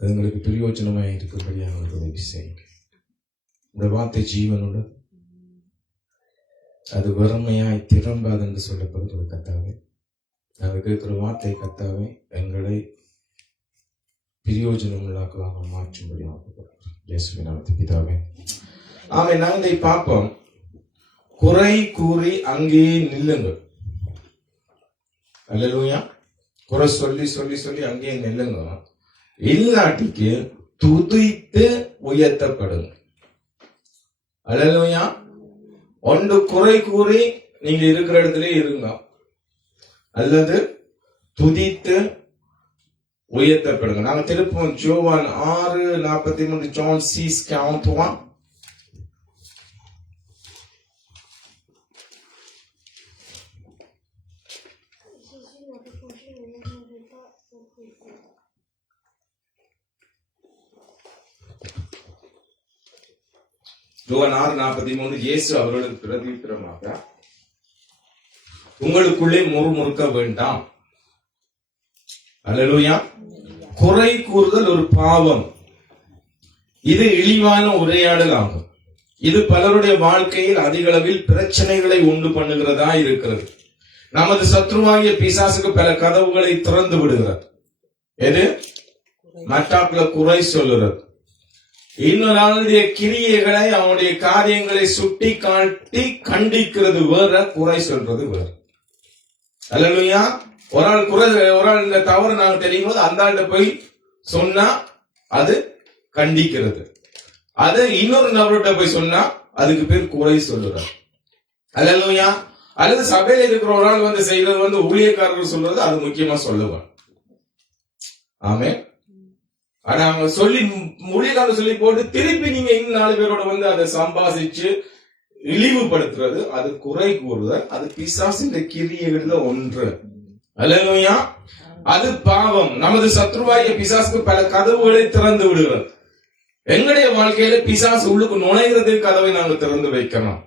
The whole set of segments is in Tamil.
அது உங்களுக்கு பிரயோஜனமாக இருக்கும்படியாக உதவி செய்யுங்க. இந்த வார்த்தை ஜீவனுள்ளது, அது வறுமையாய் திரும்பாது என்று சொல்லப்படுகிற கர்த்தாவே, நாங்கள் கேட்கிற வார்த்தை கர்த்தாவே எங்களை பிரயோஜனம் உள்ளாக்களாக மாற்றும்படி ஆகப்படுகிறோம். இயேசுவின் நாமத்தில் பிதாவே, ஆமென். நாங்கள் இதை பார்ப்போம். குறை கூறி அங்கேயே நில்லுங்கள். அல்லேலூயா. குறை சொல்லி சொல்லி சொல்லி அங்கேயே நில்லுங்க. இல்லாட்டிக்கு துதித்து உயர்த்தப்படுங்க. அல்லேலூயா. ஒன்று குறை கூறி நீங்க இருக்கிற இடத்துல இருங்க, அல்லது துதித்து உயர்த்தப்படுங்க. நாங்க திருப்போம் யோவான் 6:43. John 6:43. யோவான் 6:43. இயேசு அவர்களுக்கு பிரதியுத்தரமாக, உங்களுக்குள்ளே முறுமுறுக்க வேண்டாம். அல்லேலூயா. குறை கூறுதல் ஒரு பாவம். இது இழிவான உரையாடல் ஆகும். இது பலருடைய வாழ்க்கையில் அதிக அளவில் பிரச்சனைகளை உண்டு பண்ணுகிறதா இருக்கிறது. நமது சத்ருவாகிய பிசாசுக்கு பல கதவுகளை திறந்து விடுகிறது. எது? மற்றாக்களை குறை சொல்லுறது, இன்னொரு ஆளுடைய கிரியைகளை அவனுடைய காரியங்களை சுட்டி காட்டி கண்டிக்கிறது வேற, குறை சொல்றது வேற. அல்லேலூயா. ஒரு ஆள் இந்த தவறு நாங்க தெரியும் போது அந்த ஆள்கிட்ட போய் சொன்னா அது கண்டிக்கிறது. அது இன்னொரு நபர்கிட்ட போய் சொன்னா அதுக்கு பேர் குறை சொல்லுறார். அல்லேலூயா. அல்லது சபையில இருக்கிற ஒரு ஆள் வந்து செய்யறது வந்து ஊழியக்காரர்கள் சொல்றது, அது முக்கியமா சொல்லுவான். ஆமே. ஆனா அவங்க சொல்லி ஊழியக்காரர் சொல்லி போட்டு திருப்பி நீங்க இன்னும் 4 பேரோட வந்து அதை சம்பாதிச்சு இழிவுபடுத்துறது, அது குறை கூறுதல். அது பிசாசின் கிரியைகள்ல ஒன்று. அல்லேலூயா. அது பாவம். நமது சத்ருவாகிய பிசாசுக்கு பல கதவுகளை திறந்து விடுகிறது. எங்களுடைய வாழ்க்கையில பிசாசு உள்ளுக்கு நுழைகிறதுக்கு கதவை நாங்கள் திறந்து வைக்கணும்.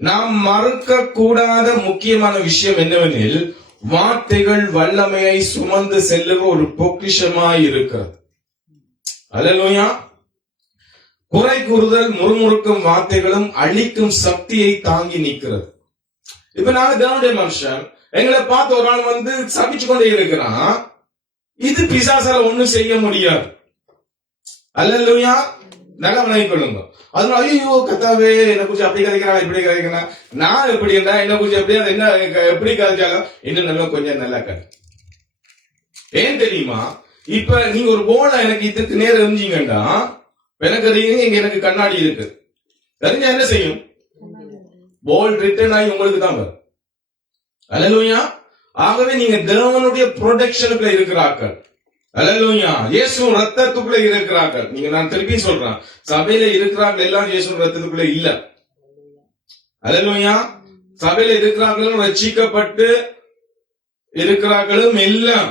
நாம் மறுக்க கூடாத முக்கியமான விஷயம் என்னவெனில், வார்த்தைகள் வல்லமையை சுமந்து செல்லுகிற ஒரு பொக்கிஷமாய் இருக்கிறது. அல்லேலூயா. குறை கூறுதல் முறுமுறுக்கும் வார்த்தைகளும் அழிக்கும் சக்தியை தாங்கி நிற்கிறது. இப்ப நாங்க தேவனுடைய மனுஷன், எங்களை பார்த்து ஒரு ஆள் வந்து சபிச்சு கொண்டே இருக்கிறான், இது பிசாசால ஒண்ணும் செய்ய முடியாது. அல்லேலூயா. நல்லா விளங்கிக் கொள்ளுங்க. அதனால ஐயோ கர்த்தாவே என்ன குறிச்சு அப்படி கதைக்கிறான் இப்படி கதைக்கிறான், நான் எப்படி இருந்தா என்ன குறிச்சு அப்படியே என்ன எப்படி கதைச்சாலும் இன்னும் நல்லா கொஞ்சம் நல்லா கதை. ஏன் தெரியுமா? இப்ப நீங்க ஒரு போல எனக்கு இதுக்கு நேரம் எரிஞ்சீங்கன்னா, எனக்கு இங்க எனக்கு கண்ணாடி இருக்கு, தெரிஞ்சா என்ன செய்யும்? போல் ரிட்டர்ன் ஆகி உங்களுக்கு தான் வரும். அல்லேலூயா. ஆகவே நீங்க தேவனுடைய ப்ரொடெக்ஷனுக்குள்ள இருக்கிறார்கள். அல்லேலூயா. இயேசு ரத்தத்துக்குள்ள இருக்கிறார்கள். நீங்க நான் திருப்பி சொல்றேன், சபையில இருக்கிறார்கள் எல்லாம் இயேசு ரத்தத்துக்குள்ள இல்ல. அல்லேலூயா. சபையில இருக்கிறார்களும் ரட்சிக்கப்பட்டு இருக்கிறார்களும் எல்லாம்.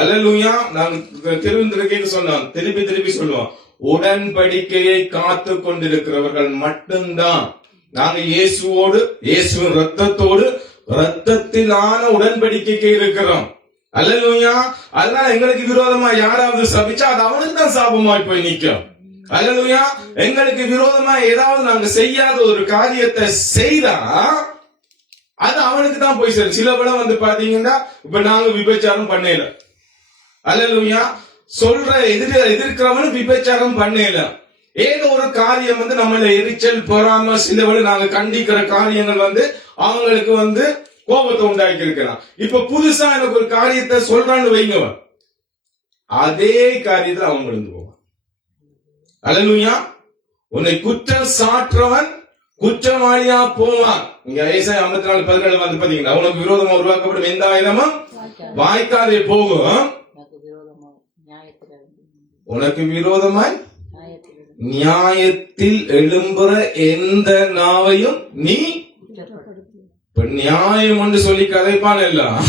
அல்லேலூயா. நான் திருவிந்திருக்கேன்னு சொன்னோம், திருப்பி சொல்லுவோம், உடன்படிக்கையை காத்து கொண்டிருக்கிறவர்கள் மட்டும்தான் நாங்க இயேசுவோடு, இயேசுவின் ரத்தத்தோடு, ரத்தத்திலான உடன்படிக்கைக்கு இருக்கிறோம். அல்லேலூயா. அதனால எங்களுக்கு விரோதமா யாராவது சபிச்சா அது அவனுக்கு தான் சாபமாய் போய் நிற்கும். அல்லேலூயா. எங்களுக்கு விரோதமா ஏதாவது நாங்க செய்யாத ஒரு காரியத்தை செய்தா அது அவனுக்கு தான் போய் சேரும். சில படம் வந்து பாத்தீங்கன்னா, இப்ப நாங்க விபச்சாரம் பண்ணல. அல்லேலூயா. சொல்ற எதிர்க்கிறவனும் விபச்சாரம் பண்ணல. ஏதோ ஒரு காரியம் வந்து நம்மள எரிச்சல் பொறாம சிலவளை நாங்க கண்டிக்கிற காரியங்கள் வந்து அவங்களுக்கு வந்து கோபத்தை உண்டாக்கி இருக்கிறான். இப்ப புதுசா எனக்கு ஒரு காரியத்தை சொல்றான்னு வைங்கவன், அதே காரியத்தில் அவங்க விழுந்து போவான். அல்லேலூயா. உன்னை குற்றம் சாற்றவன் குற்றவாளியா போவான். இங்க ஏசாயா 54:17 வந்து பாத்தீங்கன்னா, உனக்கு விரோதமா உருவாக்கப்படும் எந்த ஆயுதமும் வாய்க்காதே போகும், உனக்கு விரோதமாய் நியாயத்தில் எழும்புற எந்த நாவையும் நீ நியாயம் என்று சொல்லி கதைப்பான் எல்லாம்,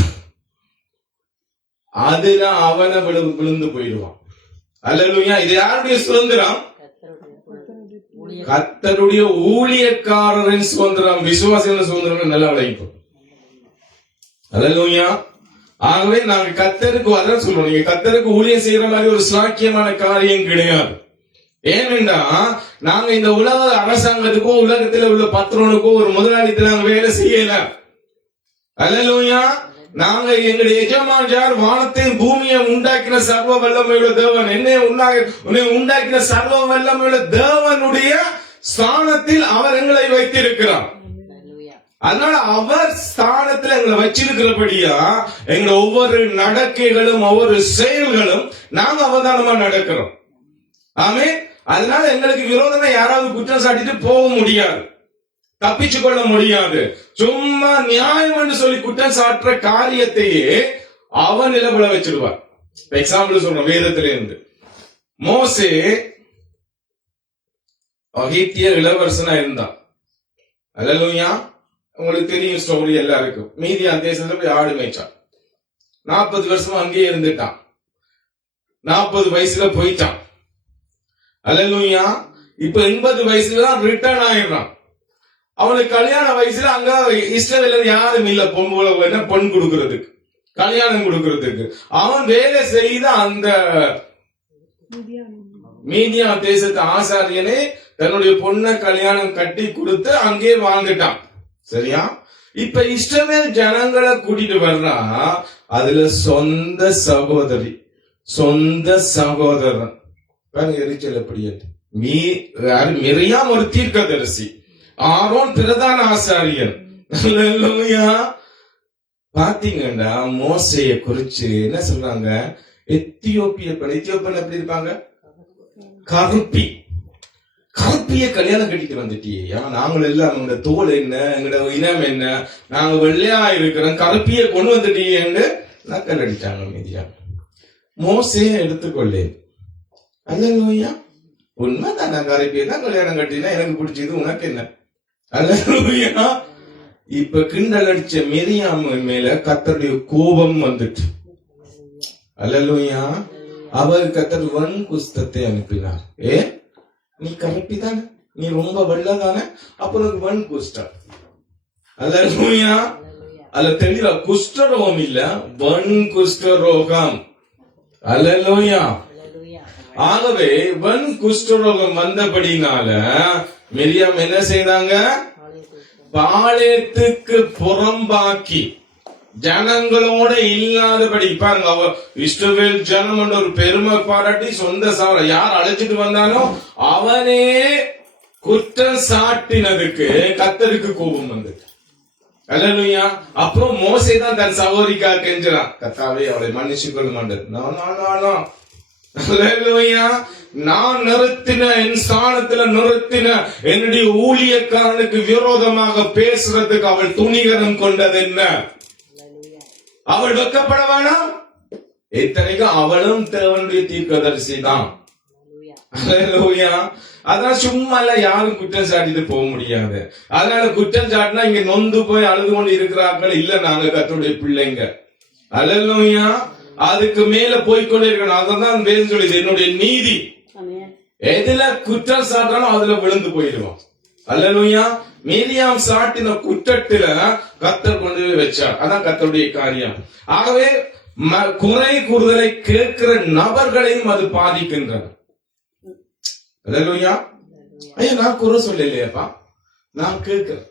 அதுல அவனை விழுந்து போயிடுவான். அல்லேலூயா. இது யாருடைய சுதந்திரம்? கர்த்தருடைய ஊழியக்காரரின் சுதந்திரம், விசுவாசிகளின் சுதந்திரம். நல்லா விளைவிக்கும். அல்லேலூயா. ஆகவே நாங்க கர்த்தருக்கு அதான் சொல்றோம், நீங்க கர்த்தருக்கு ஊழியம் செய்யற மாதிரி ஒரு சாக்கியமான காரியம் கிடையாது. ஏனென்றா நாங்க இந்த உலக அரசாங்கத்துக்கோ உலகத்துல உள்ள பத்திரனுக்கோ ஒரு முதலாளித்துல நாங்க வேலை செய்யல. அல்லேலூயா. நாங்க எங்களுடைய எஜமான் யார்? வானத்தையும் பூமியை உண்டாக்கின சர்வ வல்லமையுள்ள தேவன். என்னை உண்டாக்கின சர்வ வல்லமையுள்ள தேவனுடைய ஸ்தானத்தில் அவர் எங்களை வைத்திருக்கிறார். அதனால அவர் ஸ்தானத்துல எங்களை வச்சிருக்கிறபடியா எங்களை ஒவ்வொரு நடக்கைகளும் ஒவ்வொரு செயல்களும் நாங்க அவதானமா நடக்கிறோம். ஆமே. அதனால எங்களுக்கு விரோதமா யாராவது குற்றம் சாட்டிட்டு போக முடியாது, தப்பிச்சு கொள்ள முடியாது. சும்மா நியாயம் என்று சொல்லி குற்றம் சாட்டுற காரியத்தையே அவன் நிலப்பட வச்சிருவார். எக்ஸாம்பிள் சொல்றோம், வேதத்தில இருந்து மோசே அகித்திய இளவரசனா இருந்தான். அல்லேலூயா. உங்களுக்கு தெரியும் ஸ்டோரி எல்லாருக்கும். மீதியான் தேசத்துல போய் ஆடு மேய்ச்சான். 40 வருஷமா அங்கேயே இருந்துட்டான். 40 வயசுல போயிட்டான். அல்லேலூயா. இப்ப 80 வயசுல தான் ரிட்டர்ன் ஆயிடுறான். அவனுக்கு கல்யாண வயசுல அங்க இஸ்ரவேலர் யாரும் இல்ல பொன் கொடுக்கறதுக்கு, கல்யாணம் கொடுக்கறதுக்கு. அவன் வேலை செய்த அந்த மீதியான் தேசத்து ஆசாரியனே தன்னுடைய பொண்ணை கல்யாணம் கட்டி கொடுத்து அங்கே வாழ்ந்துட்டான். சரியா? இப்ப இஸ்ரவேல் ஜனங்களை கூட்டிட்டு வர்றா. அதுல சொந்த சகோதரி, சொந்த சகோதரன். எரிச்சல் எப்படி? மிரியாம் ஒரு தீர்க்கதரிசி, ஆரோன் பிரதான ஆசாரியன். பாத்தீங்கன்னா மோசைய குறிச்சு என்ன சொல்றாங்க? எத்தியோப்பியன் எப்படி இருப்பாங்க? கருப்பி. கருப்பிய கல்யாணம் கட்டிட்டு வந்துட்டியா? நாங்கள் எல்லாம் எங்களோட தோல் என்ன, எங்களோட இனம் என்ன, நாங்க வெள்ளையா இருக்கிறோம், கருப்பிய கொண்டு வந்துட்டீங்கன்னு நக்கல் அடிச்சாங்க மீதியா. மோசைய எடுத்துக்கொள்ளே. அல்லேலூயா. உண்மைதான், நான் கருப்பியை தான் கல்யாணம் கட்டினா எனக்கு பிடிச்சது, உனக்கு என்ன? அல்லேலூயா. இப்ப கிண்டல் அடிச்ச மிரியாம் மேல கர்த்தருடைய கோபம் வந்துட்டு. அல்லேலூயா. அவர் கர்த்தர் வன் குஸ்தத்தை அனுப்பினார். நீ கருப்பி தானே, நீ ரொம்ப வெள்ளதானே, அப்புறம் வன் குஷ்டம். அல்லேலூயா. அல்ல தெளிவா குஷ்டரோகம் இல்ல, வன் குஷ்டரோகம். அல்லேலூயா. ஆகவே வன் குஷ்டரோகம் வந்தபடினால மிரியாம் என்ன செய்தாங்க? பாளையத்துக்கு புறம்பாக்கி ஜனங்களோட இல்லாதபடி. பாருங்க, அவ இஸ்ரவேல் ஜனம் என்ற ஒரு பெருமை பாராட்டி சொந்த சாவர யார் அழைச்சிட்டு வந்தாலும் அவனே குற்றம் சாட்டினதுக்கு கர்த்தருக்கு கோபம் வந்தது. அல்லேலூயா. அப்புறம் மோசே தான் தன் சகோதரிக்கா கெஞ்சுறான், கர்த்தாவே அவளை மன்னிச்சு கொள்ள மாட்டேன். அல்லேலூயா. நான் நிறுத்தின, என் ஸ்தானத்துல நிறுத்தின என்னுடைய ஊழியக்காரனுக்கு விரோதமாக பேசுறதுக்கு அவள் துணிகரம் கொண்டது என்ன? அவள் வெக்கப்பட வேணாம். இத்தனைக்கும் அவளும் தேவனுடைய தீர்க்கதரிசி தான். அதான் சும்மா யாரும் குற்றம் சாட்டிட்டு போக முடியாது. அதனால குற்றம் சாட்டினா இங்க நொந்து போய் அழுது கொண்டு இருக்கிறார்கள் இல்ல, நாங்க கர்த்தருடைய பிள்ளைங்க. அல்லேலூயா. அதுக்கு மேல போய்கொண்டே இருக்கணும். அதான் வேதம் சொல்லுது, என்னுடைய நீதி எதுல குற்றம் சாட்டாலும் அதுல விழுந்து போயிடுவோம். அல்லேலூயா. மிரியாம் சாட்டின குற்றத்தில கர்த்தர் கொண்டு போய் வச்சார். அதான் கர்த்தருடைய காரியம். ஆகவே குறை கூறுதலை கேட்கிற நபர்களையும் அது பாதிக்கின்றது. அல்லேலூயா. ஐயா, நான் குறை சொல்லலையப்பா, நான் கேட்கிறேன்.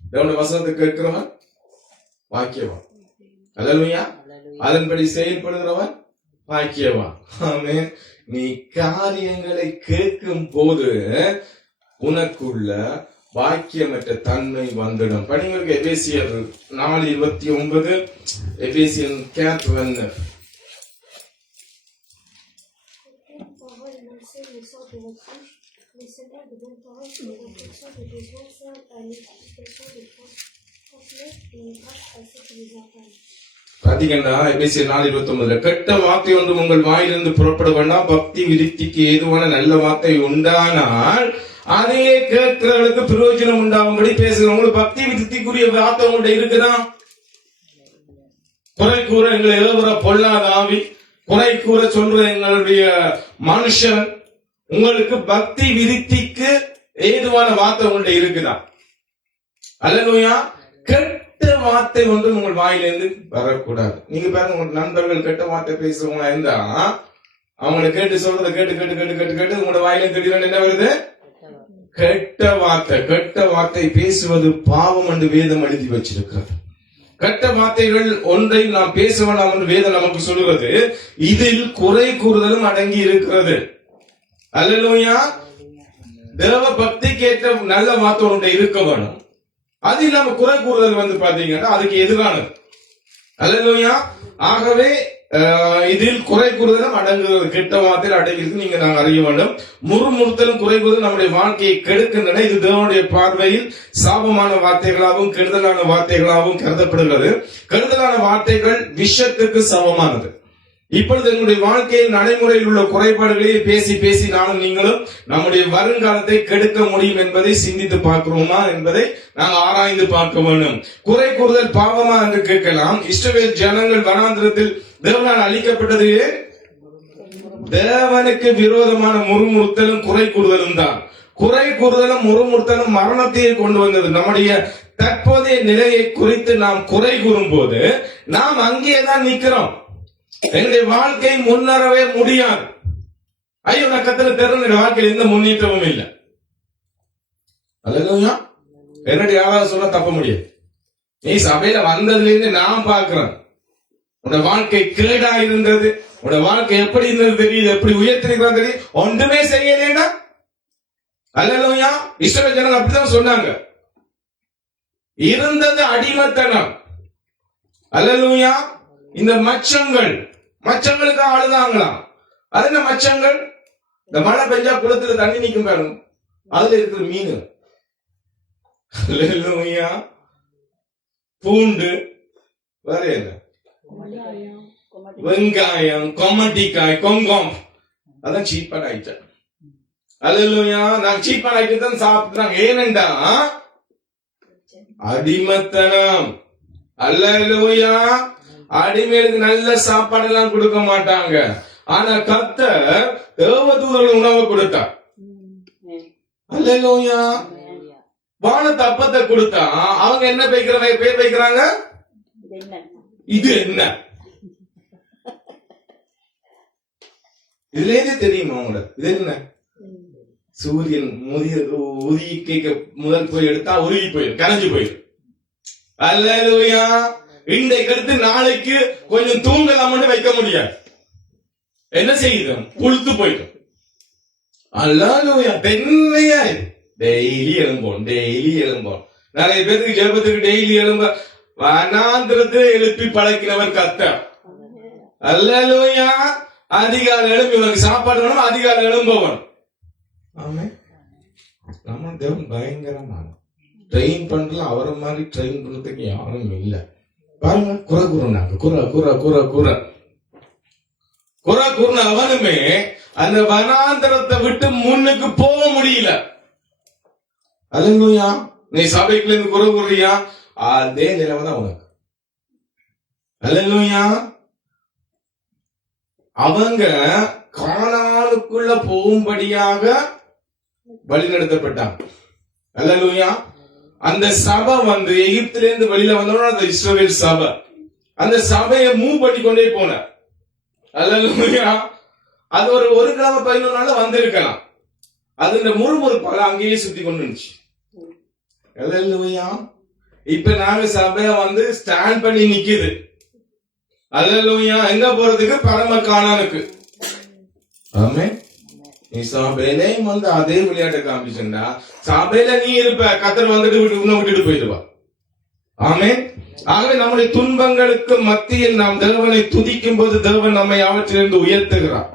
தேவனுடைய வசனத்தை கேட்கிறவன் பாக்கியவான். அல்லேலூயா. அதன்படி செயல்படுகிறவன் பாக்கியவான். ஆமென். நீ காரியங்களை கேட்கும் போது உனக்குள்ள பாக்கியமற்ற தன்மை வந்துடும். படிங்களுக்கு எபேசியர் 4:29, எபேசியன் 4:29. பாத்தீங்கன்னா எபேசியர் 4:29, கெட்ட வார்த்தை ஒன்று உங்கள் வாயிலிருந்து புறப்பட வேண்டாம், பக்தி விருத்திக்கு ஏதுவான நல்ல வார்த்தை உண்டானால் அதையே கேட்கிறவர்களுக்கு பிரயோஜனம் உண்டாகும்படி பேசுகிறோம். உங்களுக்கு பக்தி விருத்திக்குரிய வார்த்தை உங்கள்கிட்ட இருக்குதா? குறை கூற எங்களை ஏவுற பொல்லாத ஆவி, குறை கூற சொல்ற எங்களுடைய மனுஷன், உங்களுக்கு பக்தி விருத்திக்கு ஏதுவான வார்த்தை உங்கள்கிட்ட இருக்குதா? அல்லேலூயா. கெட்ட கெட்ட வார்த்தை ஒன்றும் உங்கள் வாயிலிருந்து வரக்கூடாது. நீங்க பாருங்க, உங்க நண்பர்கள் கெட்ட வார்த்தை பேசுறவங்களா இருந்தா அவங்களை கேட்டு சொல்றதை கேட்டு கேட்டு கேட்டு கேட்டு கேட்டு உங்களோட வாயிலிருந்து திடீர்னு என்ன வருது? கெட்ட வார்த்தை. கெட்ட வார்த்தை பேசுவது பாவம் என்று வேதம் எழுதி வச்சிருக்கிறது. கெட்ட வார்த்தைகள் ஒன்றை நாம் பேச வேண்டாம் என்று வேதம் நமக்கு சொல்லுகிறது. இதில் குறை கூறுதலும் அடங்கி இருக்கிறது. அல்லேலூயா. தேவ பக்திக்கு ஏற்ற நல்ல வார்த்தை ஒன்றை இருக்க வேணும். அது இல்லாம குறை கூறுதல் பாத்தீங்கன்னா அதுக்கு எதிரானது. அல்லேலூயா. ஆகவே இதில் குறை கூறுதலும் அடங்குகிறது. கெட்ட வார்த்தையில் அடங்கியிருக்கு நீங்க நாங்கள் அறிய வேண்டும். முறுமுறுத்தலும் குறை கூறுதலும் நம்முடைய வாழ்க்கையை கெடுக்கின்றன. இது தேவனுடைய பார்வையில் சாபமான வார்த்தைகளாகவும் கெடுதலான வார்த்தைகளாகவும் கருதப்படுகிறது. கெடுதலான வார்த்தைகள் விஷத்துக்கு சமமானது. இப்பொழுது என்னுடைய வாழ்க்கையில் நடைமுறையில் உள்ள குறைபாடுகளையே பேசி பேசி நானும் நீங்களும் நம்முடைய வருங்காலத்தை கெடுக்க முடியும் என்பதை சிந்தித்து பார்க்கிறோமா என்பதை நாங்கள் ஆராய்ந்து பார்க்க வேண்டும். குறை கூறுதல் பாவமா என்று கேட்கலாம். இஸ்ரவேல் ஜனங்கள் வனாந்திரத்தில் தேவனால் அளிக்கப்பட்டது தேவனுக்கு விரோதமான முறுமுறுத்தலும் குறை கூறுதலும் தான். குறை கூறுதலும் முறுமுறுத்தலும் மரணத்தையே கொண்டு வந்தது. நம்முடைய தற்போதைய நிலையை குறித்து நாம் குறை கூறும் போது நாம் அங்கேதான் நிற்கிறோம். எங்களுடைய வாழ்க்கை முன்னேறவே முடியாது. ஐயோ, நான் கத்தனை தெரிஞ்ச வாழ்க்கையில் எந்த முன்னேற்றமும் இல்லை. அல்லேலூயா. என்னுடைய யாராவது சொல்ல தப்ப முடியாது. நீ சபையில வந்ததுல இருந்து நான் பார்க்கிறேன், உன்னோட வாழ்க்கை கேடா இருந்தது, உன்னோட வாழ்க்கை எப்படி இருந்தது தெரியுது, எப்படி உயர்த்திருக்கிறான் தெரியுது, ஒன்றுமே செய்யலேண்டா. அல்லேலூயா. இஸ்ரவேல் ஜனங்கள் அப்படிதான் சொன்னாங்க. இருந்தது அடிமத்தனம். அல்லேலூயா. இந்த மச்சங்களுக்கு ஆளுதாங்களாம். அது என்ன மச்சங்கள்? இந்த மழை பெஞ்சா குளத்துல தண்ணி நிக்கும் பாருங்க, அதுல இருக்கிற மீன். அல்லேலூயா. பூண்டு, வேற என்ன, வெங்காயம், கொமட்டிக்காய், கொங்கம், அதான் சீப்பான ஐட்டம். அல்லேலூயா. நாங்க சீப்பான ஐட்டம் தான் சாப்பிடுறாங்க. ஏனென்றா அடிமத்தனம். அல்லேலூயா. அடிமைகளுக்கு நல்ல சாப்பாடு எல்லாம் கொடுக்க மாட்டாங்க. ஆனா கர்த்தர் தேவதூதர்கள் உணவு கொடுத்தார். அல்லேலூயா. வானத்து அப்பத்தை கொடுத்தா அவங்க என்ன பேர் வைக்கிறாங்க? இது என்ன? இதுல இருந்து தெரியுமா உங்களுக்கு? இது என்ன? சூரியன் உதிக்க முதல் போய் எடுத்தா உருகி போயிடும், கரைஞ்சு போயிடும். அல்லேலூயா. இன்றைக்கு எடுத்து நாளைக்கு கொஞ்சம் தூங்கலாம்னு வைக்க முடியாது. என்ன செய்யுது? புழுத்து போயிடும். அல்லேலூயா. தென்னையா டெய்லி எழும்போம். நிறைய பேருக்கு ஜெபத்துக்கு டெய்லி எழும்ப வனாந்திரத்தை எழுப்பி பழக்கினவர் கர்த்தர். அல்லேலூயா. அதிகாலை எழுப்பி இவனுக்கு சாப்பாடு வேணும், அதிகாலை எழும்பவன். ஆமே. நம்ம தேவன் பயங்கரமான ட்ரெயின் பண்ணலாம். அவரை மாதிரி ட்ரெயின் பண்றதுக்கு யாரும் இல்லை. பாருங்க, குறை கூறுனாங்க. குறை கூறுன அவனுமே அந்த வனாந்தரத்தை விட்டு முன்னுக்கு போக முடியல. அல்லேலூயா. நீ சபைக்குள்ள இருந்து குறை கூறியா, அதே நிலைமை தான் உனக்கு. அல்லேலூயா. அவங்க கானானுக்குள்ள போகும்படியாக வழிநடத்தப்பட்டாங்க. அல்லேலூயா. அந்த சபை எகிப்திலிருந்து வெளியில வந்தோம்னா அந்த இஸ்ரவேல் சபை, அந்த சபையை மூவ் பண்ணி கொண்டே போனார். அல்லேலூயா. அது ஒரு கிழமை 11 நாள் வந்திருக்கலாம். அது இந்த முறுமுறுப்பால அங்கேயே சுத்தி கொண்டு இருந்துச்சு. அல்லேலூயா. இப்ப நாங்க சபையை ஸ்டாண்ட் பண்ணி நிக்குது. அல்லேலூயா. எங்க போறதுக்கு? பரம கானானுக்கு. ஆமே. நீ சபையிலையும் அதே விளையாட்டு காமிச்சுண்டா சபையில நீ இருப்ப, கத்தர் வந்துட்டு உன்னை விட்டுட்டு போயிடுவா. ஆமே. ஆகவே நம்முடைய துன்பங்களுக்கு மத்தியில் நாம் தேவனை துதிக்கும் போது தேவன் நம்மை அவற்றிலிருந்து உயர்த்துகிறார்.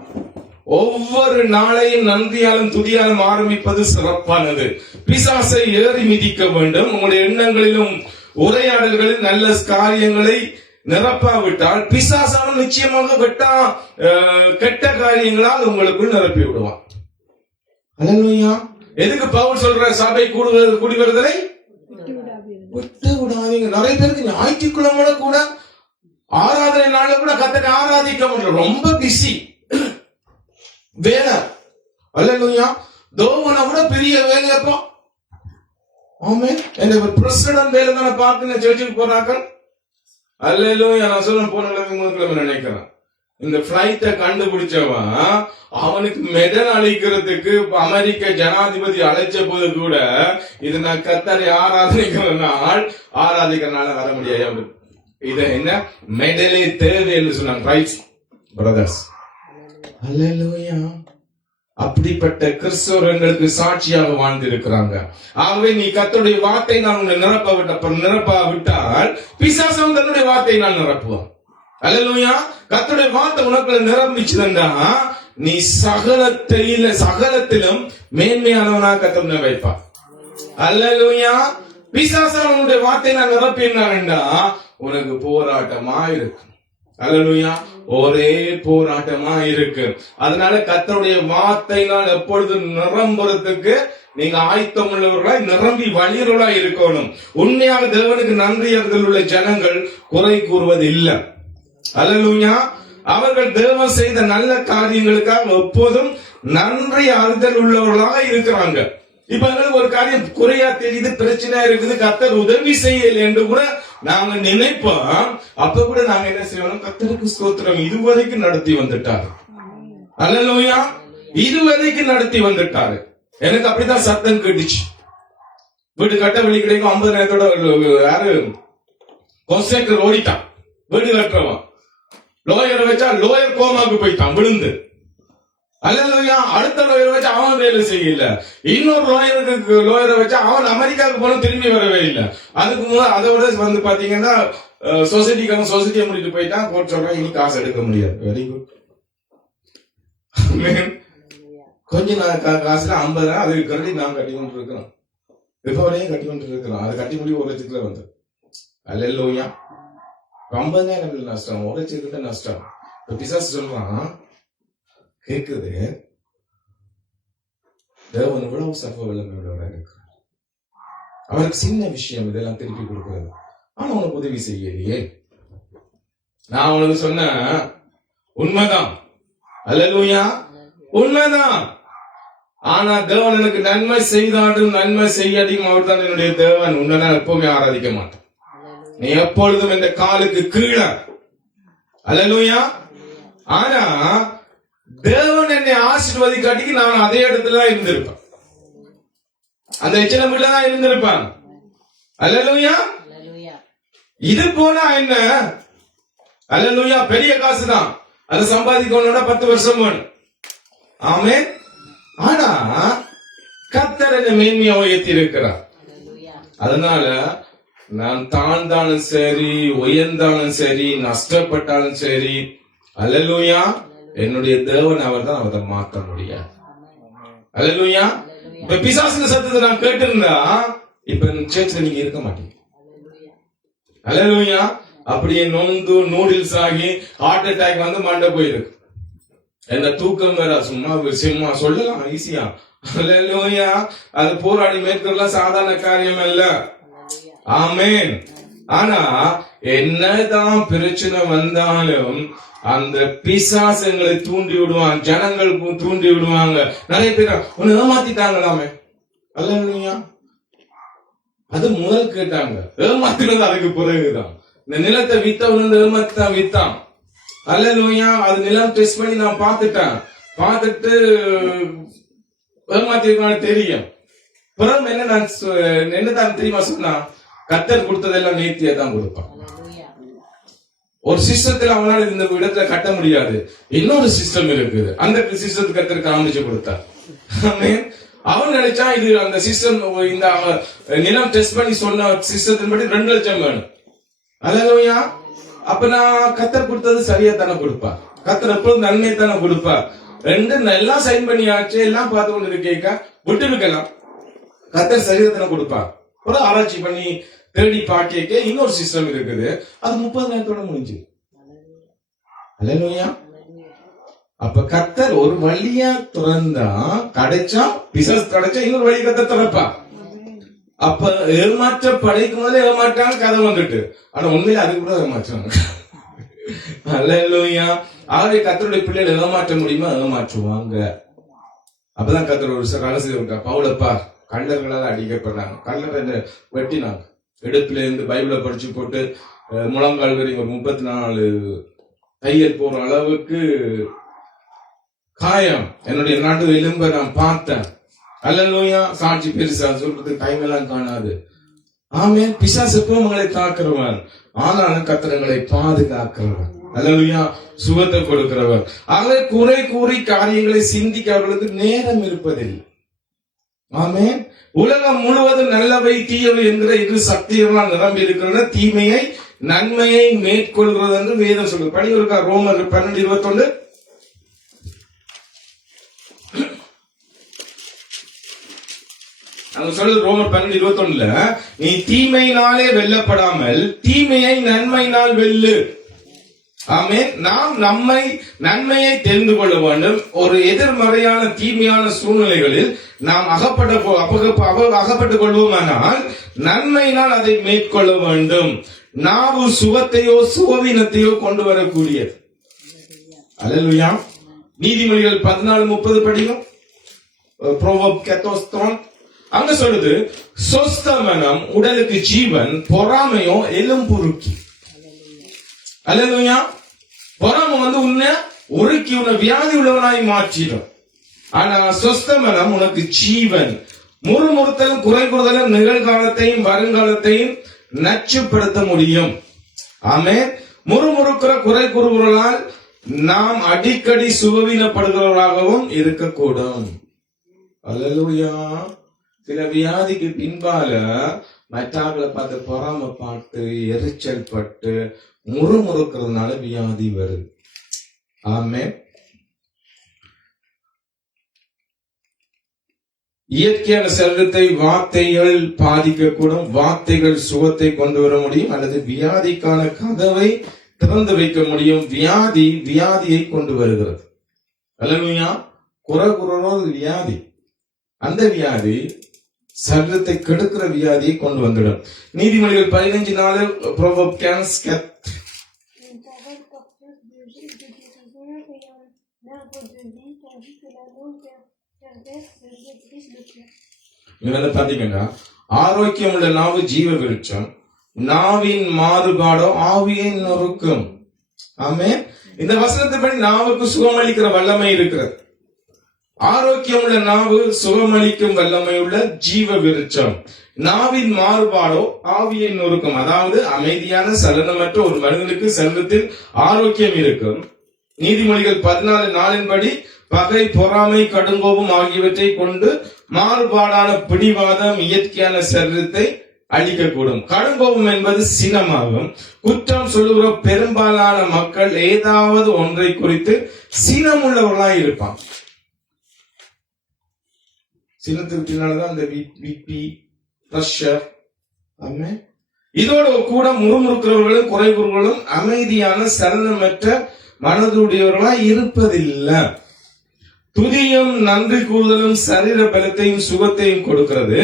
ஒவ்வொரு நாளையும் நன்றியாலும் துதியாலும் ஆரம்பிப்பது சிறப்பானது. பிசாசை ஏறி மிதிக்க வேண்டும். உங்களுடைய எண்ணங்களிலும் உரையாடல்களில் நல்ல காரியங்களை நிரப்பாவிட்டால் பிசாசான நிச்சயமாக கெட்ட காரியங்களால் உங்களுக்குள் நிரப்பி விடுவான். அல்லேலூயா. எதுக்கு பவுல் சொல்ற சபை கூடி வருதலை விட்டு விடாதீங்க. நிறைய பேருக்கு ஞாயிற்றுக்கிழமை கூட ஆராதனை நாள கூட கர்த்தரை ஆராதிக்க முடியல, ரொம்ப பிஸி வேலை. அல்லேலூயா. தோவனை விட பெரிய வேலையப்போ. ஆமே. என்ன பிரசிடன்ட் வேலை தானே பார்க்க சர்ச்சுக்கு போறாங்க. அல்லேலூயா. நான் சொல்ல போன கிழமை நினைக்கிறேன், இந்த பிளைட்டை கண்டுபிடிச்சவன் அவனுக்கு மெடல் அளிக்கிறதுக்கு அமெரிக்க ஜனாதிபதி அழைச்ச போது கூட இது நான் கர்த்தரை ஆராதிக்கிற நாள் வர முடியாது. இத என்ன மெடலே தேவைன்னு சொன்னாங்க. Right brothers. அல்லேலூயா. அப்படிப்பட்ட கிறிஸ்தவர்களுக்கு சாட்சியாக வாழ்ந்திருக்கிறாங்க. ஆகவே நீ கர்த்தருடைய வார்த்தை நான் உன்னை நிரப்ப விட்டால் பிசாசம் தன்னுடைய வார்த்தை நான் நிரப்புவான். அல்லேலூயா. கர்த்தருடைய வார்த்தை உனக்குள்ள நிரம்பிச்சுதா நீ சகலத்திலும் மேன்மையானவனாக கர்த்தர் வைப்பான். அல்லேலூயா. பிசாசம் உன்னுடைய வார்த்தை நான் நிரப்பினா உனக்கு போராட்டமா இருக்கு. அல்லேலூயா. ஒரே போராட்டமா இருக்கு. அதனால கர்த்தருடைய வார்த்தையினால் எப்பொழுது நிரம்புறதுக்கு நீங்க ஆயத்தம் உள்ளவர்களாய் நிரம்பி வழியர்களாய் இருக்கணும். உண்மையாக தேவனுக்கு நன்றி அறிதல் உள்ள ஜனங்கள் குறை கூறுவது இல்லை. அல்லேலூயா. அவர்கள் தேவன் செய்த நல்ல காரியங்களுக்காக எப்போதும் நன்றி அறிதல் உள்ளவர்களாக இருக்கிறாங்க. இப்ப எங்களுக்கு ஒரு காரியம் குறையா தெரியுது, பிரச்சனையா இருக்குது, கர்த்தர் உதவி செய்யல என்று கூட நாங்க நினைப்போம். அப்ப கூட நாங்க என்ன செய்யணும்? கர்த்தருக்கு ஸ்தோத்திரம், இதுவரைக்கும் நடத்தி வந்துட்டாரு. அல்லேலூயா. இதுவரைக்கும் நடத்தி வந்துட்டாரு. எனக்கு அப்படிதான் சத்தம் கேட்டுச்சு. வீட்டு கட்ட வெளி கிடைக்கும் 50,000 யாரு கொஸ்டேக்கர் ஓடிட்டான். வீடு கட்டுறவன் லோயரை வச்சா லோயர் கோமாக்கு போயிட்டான் விழுந்து. அல்லேலூயா. அடுத்த லோயரை வச்சு அவன் வேலை செய்யல. இன்னொரு லோயரை வச்சா அவன் அமெரிக்காவுக்கு போன திரும்பி வரவே இல்லை. அதுக்கு முதல் அதோட வந்து பாத்தீங்கன்னா சொசைட்டியை முடிட்டு போயிட்டான். கோர்ட் சொல்றான் இனி காசு எடுக்க முடியாது. Very good. கொஞ்ச காசுல 50,000 அதுக்கு கட்டி நான் கட்டி கொண்டு இருக்கிறோம். இப்ப வரையும் கட்டி கொண்டு இருக்கிறோம். அது கட்டி முடிவு 1 லட்சத்துல வந்து. அல்லேலூயா. 50,000 நஷ்டம், 1 லட்சத்துக்கு நஷ்டம். பிசாசு சொல்றான் கேக்குது, தேவன் இவ்வளவு சர்வ வல்லமையுள்ளவராக இருக்கிறார். அவருக்கு சின்ன விஷயம் இதெல்லாம் திருப்பி கொடுக்கிறது. ஆனா உனக்கு உதவி செய்யலையே. நான் உனக்கு சொன்ன உண்மைதான். அல்லேலூயா. உண்மைதான். ஆனா தேவன் எனக்கு நன்மை செய்தாலும் நன்மை செய்யாட்டியும் அவர் தான் என்னுடைய தேவன். உன்னை நான் எப்பவுமே ஆராதிக்க மாட்டேன். நீ எப்பொழுதும் இந்த காலுக்கு கீழே. அல்லேலூயா. ஆனா தேவன் என்னை ஆசீர்வதிக்காட்டிக்கு நான் அதே இடத்துல தான் இருந்திருப்பேன். அந்த எச்சனம் வீட்டுல தான் இருந்திருப்பேன். அல்லேலூயா. இது போனா என்ன? அல்லேலூயா. பெரிய காசு தான். அதை சம்பாதிக்கணும்னா 10 வருஷம் வேணும். ஆமென். ஆனா கர்த்தர் என்னை மேன்மையா உயர்த்தி இருக்கிறார். அதனால நான் தாழ்ந்தாலும் சரி, உயர்ந்தாலும் சரி, நஷ்டப்பட்டாலும் சரி, அல்லேலூயா, என்னுடைய தேவன் அவர் தான், அவரை மாற்ற முடியாது. அல்லேலூயா. இப்ப பிசாசுங்க சத்தத்தை நான் கேட்டிருந்தா இப்ப சேர்ச்ல நீங்க இருக்க மாட்டீங்க. அல்லேலூயா. அப்படியே நொந்து நூடில்ஸ் ஆகி ஹார்ட் அட்டாக் வந்து மண்டை போயிருக்கு. என்ன தூக்கம் வேற சும்மா சொல்லலாம் ஈஸியா. அல்லேலூயா. அது போராடி மேற்கொள்ளலாம் சாதாரண காரியம் அல்ல. ஆமென். ஆனா என்னதான் பிரச்சனை வந்தாலும் அந்த பிசாசங்களை தூண்டி விடுவாங்க, ஜனங்களுக்கு தூண்டி விடுவாங்க. நிறைய பேர் உன்னை ஏமாத்திட்டாங்களாமே. அல்லேலூயா. அது முதல் கேட்டாங்க. ஏமாத்தினது அதுக்கு பிறகுதான். இந்த நிலத்தை வித்தவன் ஏமாத்தான் வித்தான். அல்லேலூயா. அது நிலம் டெஸ்ட் பண்ணி நான் பார்த்துட்டு ஏமாத்திருக்கான்னு தெரியும். பிறகு என்ன நான் என்னதான் தெரியுமா சொன்னா, கர்த்தர் கொடுத்ததெல்லாம் நேர்த்தியா தான் கொடுப்பான். ஒரு சிஸ்டத்துல அவனால இந்த இடத்துல கட்ட முடியாது, இன்னொரு சிஸ்டம் இருக்குது. அந்த சிஸ்டத்துக்கு கர்த்தர் காமிச்சு கொடுத்தார். அவன் நினைச்சா இது அந்த சிஸ்டம், இந்த நிலம் டெஸ்ட் பண்ணி சொன்ன சிஸ்டத்தின் படி 2 லட்சம் வேணும். அல்லேலூயா. அப்ப நான் கர்த்தர் கொடுத்தது சரியா தானே கொடுப்பா. கர்த்தர் எப்பொழுதும் நன்மை தானே கொடுப்பா. 2 எல்லாம் சைன் பண்ணியாச்சு, எல்லாம் பார்த்து கொண்டு இருக்கேக்கா விட்டு இருக்கலாம். கர்த்தர் சரியா தானே கொடுப்பா. ஒரு ஆராய்ச்சி பண்ணி தேடி பாக்கியக்க இன்னொரு சிஸ்டம் இருக்குது. அது 30 நேரத்தோட முடிஞ்சு. அல்லேலூயா. அப்ப கர்த்தர் ஒரு வழியா திறந்தா கிடைச்சா, பிசாசு கிடைச்சா இன்னொரு வழி கர்த்தர் திறப்பா. அப்ப ஏமாற்ற படைக்கும் போதே ஏமாற்றாங்க, கதை வந்துட்டு. ஆனா உண்மையில அது கூட ஏமாற்றாங்க. அல்லேலூயா. ஆகவே கர்த்தருடைய பிள்ளைகளை ஏமாற்ற முடியுமா? ஏமாற்றுவாங்க. அப்பதான் கர்த்தர் ஒரு ரகசியம் இருக்கா. பவுலப்பா கள்ளர்களால் அடிக்கப்படுறாங்க. கள்ளரை வெட்டினாங்க. இடுப்புல இருந்து பைபிளை படிச்சு போட்டு முழங்கால் வரைக்கும் ஒரு 34 தையல் போற அளவுக்கு காயம். என்னுடைய நடு எலும்பை நான் பார்த்தேன். அல்லேலூயா. சாட்சி பெருசா சொல்றதுக்கு டைம் எல்லாம் காணாது. ஆமென். பிசாசு எப்பவும் உங்களை தாக்குறவன், ஆனாலும் கர்த்தரை பாதுகாக்கிறவன். அல்லேலூயா. சுகத்தை கொடுக்கிறவர். ஆகவே குறை கூறி காரியங்களை சிந்திக்க அவர்களுக்கு நேரம் இருப்பதில்லை. ஆமென். உலகம் முழுவதும் நல்லவை தீயவை என்கிற இரு சக்திகளால் நிரம்பி இருக்கிற தீமையை நன்மையை மேற்கொள்கிறது என்று வேதம் சொல்லுது. படி இருக்கா ரோமர் 12:21. அங்க சொல்லுது ரோமர் 12:21, நீ தீமையினாலே வெல்லப்படாமல் தீமையை நன்மையினால் வெல்லு. ஆமென். நாம் நன்மையை தெரிந்து கொள்ள வேண்டும். ஒரு எதிர்மறையான தீமையான சூழ்நிலைகளில் நாம் அகப்பட்டுக் கொள்வோமானால் நன்மையினால் அதை மேற்கொள்ள வேண்டும். நாவு சுகத்தையோ சுகவீனத்தையோ கொண்டு வரக்கூடியது. அல்லேலூயா. நீதிமொழிகள் 14:30 படிக்கும். ப்ரோவர்ப் 14:3 அங்க சொல்லுது, சொஸ்த மனம் உடலுக்கு ஜீவன், பொறாமையோ எலும்புருக்கி. அல்லேலூயா. பொறாமை உன்னை உருக்கி உன்னை வியாதி உள்ளவனாய் மாற்றிடும். ஆனா சொஸ்த மனம் உனக்கு ஜீவன். முறுமுறுத்தலும் குறை கூறுதலும் நிகழ்காலத்தையும் வருங்காலத்தையும் நச்சுப்படுத்த முடியும். ஆமென். முறுமுறுக்கிற குறை கூறுவர்களால் நாம் அடிக்கடி சுகவீனப்படுகிறவர்களாகவும் இருக்கக்கூடும். அல்லேலூயா. சில வியாதிக்கு பின்பால மற்றவர்களை பார்த்து பொறாமை பார்த்து எரிச்சல் பட்டு முறுமுறுக்கிறதுனால வியாதி வருது. ஆமென். இயற்கையான சரீரத்தை வார்த்தைகள் பாதிக்கக்கூடும். வார்த்தைகள் சுகத்தை கொண்டு வர முடியும் அல்லது வியாதிக்கான கதவை திறந்து வைக்க முடியும். வியாதியை கொண்டு வருகிறது. அல்லேலூயா. குறை கூறுவது வியாதி. அந்த வியாதி சரீரத்தை கெடுக்கிற வியாதியை கொண்டு வந்துடும். நீதிமொழிகள் 15:4 Proverb 15:4. பாத்தீங்கன்னா ஆரோக்கியம் உள்ள நாவு ஜீவ விருட்சம், நாவின் மாறுபாடோ ஆவியை நொறுக்கும். ஆமென். இந்த வசனத்தின்படி நாவுக்கு சுகமளிக்கிற வல்லமை இருக்கிறது. ஆரோக்கியம் உள்ள நாவு சுகமளிக்கும் வல்லமை உள்ள ஜீவ விருட்சம். நாவின் மாறுபாடோ ஆவியை நொறுக்கும். அதாவது அமைதியான சலனமற்ற ஒரு மனிதனுக்கு சரீரத்தில் ஆரோக்கியம் இருக்கும். நீதிமொழிகள் 14:4 படி பகை, பொறாமை, கடுங்கோபம் ஆகியவற்றை கொண்டு மாறுபாடான பிடிவாதம் இயற்கையான சரீரத்தை அழிக்கக்கூடும். கடுங்கோபம் என்பது சினமாகும். குற்றம் சொல்லுகிற பெரும்பாலான மக்கள் ஏதாவது ஒன்றை குறித்து சினம் உள்ளவர்களாய் இருப்பாங்க. சினத்துக்கு பின்னால்தான் இந்த பிபி, பிரஷர். இதோட கூட முறுமுறுக்கிறவர்களும் குறை கூறுகளும் அமைதியான சலனமற்ற மனதுடையவர்களாய் இருப்பதில்லை. துதியும் நன்றி கூறுதலும் சரீர பலத்தையும் சுகத்தையும் கொடுக்கிறது.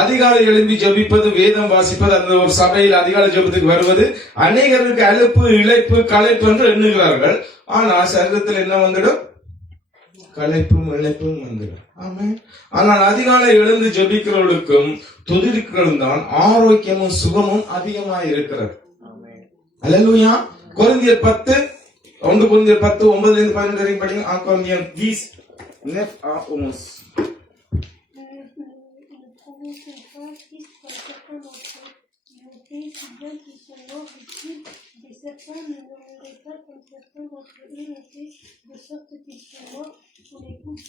அதிகாலை எழும்பி ஜபிப்பது, வேதம் வாசிப்பது, அந்த ஒரு சபையில் அதிகாலை ஜபத்துக்கு வருவது அநேகருக்கு அலுப்பு, இழைப்பு, களைப்பு என்று எண்ணுகிறார்கள். ஆனா சரீரத்தில் என்ன வந்துடும்? களைப்பும் இழைப்பும் வந்துடும். ஆனால் அதிகாலை எழுந்து ஜபிக்கிறவர்களுக்கும் துதிக்கிறவர்களும் தான் ஆரோக்கியமும் சுகமும் அதிகமாக இருக்கிறது. அல்லேலூயா. கொரிந்தியர் 10 9-11 படிங்க. Corinthiens 10:9-11. Certains ne murmuraient pas comme certains d'entre eux l'ont fait, de sorte qu'ils sont morts pour les coups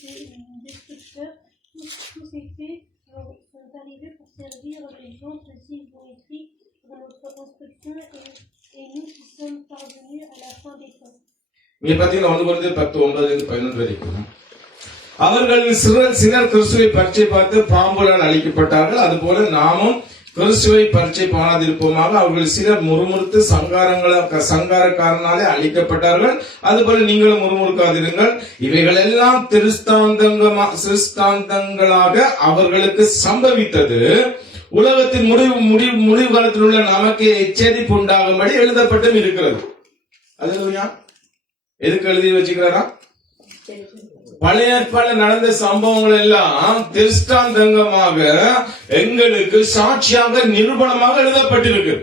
destructeurs. Tous ces faits sont arrivés pour servir les gens. Ceux-ci vont écrits pour notre instruction et nous qui sommes parvenus à la fin des temps. அவர்கள் சிலர் கிறிஸ்துவை பரீட்சை பார்த்து பாம்புடன் அழிக்கப்பட்டார்கள். அதுபோல நாமும் கிறிஸ்துவை பரீட்சை பாராதிருப்போமாக. அவர்கள் சிலர் முறுமுறுத்து சங்காரக்காரனாலே அழிக்கப்பட்டார்கள். அதுபோல நீங்களும் முறுமுறுக்காதிருங்கள். இவைகள் எல்லாம் திருஷ்டாந்தங்களாக அவர்களுக்கு சம்பவித்தது. உலகத்தின் முடிவு காலத்தில் உள்ள நமக்கு எச்சரிப்பு உண்டாகும்படி எழுதப்பட்டும் இருக்கிறது. அது எதுக்கு எழுதி வச்சுக்கிறாரா? பழைய ஏற்பாடுல நடந்த சம்பவங்கள் எல்லாம் திருஷ்டாந்தங்கமாக எங்களுக்கு சாட்சியாக நிரூபணமாக எழுதப்பட்டிருக்கு.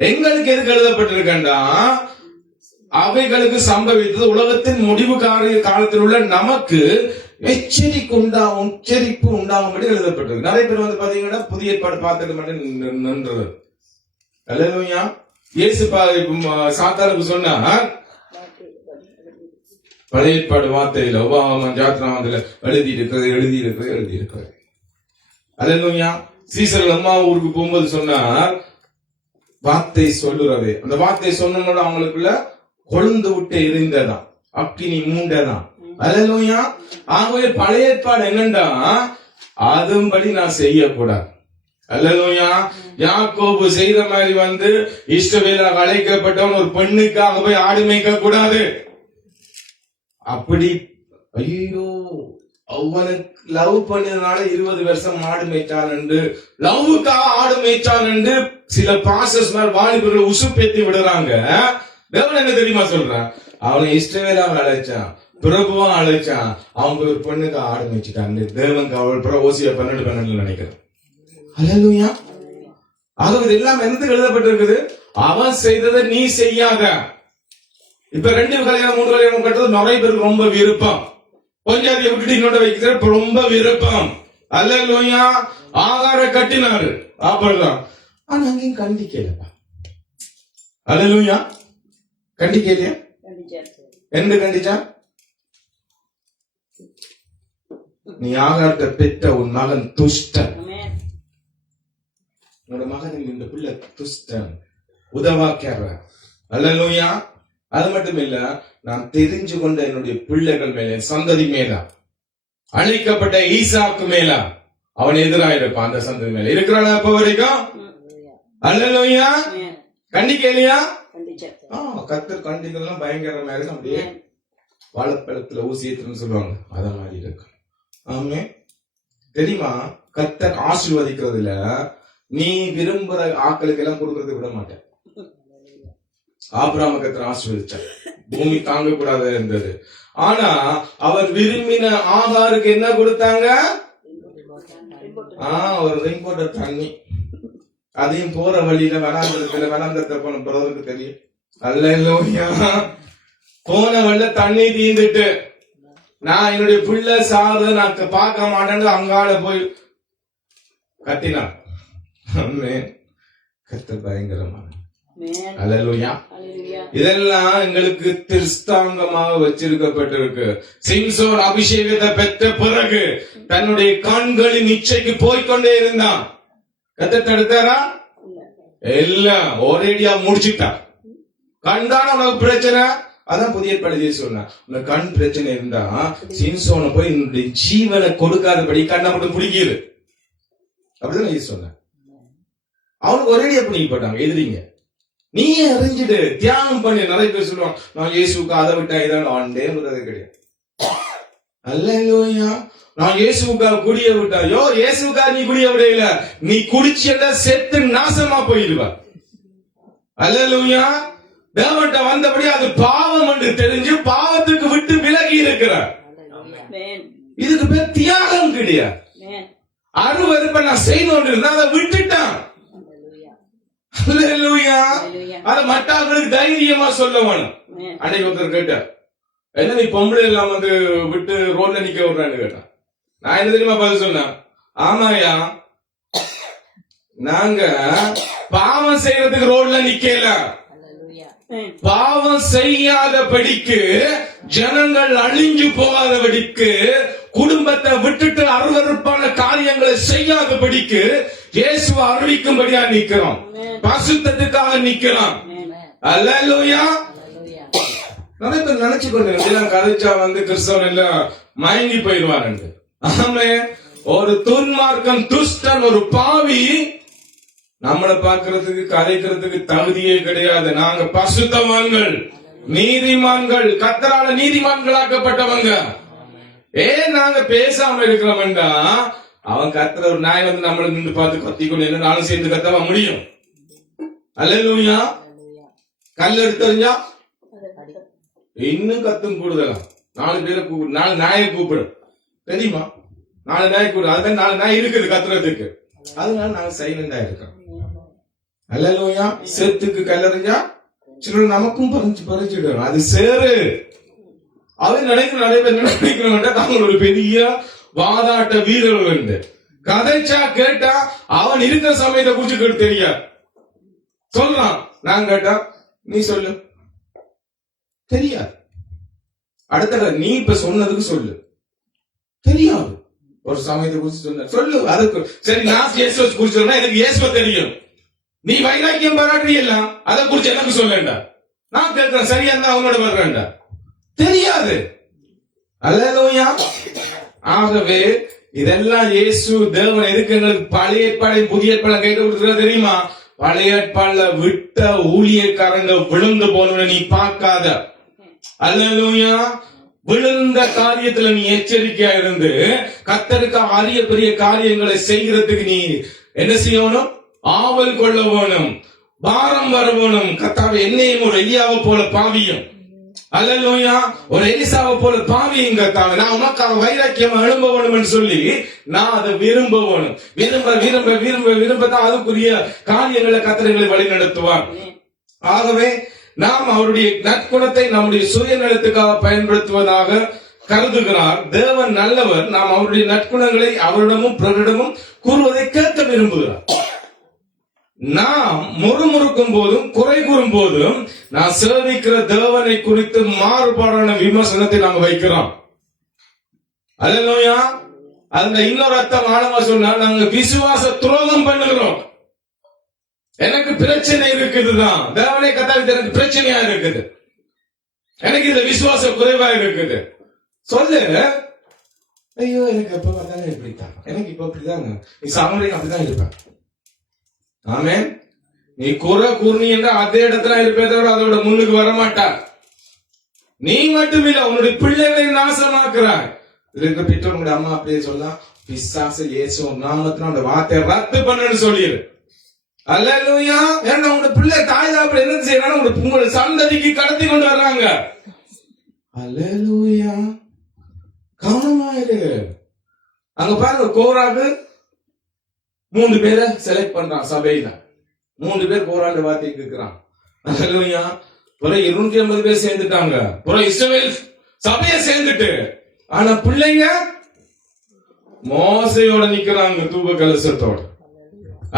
எங்களுக்கு எதுக்கு எழுதப்பட்டிருக்கா? அவைகளுக்கு சம்பவித்தது உலகத்தின் முடிவு காலத்தில் உள்ள நமக்கு எச்சரிப்பு உண்டாகும்படி எழுதப்பட்டிருக்கு. நிறைய பேர் வந்து பாத்தீங்கன்னா புதிய ஏற்பாடு பார்த்துட்டு மட்டும் நின்றது. அல்லேலூயா. இயேசு சாத்தானுக்கு சொன்னார், பழைய ஏற்பாடு வார்த்தையில உபாகமம் யாத்திராகமத்துல எழுதி இருக்கிறது. அல்லேலூயா. சீசர்கள் அம்மா ஊருக்கு போகும்போது சொன்னார், வார்த்தை சொல்லுறவே. அந்த வார்த்தை சொன்னோட அவங்களுக்குள்ள கொழுந்து விட்டு எரிந்ததான், அக்கினி மூண்டதான். அல்லேலூயா. ஆகவே பழைய ஏற்பாடு என்னண்டா, அதுபடி நான் செய்யக்கூடாது. அல்லேலூயா. யாக்கோபு செய்த மாதிரி வந்து இஸ்ரவேலாக அழைக்கப்பட்டவன் ஒரு பெண்ணுக்காக போய் ஆடு மேய்க்க கூடாது. அப்படி ஐயோ அவனுக்கு லவ் பண்ணதுனால 20 வருஷம் ஆடு மேய்ச்சான் என்று, லவ்வுக்காக ஆடு மேய்ச்சான் என்று சில பாசஸ் வாலிபர்கள் உசுப்பேத்தி விடுறாங்க. தேவன் என்ன தெரியுமா சொல்றான்? அவனை இஸ்ரவேலாக அழைச்சான், பிரபுவா அழைச்சான், அவங்க ஒரு பெண்ணுக்கு ஆடு மேய்ச்சிட்டான். தேவன் அவள் ஓசியா 12 நினைக்கிறேன். அல்லேலூயா. ஆகவே இது எல்லாம் என்னத்துக்கு எழுதப்பட்டிருக்குது? அவன் செய்ததை நீ செய்யாத. இப்ப 2 கல்யாணம் 3 கல்யாணம் கட்டுறது நிறைய பேருக்கு ரொம்ப விருப்பம். கொஞ்சம் அதை விட்டுட்டு இன்னொரு வைக்கிறது ரொம்ப விருப்பம். அல்லேலூயா. ஆகார கட்டினாரு அப்படிதான். ஆனா அங்கேயும் கண்டிக்கலப்பா. அல்லேலூயா. கண்டிக்கலையா? என்ன கண்டிச்சா? நீ ஆகாரத்தை பெற்ற உன் மகன் துஷ்டன், உன்னோட மகனில் இந்த பிள்ளை துஷ்டன், உதவாக்கார. அல்லேலூயா. அது மட்டும் இல்ல, நான் தெரிஞ்சு கொண்ட என்னுடைய பிள்ளைகள் மேல, சந்ததி மேல, அழிக்கப்பட்ட ஈசாக்கு மேல அவன் எதிராயிருப்பான். அந்த சந்ததி மேல இருக்கிறானா அப்ப வரைக்கும்? அல்லேலூயா. கண்டிக்கலையா? கர்த்தர் கண்டிக்கலாம் பயங்கரமா இருக்கும். அப்படியே வாழைப்பழத்துல ஊசி ஏத்துன்னு சொல்லுவாங்க, அத மாதிரி இருக்கு. ஆமே. தெரியுமா? கர்த்தர் ஆசீர்வதிக்கிறதுல நீ விரும்புற ஆக்களுக்கு எல்லாம் கொடுக்கறது விட மாட்டேன். ஆபிரகாமை கர்த்தர் ஆசீர்வதிச்சார், பூமி தாங்க கூடாத இருந்தது. ஆனா அவர் விரும்பின ஆகாருக்கு என்ன கொடுத்தாங்க? ஒரு ரிங் போட்ட தண்ணி. அதையும் போற வழியில வனாந்தரத்துல போன பிறருக்கு தெரியும். அல்லேலூயா. போன வழியில தண்ணி தீந்துட்டு, நான் என்னுடைய பிள்ளை சாது நான் பார்க்க மாட்டேன்னு அங்கால போய் கத்தினான். கர்த்தர் பயங்கரமான. அல்லேலூயா. இதெல்லாம் எங்களுக்கு திருஷ்டாங்கமாக வச்சிருக்கப்பட்டிருக்கு. சிம்சோன் அபிஷேகத்தை பெற்ற பிறகு தன்னுடைய கண்களின் இச்சைக்கு போய்கொண்டே இருந்தான். கர்த்தர் தடுத்தாரா? எல்லாம் ஒரேடியா முடிச்சுட்டா. கண்தான உனக்கு பிரச்சனை, அதான் புதிய ஏற்பாடு சொன்னான். உனக்கு கண் பிரச்சனை இருந்தா சிம்சோனை போய் என்னுடைய ஜீவனை கொடுக்காதபடி கண்ணை மட்டும் பிடிக்குது. அப்படிதான் சொன்ன. அவனுக்கு ஒரேடியா பிடிக்க போட்டாங்க எதிரிங்க. நீ அறிஞ்சிட்டு தியானம் பண்ணி. நிறைய பேர் சொல்லுவாங்க, நான் இயேசுக்கு அதை விட்டா இதான் ஆண்டே விடுறது கிடையாது. அல்லேலூயா. நான் இயேசுக்காக குடிய விட்டா, இயேசுக்காக நீ குடிய விடையில, நீ குடிச்ச செத்து நாசமா போயிடுவ. அல்லேலூயா. தேவன்கிட்ட வந்தபடி அது பாவம் என்று தெரிஞ்சு பாவத்துக்கு விட்டு விலகி இருக்கிறார். இதுக்கு பேர் தியாகம் கிடையாது. அருவருப்ப நான் செய்யணும் இருந்தா அதை விட்டுட்டான். அத மற்றவங்களுக்கு தைரியமா சொல்ல வேணும். அன்னைக்கு ஒருத்தர் கேட்டார், என்ன நீ பொம்பளை எல்லாம் வந்து விட்டு ரோட்ல நிக்க விடுறான்னு கேட்டான். நான் என்ன தெரியுமா பதில் சொன்னேன்? ஆமாயா, நாங்க பாவம் செய்யறதுக்கு ரோட்ல நிக்கல, பாவம் செய்யாதபடிக்கு ஜனங்கள் அழிஞ்சு போகாதபடிக்கு, குடும்பத்தை விட்டுட்டு அருவருப்பான காரியங்களை செய்யாதபடிக்கு இயேசுவை அறிவிக்கும்படியா நிக்கிறோம். பரிசுத்தத்துக்காக நிக்கிறோம். அல்லேலூயா. நிறைய பேர் நினைச்சு கொண்டு கதைச்சா வந்து கிறிஸ்தவன் எல்லாம் மயங்கி போயிடுவாரு. ஆமே. ஒரு துன்மார்க்கன், துஷ்டன், ஒரு பாவி நம்மளை பார்க்கறதுக்கு கதைக்கிறதுக்கு தகுதியே கிடையாது. நாங்க பரிசுத்தவான்கள், நீதிமான்கள், கர்த்தரால நீதிமான்களாக்கப்பட்டவங்க. ஏன் நாங்க பேசாம இருக்கிறோம்டா, அவன் கத்துற ஒரு நாய் வந்து நம்மள நின்று பார்த்து கத்திக்கொண்டு என்ன நானும் சேர்ந்து கத்தவா முடியும்? அல்லேலூயா. கல் எடுத்தறிஞ்சா இன்னும் கத்தும் கூடுதலாம். 4 பேரை கூப்பிடு, 4 நாயை கூப்பிடு. தெரியுமா? 4 நாயை கூப்பிடு. அதுதான் 4 நாய் இருக்குது கத்துறதுக்கு. அதனால நாங்க சைலண்டா இருக்கோம். அல்லேலூயா. சேத்துக்கு கல்லறிஞ்சா சில நமக்கும் பறிச்சிடும். அது சேரு. அவன் நினைக்கிற நிறைய பேர் நினைக்கிறவங்க தாங்க ஒரு பெரிய வாதாட்ட வீரர்கள் உண்டு. கதைச்சா கேட்டா அவன் இருக்கிற சமயத்தை குறிச்சு கேட்டு தெரியாது. சொல்றான். நான் கேட்டா நீ சொல்லு, தெரியாது. அடுத்த நீ இப்ப சொன்னதுக்கு சொல்லு, தெரியாது. ஒரு சமயத்தை குறிச்சு சொன்ன சொல்லு. அதுக்கு சரி, நான் இயேசுவை குறிச்சு சொன்னா எனக்கு இயேசுவை தெரியும். நீ வைராக்கியம் பாராட்டுறீல்ல, அதை குறிச்சு எனக்கு சொல்லண்டா. நான் கேட்கிறேன், சரியா இருந்தா அவனோட வர்றேன்டா. தெரியாது. அல்லேலூயா. ஆகவே இதெல்லாம் இயேசு தேவன் எதுக்கு எங்களுக்கு பழைய ஏற்பாடு புதிய ஏற்பாடு கேட்க கொடுக்கிறது தெரியுமா? பழைய ஏற்பாடுல விட்ட ஊழியக்காரங்க விழுந்து போன நீ பார்க்காத. அல்லேலூயா. விழுந்த காரியத்துல நீ எச்சரிக்கையா இருந்து கர்த்தருக்கு அரிய பெரிய காரியங்களை செய்யறதுக்கு நீ என்ன செய்யணும்? ஆவல் கொள்ள வேணும், பாரம் வர வேணும். கர்த்தாவே என்னையும் ஒரு எலியாவை போல பாவியும், அல்லேலூயா, ஒரு எலிசாவை போல பாவியும் கர்த்தாவே. நான் உனக்காக வைராக்கியமா எழும்ப வேணும் சொல்லி நான் அதை விரும்ப வேணும். விரும்ப விரும்ப விரும்ப விரும்பத்தான் அதுக்குரிய காரியங்களை கர்த்தர்களை வழி நடத்துவார். ஆகவே நாம் அவருடைய நற்குணத்தை நம்முடைய சுயநலத்துக்காக பயன்படுத்துவதாக கருதுகிறார். தேவன் நல்லவர். நாம் அவருடைய நற்குணங்களை அவரிடமும் பிறரிடமும் கூறுவதை கேட்க விரும்புகிறார். நாம் முறுமுறுக்கும் போதும் குறை கூறும் போதும் நான் சேவிக்கிற தேவனை குறித்து மாறுபாடான விமர்சனத்தை நாங்கள் வைக்கிறோம். அல்லேலூயா. அந்த இன்னொரு அர்த்தம் ஆழமா சொன்னா நாங்க விசுவாச துரோகம் பண்ணுகிறோம். எனக்கு பிரச்சனை இருக்குதுதான், தேவனை கத்தாவிட்டு எனக்கு பிரச்சனையா இருக்குது, எனக்கு இந்த விசுவாச குறைவா இருக்குது சொல்லு. ஐயோ எனக்கு எப்ப பார்த்தாலும் இப்படித்தான், எனக்கு இப்ப அப்படிதாங்க, நீ சாமரையும் அப்படிதான் இருப்பேன். ஆமே. நீ குறை கூர்ணி என்ற அதே இடத்துல இருப்பதோட அதோட முன்னுக்கு வரமாட்டார். நீ மட்டும் இல்ல, உன்னுடைய பிள்ளைகளை நாசமாக்குறாய். இதுக்கு பெற்றோருடைய அம்மா அப்படியே சொல்லலாம், பிசாசு இயேசு நாமத்தினால அந்த வார்த்தையை ரத்து பண்ணுன்னு சொல்லிடு. அல்லேலூயா. ஏன்னா உங்க பிள்ளை தாய் தாப்ப என்ன செய்யறாங்க? உங்க சந்ததிக்கு கடத்தி கொண்டு வர்றாங்க. அல்லேலூயா. கவனமாயிரு. அங்க பாருங்க, கோராகு 3 பேரை செலக்ட் பண்றான் சபையில. 3 பேர் கோராண்டு வார்த்தை கேட்கிறான். அல்லேலூயா. பிறகு 250 பேர் சேர்ந்துட்டாங்க. பிறகு இஸ்ரவேல் சபையை சேர்ந்துட்டு, ஆனா பிள்ளைங்க மோசையோட நிக்கிறாங்க தூப கலசத்தோட.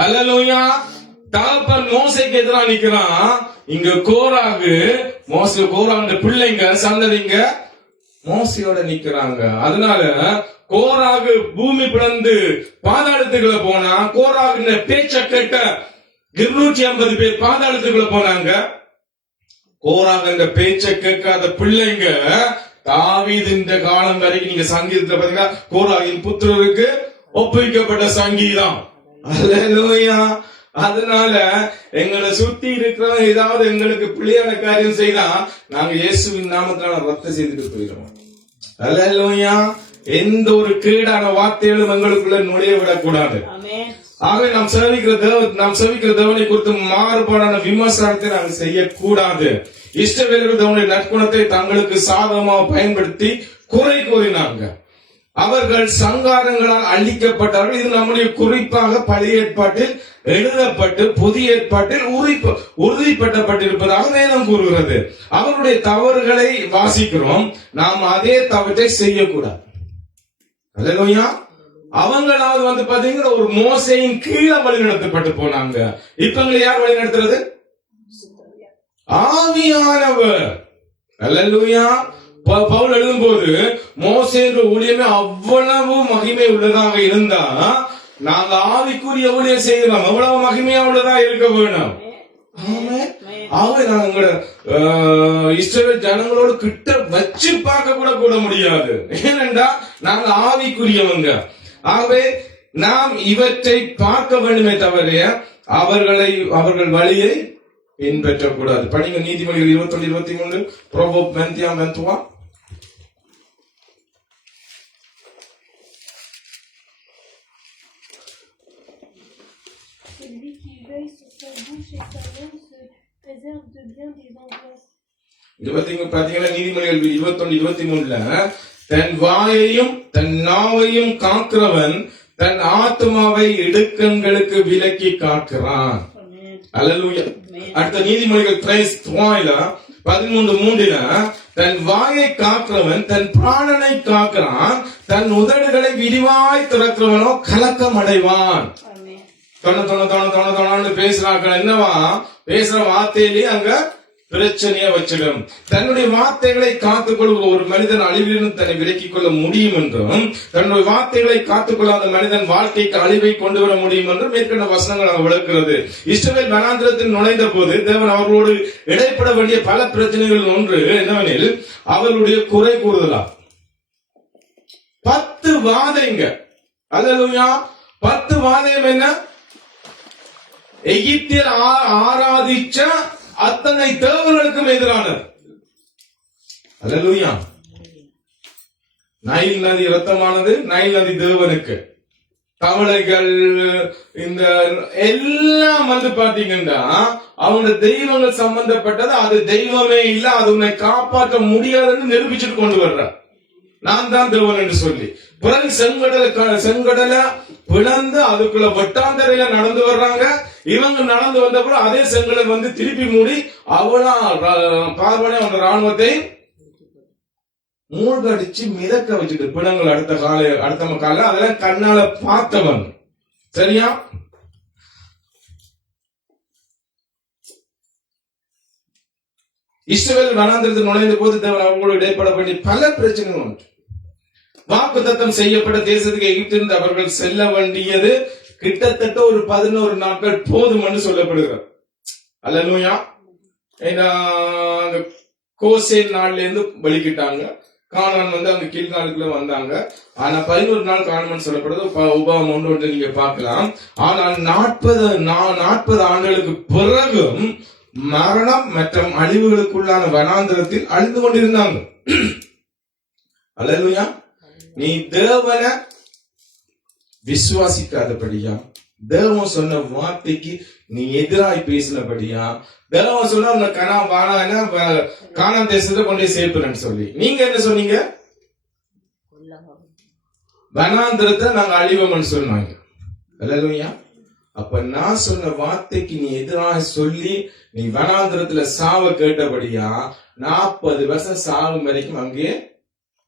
அல்லேலூயா. தகப்பன் மோசைக்கு எதிராக நிக்கிறான். இங்க கோராகு கோராங்க பிள்ளைங்க சந்ததிங்க மோசையோட நிக்கிறாங்க. அதனால கோராகு பூமி பிளந்து பாதாளத்துக்குள்ள போனா, கோராகு பேச்ச கேட்ட 250 பேர் பாதாளத்துக்குள்ள போனாங்க. கோராகு இந்த பேச்ச கேட்காத பிள்ளைங்க தாவீது இந்த காலம் வரைக்கும் நீங்க சங்கீதத்துல பாத்தீங்கன்னா கோராகின் புத்திரருக்கு ஒப்புவிக்கப்பட்ட சங்கீதம். அல்லேலூயா. அதனால எங்களை சுத்தி இருக்கிறவங்க ஏதாவது எங்களுக்கு பிள்ளையான காரியம் செய்தா நாங்க இயேசுவின் நாமத்தினால ரத்து செய்துட்டு போயிடுவோம். அல்லேலூயா. எந்த ஒரு கேடான வார்த்தைகளும் எங்களுக்குள்ள நுழைய விடக்கூடாது. ஆகவே நாம் சேவிக்கிற தேவனை குறித்து மாறுபாடான விமர்சனத்தை நாங்கள் செய்யக்கூடாது. இஸ்ரவேலர்கள் தேவனுடைய நற்குணத்தை தங்களுக்கு சாதகமாக பயன்படுத்தி குறை கூறினாங்க. அவர்கள் சங்காரங்களால் அழிக்கப்பட்டார்கள். இது நம்முடைய குறிப்பாக பழைய ஏற்பாட்டில் எழுதப்பட்டு புதிய ஏற்பாட்டில் உறுதிப்பட்டப்பட்டிருப்பதாக வேதம் கூறுகிறது. அவருடைய தவறுகளை வாசிக்கிறோம், நாம் அதே தவற்றை செய்யக்கூடாது. அல்லேலூயா. அவங்களாவது பாத்தீங்கன்னா ஒரு மோசையின் கீழே வழி நடத்தப்பட்டு போனாங்க. இப்ப யார் வழி நடத்துறது? ஆவியானவர். அல்லேலூயா. பவுல் எழுதும் போது மோசேன்ற ஊழியமே அவ்வளவு மகிமை உள்ளதாக இருந்தா நாங்க ஆவிக்குரிய ஊழியம் செய்யலாம், அவ்வளவு மகிமையா உள்ளதா இருக்க வேணும். நாங்க இஸ்ரவேல் ஜனங்களோடு கிட்ட வச்சு பார்க்க கூட முடியாது. ஏனென்றா நாங்க ஆவிக்குரியவங்க. ஆகவே நாம் இவற்றை பார்க்க வேண்டுமே தவிர அவர்கள் வழியை பின்பற்றக்கூடாது. படிங்க நீதிமொழிகள் 21-23, Proverbes 21-23. Celui qui veille sur sa bouche et sa langue se préserve de bien des angoisses. இது பாத்தீங்கன்னா நீதிமொழிகள் 21:23 தன் வாயையும் தன் நாவையும் காக்கிறவன் தன் ஆத்மாவை இடுக்கண்களுக்கு விலக்கி காக்கிறான். அல்லேலூயா. அடுத்த நீதிமொழிகள் 13:3 தன் வாயை காக்கிறவன் தன் பிராணனை காக்கிறான், தன் உதடுகளை விரிவாய் திறக்கிறவனோ கலக்கம் அடைவான். தொண பேசுறாங்க. என்னவா பேசுற வார்த்தையிலேயே அங்க பிரச்சனைய வச்சிடும். தன்னுடைய வார்த்தைகளை காத்துக்கொள்கிற ஒரு மனிதன் அழிவிலிருந்து தன்னை விலக்கிக் கொள்ள முடியும் என்றும், தன்னுடைய வார்த்தைகளை காத்துக்கொள்ளாத மனிதன் வாழ்க்கைக்கு அழிவை கொண்டு வர முடியும் என்றும் மேற்கண்ட வசனங்கள் விளக்குகிறது. இஸ்ரவேல் வனாந்திரத்தில் நுழைந்த போது தேவன் அவர்களோடு இடைப்பட வேண்டிய பல பிரச்சனைகள் ஒன்று என்னவெனில் அவர்களுடைய குறை கூறுதலா. 10 வாதைங்க. அல்லேலூயா. 10 வாதம் என்ன? எகிப்தியர் ஆராதிச்ச அத்தனை தேவர்களுக்கும் எதிரானது. அல்லேலூயா. நைல் நதி இரத்தமானது, நைல் நதி தேவனுக்கு. தவளைகள் இந்த எல்லாம் பாத்தீங்கன்னா அவங்க தெய்வங்கள் சம்பந்தப்பட்டது. அது தெய்வமே இல்ல, அது உன்னை காப்பாற்ற முடியாதுன்னு நிரூபிச்சுட்டு கொண்டு வர்ற. நான் தான் தேவன் என்று சொல்லி பிறகு செங்கடலை பிளந்து அதுக்குள்ள வெட்டாந்தரையில நடந்து வர்றாங்க. இவங்க நடந்து வந்த அதே செங்கடலை திருப்பி மூடி அவளா பார்வனை அவங்க ராணுவத்தை மூழ்கடிச்சு மிதக்க வச்சுட்டு பிணங்கள் அடுத்த கால அதெல்லாம் கண்ணால பார்த்தவன். சரியா? இஸ்ரவேல் வனாந்திரத்தில் நுழைந்த போது தேவன் அவங்களோடு இடைப்பட வேண்டிய பல பிரச்சனைகள் உண்டு. வாக்குத்தத்தம் செய்யப்பட்ட தேசத்துக்கு எகிப்திலிருந்து அவர்கள் செல்ல வேண்டியது கிட்டத்தட்ட ஒரு 11 நாட்கள் போதும் என்று சொல்லப்படுகிறது. அல்லேலூயா. கோசேன் நாள்ல இருந்து வெளிக்கிட்டாங்க. கானான் அங்க கீழ்காலத்துல வந்தாங்க. ஆனா 11 நாள் காணாமன்னு சொல்லப்படுது. உபாகம் 1 நீங்க பார்க்கலாம். ஆனால் 40 ஆண்டுகளுக்கு பிறகும் மரணம் மற்றும் அழிவுகளுக்குள்ளான வனாந்திரத்தில் அழிந்து கொண்டிருந்தாங்க. அல்லேலூயா. நீ தேவனை விசுவாசிக்காதபடியா, தேவன் சொன்ன வார்த்தைக்கு நீ எதிராய் பேசினபடியா, தேவன் சொன்ன கானான் தேசத்தை கொண்டே சேர்ப்பேன்னு சொல்லி நீங்க என்ன சொன்னீங்க? வனாந்திரத்தை நாங்க அழிவோம்னு சொன்னாங்க. அல்லேலூயா. அப்ப நான் சொன்ன வார்த்தைக்கு நீ எதிராக சொல்லி நீ வனாந்திரத்துல சாவ கேட்டபடியா 40 வருஷம் சாகும் வரைக்கும் அங்கே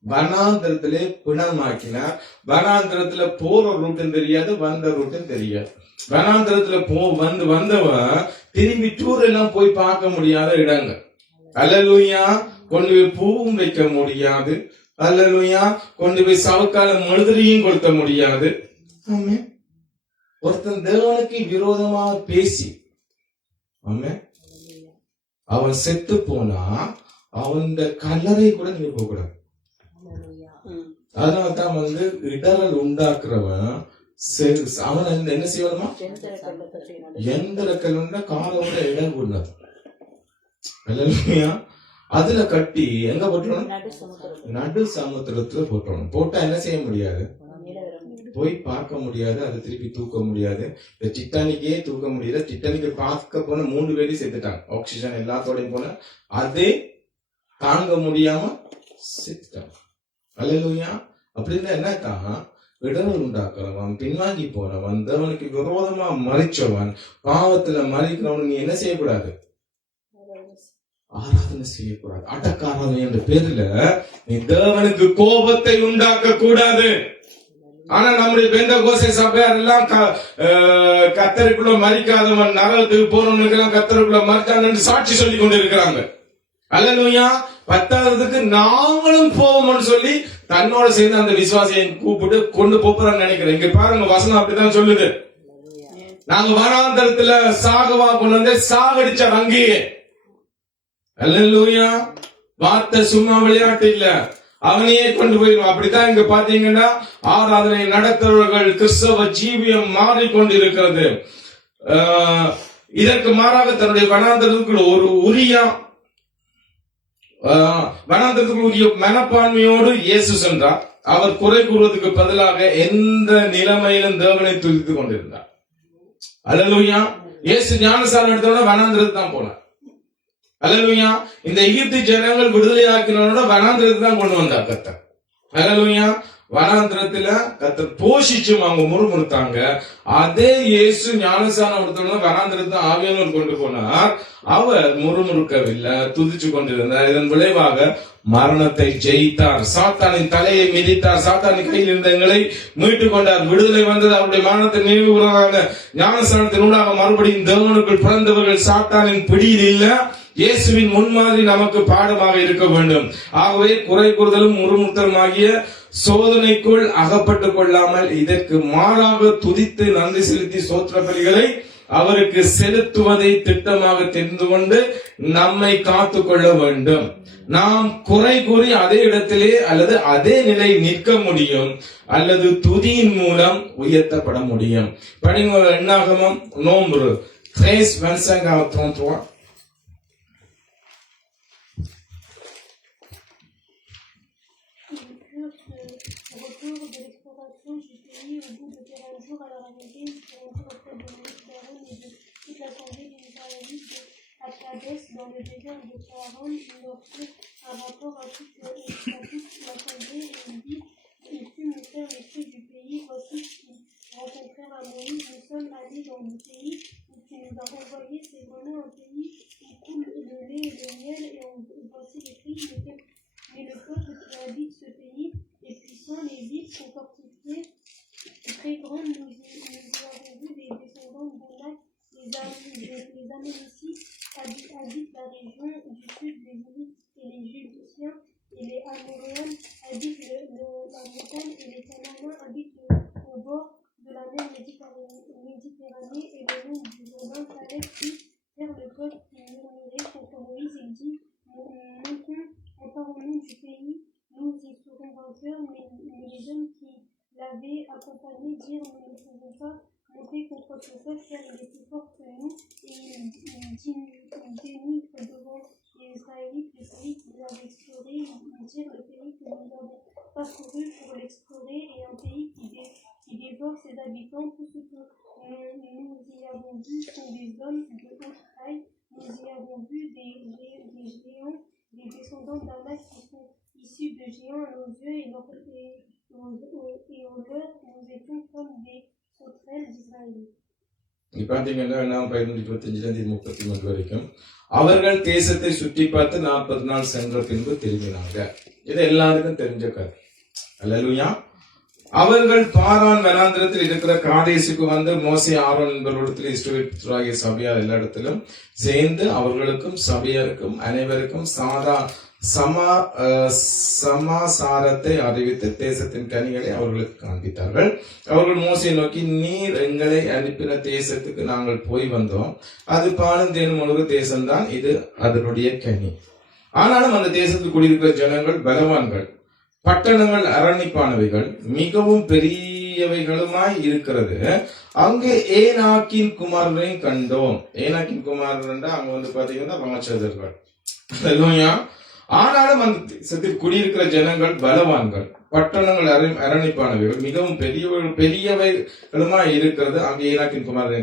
வனாந்திரத்திலே பிணமாக்கினார். வனாந்திரத்துல போற ரூட்டும் தெரியாது, வந்த ரூட்டும் தெரியாது. வனாந்திரத்துல வந்தவன் திரும்பி டூர் எல்லாம் போய் பார்க்க முடியாத இடங்கள். அல்லேலூயா. கொண்டு போய் பூவும் வைக்க முடியாது. அல்லேலூயா. கொண்டு போய் சவக்கால மழுதிரியும் கொடுக்க முடியாது. ஒருத்தன் தேவனுக்கு விரோதமா பேசி அவன் செத்து போனா அவன் கல்லறை கூட நீங்க போக கூடாது. அதனால்தான் இடரல் உண்டாக்குறவன் அவன் என்ன செய்யணுமா? எந்திர கல்லுண்டா காலோட இடம் கூடாது. அதுல கட்டி எங்க போட்டணும்? நடு சமுத்திரத்துல போட்டணும். போட்டா என்ன செய்ய முடியாது? போய் பார்க்க முடியாது. அதை திருப்பி தூக்க முடியாது. இந்த டிட்டானிக்கே தூக்க முடியாது. டிட்டானிக்கை பார்க்க போன 3 பேரையும் செத்துட்டாங்க. ஆக்சிஜன் எல்லாத்தோடையும் போன அதே தாங்க முடியாம செத்துட்டாங்க. அல்லேலூயா. அப்படின்னா என்னத்தான்? இடரல் உண்டாக்குறவன், பின்வாங்கி போனவன், தேவனுக்கு விரோதமா மறிச்சவன், பாவத்துல மறிக்கிறவன் நீ என்ன செய்யக்கூடாது? ஆராதனை செய்யக்கூடாது. அடக்காராதனை என்ற பேர்ல நீ தேவனுக்கு கோபத்தை உண்டாக்க கூடாது. ஆனா நம்முடைய பெந்தகோஸ்தே சபையார் எல்லாம் கர்த்தருக்குள்ள மரிக்காதவன் நரகத்துக்கு போறவனுக்கு எல்லாம் கர்த்தருக்குள்ள மரிச்சான்னு சாட்சி சொல்லி கொண்டு இருக்கிறாங்க. அல்லேலூயா. 10வதுக்கு நாங்களும் போவோம்னு சொல்லி தன்னோட சேர்ந்து அந்த விசுவாசியை கூப்பிட்டு கொண்டு போறான்னு நினைக்கிறேன். இங்க பாருங்க, வசனம் அப்படித்தான் சொல்லுது. நாங்க வனாந்தரத்துல சாகவா கொண்டு வந்து சாகடிச்சார் அங்கேயே. அல்லேலூயா. வார்த்தை சும்மா விளையாட்டு இல்ல, அவனையே கொண்டு போயிடும். அப்படித்தான் இங்க பாத்தீங்கன்னா ஆராதனை நடத்துறவர்கள் கிறிஸ்தவ ஜீவியம் மாறிக்கொண்டிருக்கிறது. இதற்கு மாறாக தன்னுடைய வனாந்தரத்துக்குள் ஒரு வனாந்தரத்துக்குள் மனப்பான்மையோடு இயேசு சென்றார். அவர் குறை கூறுவதற்கு பதிலாக எந்த நிலைமையிலும் தேவனை துதித்துக் கொண்டிருந்தார். அல்லேலூயா. இயேசு ஞானஸ்நானம் எடுத்தோட வனாந்தரத்துக்கு தான் போனார். அல்லேலூயா. இந்த எகிப்து ஜனங்கள் விடுதலை ஆக்கினோட வனாந்திரத்தை தான் கொண்டு வந்தா கர்த்தர். அல்லேலூயா. வனாந்திரத்துல கர்த்தர் போஷிச்சு அவங்க முறுமுறுத்தாங்க. அதே இயேசு ஞானஸ்நானம் கொடுத்தோம்னா வனாந்திரத்தை ஆவியானவர் கொண்டு போனார். அவர் முறுமுறுக்கவில்லை, துதிச்சு கொண்டிருந்தார். இதன் விளைவாக மரணத்தை ஜெயித்தார், சாத்தானின் தலையை மிதித்தார், சாத்தானின் கையில் இருந்த எங்களை மீட்டுக் கொண்டார். விடுதலை வந்தது. அவருடைய மரணத்தை நினைவு கூறுவதாக ஞானஸ்நானத்தின் ஊடாக மறுபடியும் தேவனுக்குள் பிறந்தவர்கள் சாத்தானின் பிடியில் இல்ல, இயேசுவின் முன்மாதிரி நமக்கு பாடமாக இருக்க வேண்டும். ஆகவே குறை கூறுதலும் முறுமுறுத்தலும் ஆகிய சோதனைக்குள் அகப்பட்டுக் கொள்ளாமல் இதற்கு மாறாக துதித்து நன்றி செலுத்தி சோத்திர பலிகளை அவருக்கு செலுத்துவதை திட்டமாக தெரிந்து கொண்டு நம்மை காத்துக் கொள்ள வேண்டும். நாம் குறை கூறி அதே இடத்திலே அல்லது அதே நிலை நிற்க முடியும், அல்லது துதியின் மூலம் உயர்த்தப்பட முடியும். படிங்க என்னாகமம் நோம்பு 13:25-33. Retour de l'exploration du pays au bout de 40 jours à leur arrivée, ils seront auprès de Moïse, d'Aaron et de toute l'assemblée des Israélites à Kadesh, dans le désert de Paran. Ils leur firent un rapport à toute l'assemblée et ils dirent: il fut mon frère les cieux du pays, voici qu'ils rencontrèrent à Moïse: nous sommes allés dans le pays où tu nous as envoyés, c'est vraiment un pays où coule le lait et le miel, et voici les prix, mais le peuple qui habite ce pays est puissant, les villes sont fortifiées, très grandes. Nous y avons vu des descendants d'Anak, les Amélécites habitent la région du sud des Hivvites, et les Jébusiens et les Amoréens habitent la montagne, et les Cananéens habitent au bord de la mer Méditerranée et le long du Jourdain. Caleb fit faire le peuple qui murmurait contre Moïse. Il dit: montons, emparons-nous du pays, nous y serons vainqueurs. Mais les hommes qui l'avaient accompagné dirent: nous ne pouvons pas monter contre ce peuple, car il est plus fort que nous, et il dénigre devant les Israélites le pays qu'ils avaient exploré. Ils dirent: le pays que nous avons parcouru pour l'explorer est un pays qui dévore ses habitants. Tout ce que nous y avons vu sont des hommes de haute taille. Nous y avons vu des géants, des descendants d'Anak qui sont issus de géants à nos yeux, et au leur, nous étions comme des sauterelles d'Israël. பாத்தீங்கன்னா 25-33 வரைக்கும் அவர்கள் தேசத்தை சுற்றி பார்த்து 40 நாள் சென்ற பின்பு திரும்பினாங்க. இது எல்லாருக்கும் தெரிஞ்ச கதை. அல்லேலூயா. அவர்கள் பாரான் வனாந்திரத்தில் இருக்கிற காதேசுக்கு வந்து மோசே ஆரோன் என்பவரிடத்தில் இஸ்ரவேல் சபையார் எல்லா இடத்திலும் சேர்ந்து அவர்களுக்கும் சபையாருக்கும் அனைவருக்கும் சமாசாரத்தை அறிவித்து தேசத்தின் கனிகளை அவர்களுக்கு காண்பித்தார்கள். அவர்கள் மோசையை நோக்கி: நீர் எங்களை அனுப்பின தேசத்துக்கு நாங்கள் போய் வந்தோம், அது பாலும் தேனும் ஒழுகு தேசம்தான், இது அதனுடைய கனி. ஆனாலும் அந்த தேசத்தில் குடியிருக்கிற ஜனங்கள் பலவான்கள், பட்டணங்கள் அரணிப்பானவைகள், மிகவும் பெரியவைகளுமாய் இருக்கிறது. அங்கே ஏனாக்கின் குமாரனையும் கண்டோம். ஏனாக்கின் குமாரன் அங்க வந்து பாத்தீங்கன்னா ராட்சதர்கள். ஆனாலும் அந்த தேசத்தில் குடியிருக்கிற ஜனங்கள் பலவான்கள், பட்டணங்கள் அரணிப்பானவைகள், மிகவும் பெரியவைகளுமாய் இருக்கிறது. அங்கே ஏனாக்கின் குமாரனை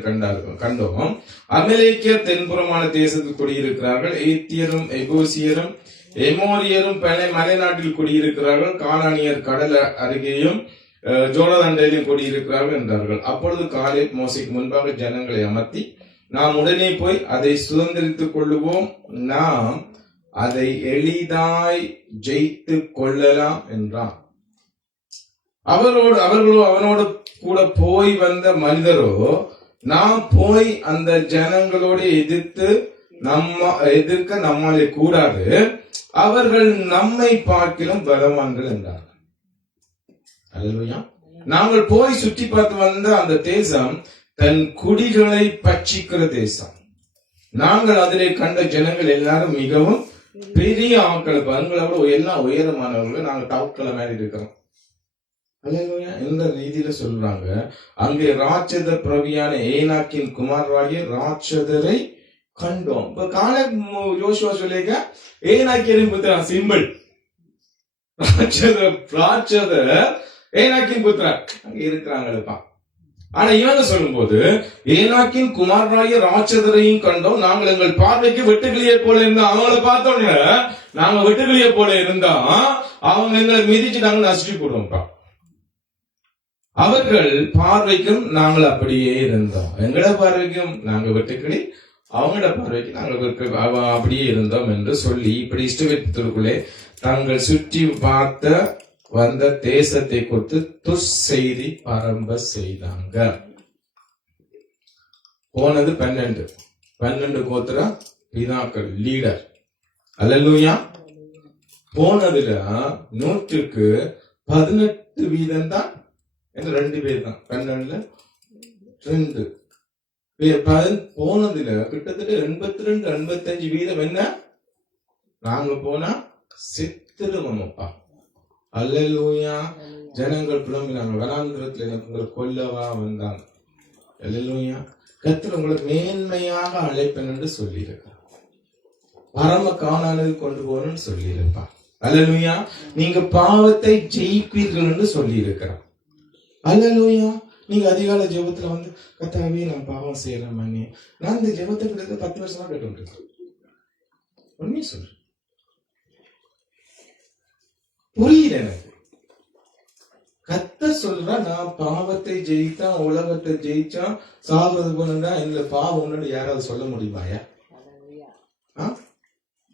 கண்டோம். அமலேக்கியர் தென்புறமான தேசத்தில் குடியிருக்கிறார்கள். ஏத்தியரும் எபூசியரும் எமோரியரும் மலைநாட்டில் குடியிருக்கிறார்கள். கானானியர் கடல் அருகேயும் ஜோர்தானிலும் குடியிருக்கிறார்கள் என்றார்கள். அப்பொழுது காலேப் மோசேக்கு முன்பாக ஜனங்களை அமர்த்தி: நாம் உடனே போய் அதை சுதந்திரித்துக் கொள்ளுவோம், நாம் அதை எளிதாய் ஜெயித்து கொள்ளலாம் என்றான். அவனோடு கூட போய் வந்த மனிதரோ, நாம் போய் அந்த ஜனங்களோடு எதிர்க்க நம்மாலே கூடாது, அவர்கள் நம்மை பார்க்கிலும் பலவான்கள் என்றார். அல்லேலூயா. நாங்கள் போய் சுற்றி பார்த்து வந்த அந்த தேசம் தன் குடிகளை பட்சிக்கிற தேசம். நாங்கள் அதிலே கண்ட ஜனங்கள் எல்லாரும் மிகவும் பெரிய ஆட்கள், எங்களோட எல்லாம் உயரமானவர்கள், நாங்க டாப்களை மேல இருக்கிறோம். அல்லேலூயா. இந்த ரீதியில சொல்றாங்க. அங்கே ராட்சத பிரவியான ஏனாக்கின் குமாரராகிய ராட்சதரை கண்டோம். இப்ப கால யோசுவா சொல்லிக்க ஏனாக்கியரின் புத்திரன் சிம்பிள் ராட்சத ஏனாக்கின் புத்திரன் அங்க இருக்கிறாங்கப்பா. ஆனா இவங்க சொல்லும்போது ஏனாக்கின் குமாரராகிய ராட்சதரையும் கண்டோம், நாங்கள் எங்கள் பார்வைக்கு வெட்டுக்கிளியை போல இருந்தோம். அவங்கள பார்த்தோன்னு நாங்க வெட்டுக்கிளியை போல இருந்தோம், அவங்க எங்களை மிதிச்சுட்டாங்க, நசுக்கி போடுவோம்ப்பா. அவர்கள் பார்வைக்கும் நாங்கள் அப்படியே இருந்தோம். எங்கட பார்வைக்கும் நாங்க வெட்டுக்கிளி, அவங்களோட பார்வைக்கு நாங்கள் அப்படியே இருந்தோம் என்று சொல்லி இப்படி இஷ்டவேதத்திற்குள்ளே தங்கள் சுற்றி பார்த்த வந்த தேசத்தை கொடுத்து துர்செய்தி பரம்ப செய்தாங்க. போனது 12 கோத்திர பிதாக்கள் லீடர். அல்லேலூயா. போனதுல 100க்கு 18 வீதம் தான், 2 பேர் தான், 12ல 2 போனதுல கிட்டத்தட்ட 82-85 வீதம் என்ன நாங்க போனா செத்துருவோம்ப்பா. அல்லேலூயா. ஜனங்கள் புலம்பினாங்க, வனாந்திரத்துல உங்களை கொல்லவா வந்தாங்க. அல்லேலூயா. கர்த்தர் உங்களை மேன்மையாக அழைப்பேன் என்று சொல்லியிருக்கார், பரம காணானுக்கு கொண்டு போகணும்னு சொல்லியிருப்பா. அல்லேலூயா. நீங்க பாவத்தை ஜெயிப்பீர்கள் என்று சொல்லி இருக்கிறார். அல்லேலூயா. நீங்க அதிகால ஜெபத்துல வந்து கர்த்தாவே நான் பாவம் செய்யறேன் மன்னி, நான் இந்த ஜெபத்தை கிட்ட 10 வருஷமா கேட்டு உண்மையை சொல்றேன், புரியல எனக்கு. கர்த்தர் சொல்றா நான் பாவத்தை ஜெயித்தா உலகத்தை ஜெயிச்சா சாவது போனா இந்த பாவம் உன்னோட யாராவது சொல்ல முடியுமாயா?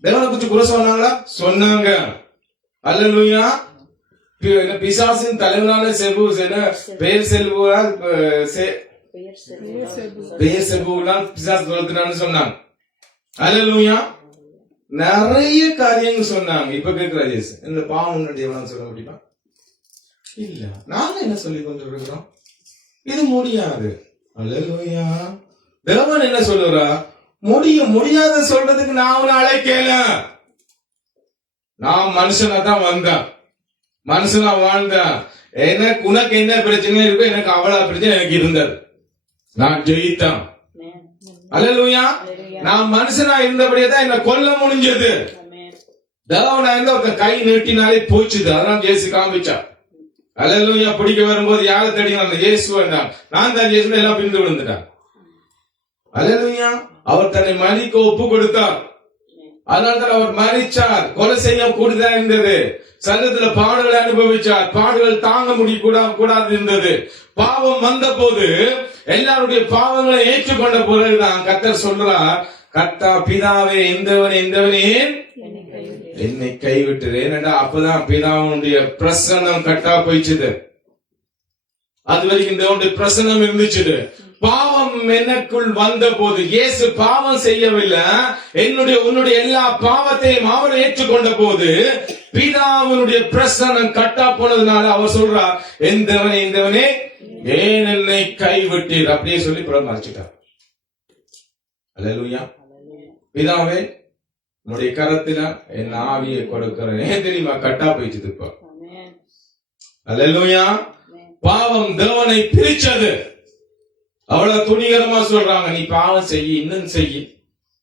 தேவனை குறிச்சு குறை சொன்னாங்களா? சொன்னாங்க. அல்லேலூயா. பிசாசின் தலைவனான பெயர் செல்புவால் பிசாசு துரத்தினான்னு சொன்னாங்க. அல்லேலூயா. நிறைய காரியங்கள் சொன்னாங்க. இப்ப கேட்கிற இந்த பாவம் உன்னுடைய சொல்ல முடியுமா? இல்ல. நாங்க என்ன சொல்லி கொண்டிருக்கிறோம்? இது முடியாது. அல்லேலூயா. தேவன் என்ன சொல்லுறா? முடியாத சொல்றதுக்கு நான் உன்னை அழைக்கல. நான் மனுஷனா தான் வந்தேன், மனுஷனா வாழ்ந்தேன். எனக்கு உனக்கு என்ன பிரச்சனை இருக்கோ எனக்கு அவ்வளவு பிரச்சனை எனக்கு இருந்தது, நான் ஜெயித்தேன். அல்லேலூயா. நான் மனுஷனா இருந்தபடியே தான் என்ன கொல்ல முடிஞ்சது. தேவனா இருந்த ஒருத்தன் கை நீட்டினாலே போச்சுது, அதனால இயேசு காமிச்சா. அல்லேலூயா. பிடிக்க வரும்போது யாரை தேடி வந்த? இயேசு வேண்டாம், நான் தான் இயேசு, எல்லாம் பிரிந்து விழுந்துட்டான். அல்லேலூயா. அவர் தன்னை மரிக்க ஒப்பு கொடுத்தார், அதனால்தான் அவர் மரிச்சார். கொலை செய்ய கூடுதலா இருந்தது, சங்கத்துல பாடுகளை அனுபவிச்சார், பாடுகள் தாங்க முடிய கூடாது இருந்தது. பாவம் வந்த போது எல்லாருடைய பாவங்களை ஏற்றுக்கொண்ட பிறகுதான் கர்த்தர் சொல்றார், கர்த்தா பிதாவே இந்தவனே என்னை கைவிட்டுறேன். அப்பதான் பிதாவுடைய பிரசன்னம் கட்டா போயிச்சுது. அது வரைக்கும் தேவனுடைய பிரசன்னம் இருந்துச்சு. பாவம் எனக்குள் வந்த போது இயேசு பாவம் செய்யவில்லை, உன்னுடைய எல்லா பாவத்தையும் அவர் ஏற்றுக்கொண்ட போது பிதாவினுடைய பிரசன்னம் கட்டா போனதுனால அவர் சொல்றார், இந்தவனே ஏன் என்னை கைவிட்டீர், அப்படியே சொல்லி மறைச்சிட்டார். அல்லேலூயா. பிதாவே உன்னுடைய கரத்துல என் ஆவியை கொடுக்கிறேன். ஏன் தெரியுமா? கட்டா போயிடுச்சு இப்ப. அல்லேலூயா. பாவம் தேவனை பிரிச்சது. அவ்வளவு துணிகரமா சொல்றாங்க, நீ பாவம் செய்ய, இன்னும் செய்ய.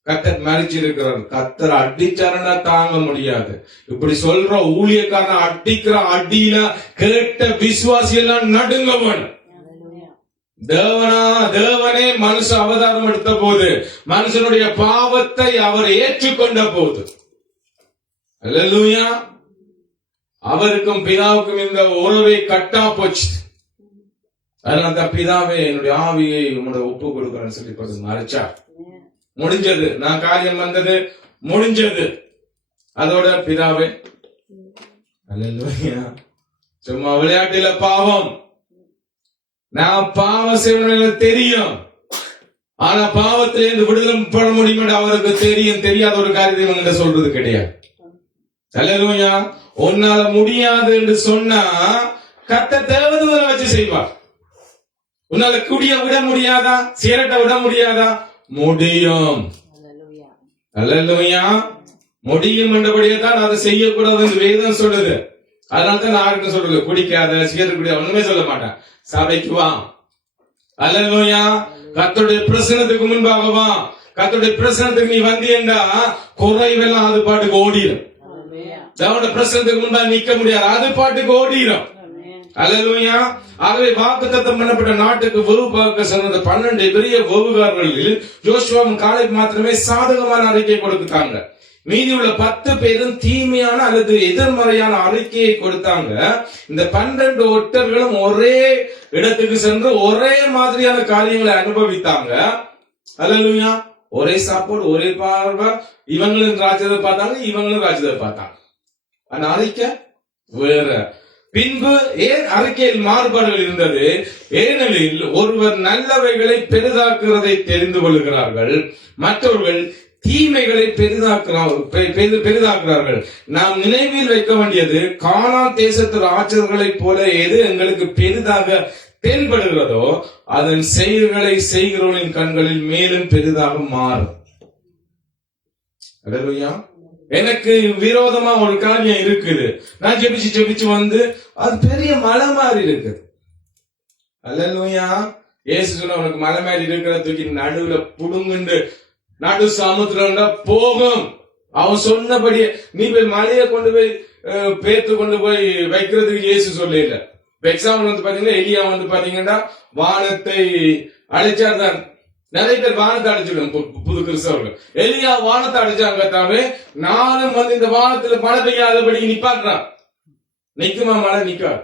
கர்த்தர் மறைச்சிருக்கிறார். கர்த்தர் அடிச்சாருன்னா தாங்க முடியாது. இப்படி சொல்ற ஊழியக்காரன் அடிக்கிற அடியில கேட்ட விசுவாசி எல்லாம் நடுங்கவன். தேவனே மனுஷ அவதாரம் எடுத்த போது மனுஷனுடைய பாவத்தை அவர் ஏற்றுக்கொண்ட போது, அல்லேலூயா, அவருக்கும் பிதாவுக்கும் இந்த உறவை கட்டா போச்சு. அதனால பிதாவே என்னுடைய ஆவியை உங்களுடைய ஒப்பு கொடுக்கிறேன்னு சொல்லி மறைச்சா முடிஞ்சது. நான் காரியம் வந்தது முடிஞ்சது. அதோட பிதாவே, அல்லேலூயா. சும்மா விளையாட்டுல பாவம், நான் பாவம் செய்யணும் தெரியும், ஆனா பாவத்திலிருந்து விடுதலை பெற முடியும் அவருக்கு தெரியும். தெரியாத ஒரு காரியத்தை சொல்றது கிடையாது. அல்லேலூயா. உன்னால முடியாது என்று சொன்னா கர்த்தர் தேவதூதனை வச்சு செய்வார். உன்னால குடிய விட முடியாதா? சிகரெட்டை விட முடியாதா? முடியும். அல்லேலூயா. முடியும் என்றபடியே தான் அதை செய்யக்கூடாது என்று வேதம் சொல்லுது. அதனால்தான் நான் யாருக்கும் சொல்றது, குடிக்காத, சிகரெட் குடிக்காத, ஒண்ணுமே சொல்ல மாட்டேன். சபைக்கு வா. அல்லேலூயா. கர்த்தருடைய பிரசன்னத்துக்கு முன்பாக வா. கர்த்தருடைய பிரசன்னத்துக்கு நீ வந்தீண்டா குறைவெல்லாம் அது பாட்டுக்கு ஓடிடும். தேவனுடைய பிரசன்னத்துக்கு முன்பாக நிக்க முடியாது, அது பாட்டுக்கு ஓடிடும். அல்லேலூயா. ஆகவே வாக்குத்தத்தம் பண்ணப்பட்ட நாட்டுக்கு வெகு பார்க்க சொன்ன 12 பெரிய வெகுகாரர்களில் யோசுவாவும் காலேப் மாத்திரமே சாதகமான அறிக்கை கொடுத்தாங்க. மீதி உள்ள 10 பேரும் தீமையான அல்லது எதிர்மறையான அறிக்கையை கொடுத்தாங்க. இந்த 12 ஒற்றர்களும் ஒரே இடத்துக்கு சென்று ஒரே மாதிரியான காரியங்களை அனுபவித்தாங்க. அல்லேலூயா. ஒரே சாப்பாடு, ஒரே பார்வை, இவங்களும் ராஜ்யத்தை பார்த்தாங்க, இவங்களும் ராஜ்யத்தை பார்த்தாங்க. அந்த அறிக்கை வேற. பின்பு ஏன் அறிக்கையில் மாறுபாடுகள் இருந்தது? ஏனெனில் ஒருவர் நல்லவைகளை பெரிதாக்குறதை தெரிந்து கொள்கிறார்கள், மற்றவர்கள் தீமைகளை பெரிதாக்குறார்கள். நாம் நினைவில் வைக்க வேண்டியது, கானான் தேசத்து ராஜர்களைப் போல எது எங்களுக்கு பெரிதாக தென்படுகிறதோ அதன் செயல்களை செய்கிறவர்களின் கண்களில் மேலும் பெரிதாக மாறும். அல்லேலூயா. எனக்கு விரோதமா ஒரு காரியம் இருக்குது, நான் ஜெபிச்சு வந்து அது பெரிய மலை மாதிரி இருக்குது. அல்லேலூயா. இயேசு சொன்ன, உனக்கு மலை மாதிரி இருக்கிற தூக்கி நடுவுல புடுங்குண்டு நடு சமுத்திரம் போகும். அவன் சொன்னபடியே நீ போய் மலையை கொண்டு போய் பேத்து கொண்டு போய் வைக்கிறதுக்கு இயேசு சொல்ல இல்ல. எக்ஸாம்பிள் வந்து பாத்தீங்கன்னா, எலியா வந்து பாத்தீங்கன்னா வானத்தை அழைச்சாதான். நிறைய பேர் வானத்தை அடைச்சிடும் புது கிறிஸ்தவர்கள். எலியா வானத்தை அடைச்சாங்க, நானும் வந்து இந்த வானத்துல மழை பெய்யாதபடி நிப்பாட்டுறான். நிக்குமா மழை? நிக்காது.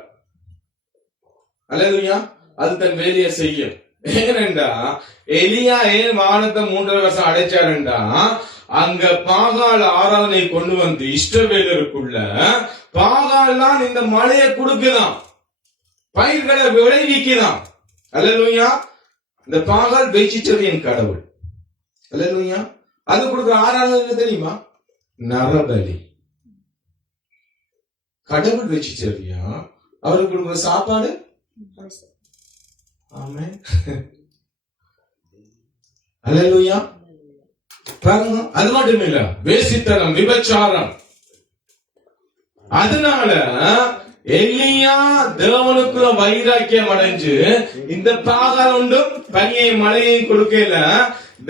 அல்லேலூயா. அது தன் வேலையை செய்யும். ஏனென்றா எலியா ஏன் வானத்தை 3.5 வருஷம் அடைச்சாருண்டா, அங்க பாகால் ஆராதனை கொண்டு வந்து இஷ்டவேலருக்குள்ள பாகால் தான் இந்த மழையை கொடுக்குதான், பயிர்களை விளைவிக்குதான். அல்லேலூயா. இந்த பாகால் வெஜிடேரியன் கடவுள். அல்லேலூயா. அது கொடுக்குற ஆராதனை தெரியுமா? நரபலி. கடவுள் வெஜிடேரியன், அவருக்கு கொடுக்குற சாப்பாடு. ஆமென். அல்லேலூயா. பாருங்க, அது மட்டும் இல்ல, வேசித்தனம், விபச்சாரம். அதனால எலியா தேவனுக்குள்ள வைராக்கியம் அடைஞ்சு இந்த பாகால் ஒன்றும் பனியை மழையையும் கொடுக்கல,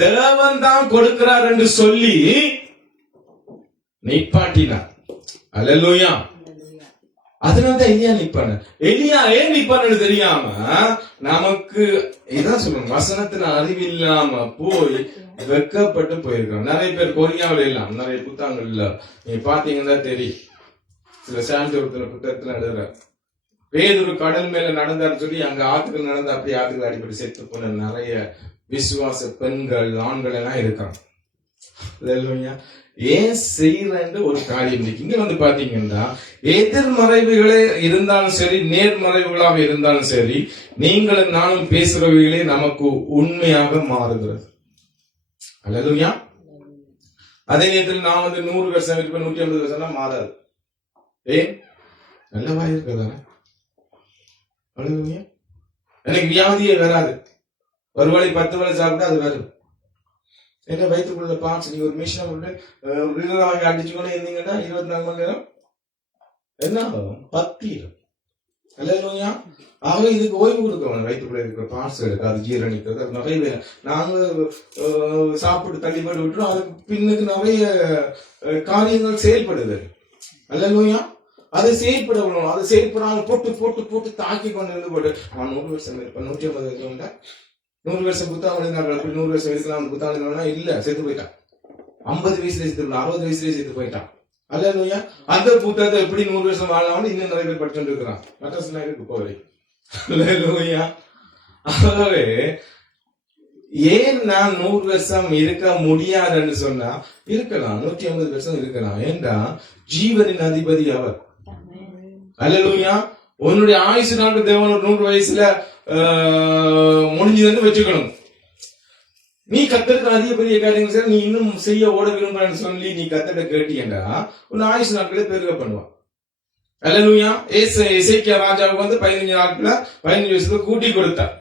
தேவன் தான் கொடுக்கிறார் என்று சொல்லி நிப்பாட்டினார். அல்லேலூயா. அதனாலதான் எலியா நிப்பான. எலியா ஏன் நிப்பான்னு தெரியாம, நமக்கு இதான் சொல்லணும், வசனத்துல அறிவில்லாம போய் வெக்கப்பட்டு போயிருக்கோம். நிறைய பேர் கொரியாவில இல்லாம் நிறைய புத்தகங்கள்ல நீங்க பாத்தீங்கன்னா தெரியும். சில சாந்தோரத்துல புத்தகத்துல எழுதுற பேதுரு கடல் மேல நடந்தாரு சொல்லி அங்க ஆத்துக்கள் நடந்து அப்படியே ஆத்துக்கள் அடிப்படை செத்து போன நிறைய விசுவாச பெண்கள் ஆண்கள் எல்லாம் இருக்காங்க. ஏன் செய்யறேன்னு ஒரு காரியம் இருக்கு. இங்க வந்து பாத்தீங்கன்னா, எதிர்மறைவுகளே இருந்தாலும் சரி, நேர்மறைவுகளாக இருந்தாலும் சரி, நீங்களும் நானும் பேசுறவைகளே நமக்கு உண்மையாக மாறுகிறது. அல்லேலூயா. அதே நேரத்தில் நான் வந்து 100 வருஷம் இருப்பேன், 150 வருஷம் மாறாது. ஏன்? நல்லவா இருக்கதானே. அல்லேலூயா. எனக்கு வியாதியே வராது. ஒரு வேளை 10 வேளை சாப்பிட்டா அது வரும். என்ன வயிற்றுக்குள்ள பார்ட்ஸ், நீங்க ஒரு மிஷினை வாங்கி அடிச்சுக்கொண்டே இருந்தீங்கன்னா 24 மணி நேரம் என்ன ஆகும்? பத்திரும். அல்லேலூயா. ஆகவே இதுக்கு ஓய்வு கொடுக்கணும். வயிற்றுக்குள்ள இருக்கிற பார்ட்ஸ்களுக்கு அது ஜீரணிக்கிறது, அது நிறைய நாங்க சாப்பிட்டு தள்ளிப்பட்டு விட்டுரும். அதுக்கு பின்னுக்கு நிறைய காரியங்கள் செயல்படுது. அல்லேலூயா. அதை செயல்படணும். அதை செயல்படாம போட்டு போட்டு போட்டு தாக்கி கொண்டு இருந்து போட்டு 100 வருஷம் இருப்பேன், 150 வருஷம் 100 வருஷம் புத்தகம் எழுதினார்கள். 100 வருஷம் இருக்கலாம் புத்தகம் எழுதினா இல்ல, செத்து போயிட்டான். 50 வயசுல செத்து போயிட்டான், 60 வயசுலயே செத்து போயிட்டான். அல்லேலூயா. அந்த புத்தகத்தை எப்படி 100 வருஷம் வாழலாம்னு இன்னும் நிறைய பேர் படிச்சுட்டு இருக்கிறான். மற்ற இருக்கு போவரை. அல்லேலூயா. ஆகவே ஏன் நான் 100 வருஷம் இருக்க முடியாதுன்னு சொன்னா, இருக்கலாம், 150 வருஷம் இருக்கலாம். ஏண்டா ஜீவனின் அதிபதி அவர். அல்லேலூயா. உன்னுடைய ஆயுசு நாட்டு தேவன் ஒரு 100 வயசுல முடிஞ்சதுன்னு வச்சுக்கணும். நீ கத்தருக்கு அதிக பெரிய காரியங்கள் சார், நீ இன்னும் செய்ய ஓட விரும்புறன்னு சொல்லி நீ கத்தட்ட கேட்டீங்கன்னா உன் ஆயுசு நாட்களே பெருக பண்ணுவான். அல்லேலூயா. எசேக்கியா ராஜாவுக்கு வந்து 15 நாட்கள 15 வயசுல கூட்டி கொடுத்தார்.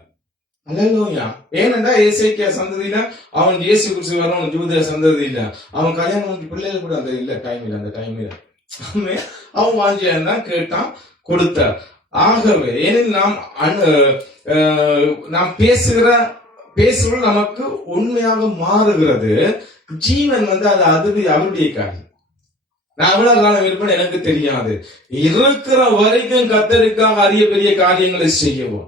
அல்லேலூயா. ஏனென்றா எசேக்கியா சந்ததியில அவன் இயேசு கிறிஸ்து வரணும், ஜூத சந்ததியில அவன் கல்யாணம் பிள்ளைகள் கூட அந்த இல்ல டைம்ல, அந்த டைம்ல அவன் வாஞ்சியா கேட்டான், கொடுத்தார். ஆகவே நாம் பேசுகிற நமக்கு உண்மையாக மாறுகிறது. ஜீவன் வந்து அது அவருடைய காரியம். நான் எவ்வளவு காலம் இருப்பேன் எனக்கு தெரியாது. இருக்கிற வரைக்கும் கர்த்தருக்காக அரிய பெரிய காரியங்களை செய்யவும்.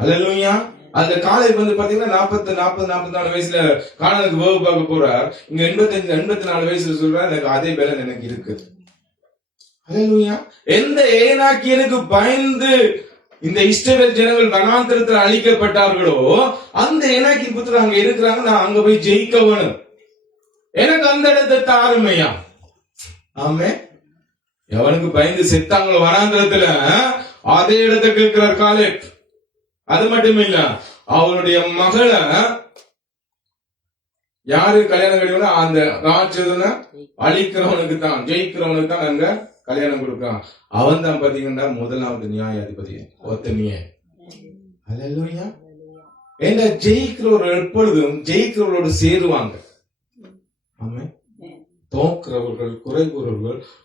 அல்லேலூயா. அந்த காலை பாத்தீங்கன்னா 44 வயசுல காணலுக்கு வேவு பார்க்க போறார். இங்க 84 வயசுல சொல்றார், எனக்கு அதே பலன் எனக்கு இருக்கு. அல்லேலூயா. எந்த ஏனாக்கியனுக்கு பயந்து இந்த இஸ்ரவேல் ஜனங்கள் வனாந்திரத்தில் அழிக்கப்பட்டார்களோ அந்த ஏனாக்கின் புத்திரர் அங்க இருக்கிறாங்க. நான் அங்க போய் ஜெயிக்க வேணும், எனக்கு அந்த இடத்தை தாருமையா. ஆமே. எவனுக்கு பயந்து செத்தாங்களோ வனாந்திரத்துல அதே இடத்தை கேட்கிறார் காலேப். அது மட்டும் இல்ல, அவருடைய மகளை யாரு கல்யாணம் கழிவுனா அந்த ராட்சதனை அழிக்கிறவனுக்கு தான், ஜெயிக்கிறவனுக்கு தான் அங்க கல்யாணம் கொடுக்கிறான். அவன் தான் பாத்தீங்கன்னா முதலாவது நியாயாதிபதி ஒத்தனியே. அல்லேலூயா. ஏன்னா ஜெயிக்கிறவர் எப்பொழுதும் ஜெயிக்கிறவரோடு சேருவாங்க. ஆமே. தோக்கிறவர்கள் குறை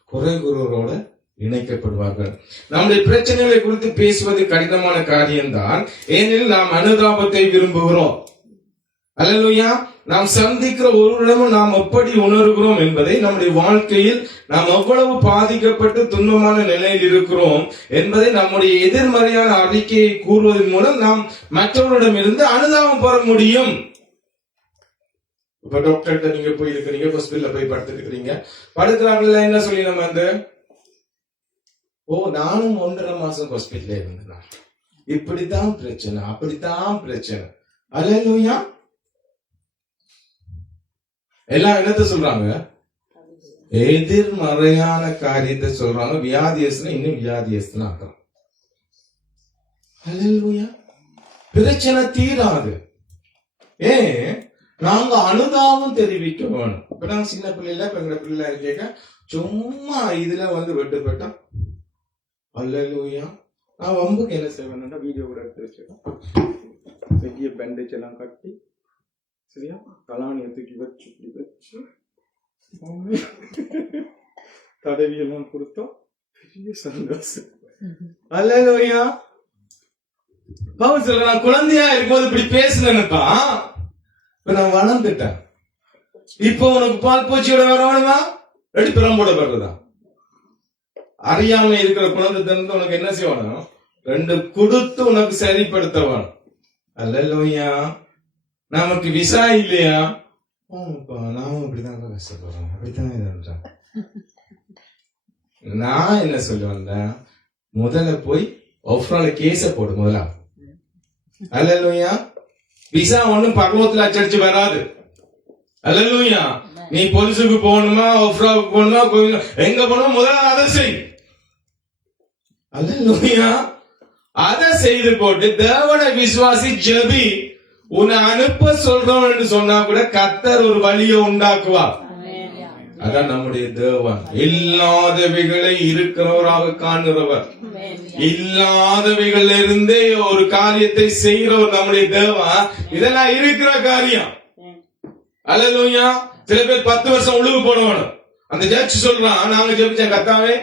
கூறுவர்களோட இணைக்கப்படுவார்கள். நம்முடைய பிரச்சனைகளை குறித்து பேசுவது கடினமான காரியம்தான், ஏனெனில் நாம் அனுதாபத்தை விரும்புகிறோம். அல்லேலூயா. நாம் சந்திக்கிற ஒருவரிடமும் நாம் எப்படி உணர்கிறோம் என்பதை, நம்முடைய வாழ்க்கையில் நாம் எவ்வளவு பாதிக்கப்பட்டு துன்பமான நிலையில் இருக்கிறோம் என்பதை நம்முடைய எதிர்மறையான அறிக்கையை கூறுவதன் மூலம் நாம் மற்றவர்களிடம் இருந்து அனுதாபம் பெற முடியும். இப்ப டாக்டர்கிட்ட நீங்க போய் இருக்கிறீங்க, ஹாஸ்பிட்டல்ல போய் படுத்துட்டு இருக்கிறீங்க. படுக்கிறாங்கல்ல, என்ன சொல்லி நம்ம வந்து நானும் 1.5 மாசம் ஹாஸ்பிட்டல்ல இருந்தேன், இப்படித்தான் பிரச்சனை, அப்படித்தான் பிரச்சனை. அல்லேலூயா. எல்லாம் என்னத்த சொல்றாங்க? எதிர்மறையான காரியத்தை சொல்றாங்க. வியாதியஸ்னா இன்னும் வியாதியஸ்னா ஆகும். அல்லேலூயா. பிரச்சனை தீராது. ஏன்? நாங்க அனுதாபம் தெரிவிக்க வேணும். இப்ப நாங்க சின்ன பிள்ளைல எங்க பிள்ளை இருக்க சும்மா இதுல வெட்டுப்பட்டோம். அல்லேலூயா. நான் வம்புக்கு என்ன செய்வேன்னா வீடியோ கூட எடுத்து வச்சிருக்கேன். பெரிய பேண்டேஜ் எல்லாம் கட்டி சரியா கலானியை தூக்கி வச்சு இப்படி வச்சு தடவி எல்லாம் கொடுத்தோம். பெரிய சந்தோஷம். அல்லேலூயா. பவுல் சொல்ற, நான் குழந்தையா இருக்கும்போது இப்படி பேசுனேன்னுப்பா, இப்ப நான் வளர்ந்துட்டேன். இப்போ உனக்கு பால் பூச்சியோட வரணுமா எடுப்பிரம்போட வர்றதா? அறியாம இருக்கிற குழந்தை தந்து உனக்கு என்ன செய்யணும்? 2 கொடுத்து உனக்கு சரிப்படுத்த வேணும். அல்லேலூயா. நமக்கு விசா இல்லையா? நாமும் அப்படிதான் கஷ்டப்படுறோம், அப்படித்தான் இதான். நான் என்ன சொல்லுவேன், முதல்ல போய் ஒஃப்ரால கேஸ போடு முதல்ல. அல்லேலூயா. விசா ஒண்ணும் பருவத்துல அச்சடிச்சு வராது. அல்லேலூயா. நீ பொலிசுக்கு போகணுமா, ஒஃப்ராவுக்கு போகணுமா, எங்க போகணுமா, முதல்ல அதை செய். அல்லேலூயா. அதை செய்து போட்டு தேவனை விசுவாசி ஜெபி. உன்னை அனுப்ப சொல்றவன் சொன்னா கூட கர்த்தர் ஒரு வழியை உண்டாக்குவார். அதான் நம்முடைய தேவன். இல்லாதவைகளை இருக்கிறவராக காணுறவர், இல்லாதவைகள் இருந்தே ஒரு காரியத்தை செய்கிறவர் நம்முடைய தேவன். இதெல்லாம் இருக்கிற காரியம். அல்லேலூயா. சில பேர் 10 வருஷம் உழுவு போடணும். அந்த ஜட்ஜ் சொல்றான், நாங்க ஜெபிச்சேன் கர்த்தாவே,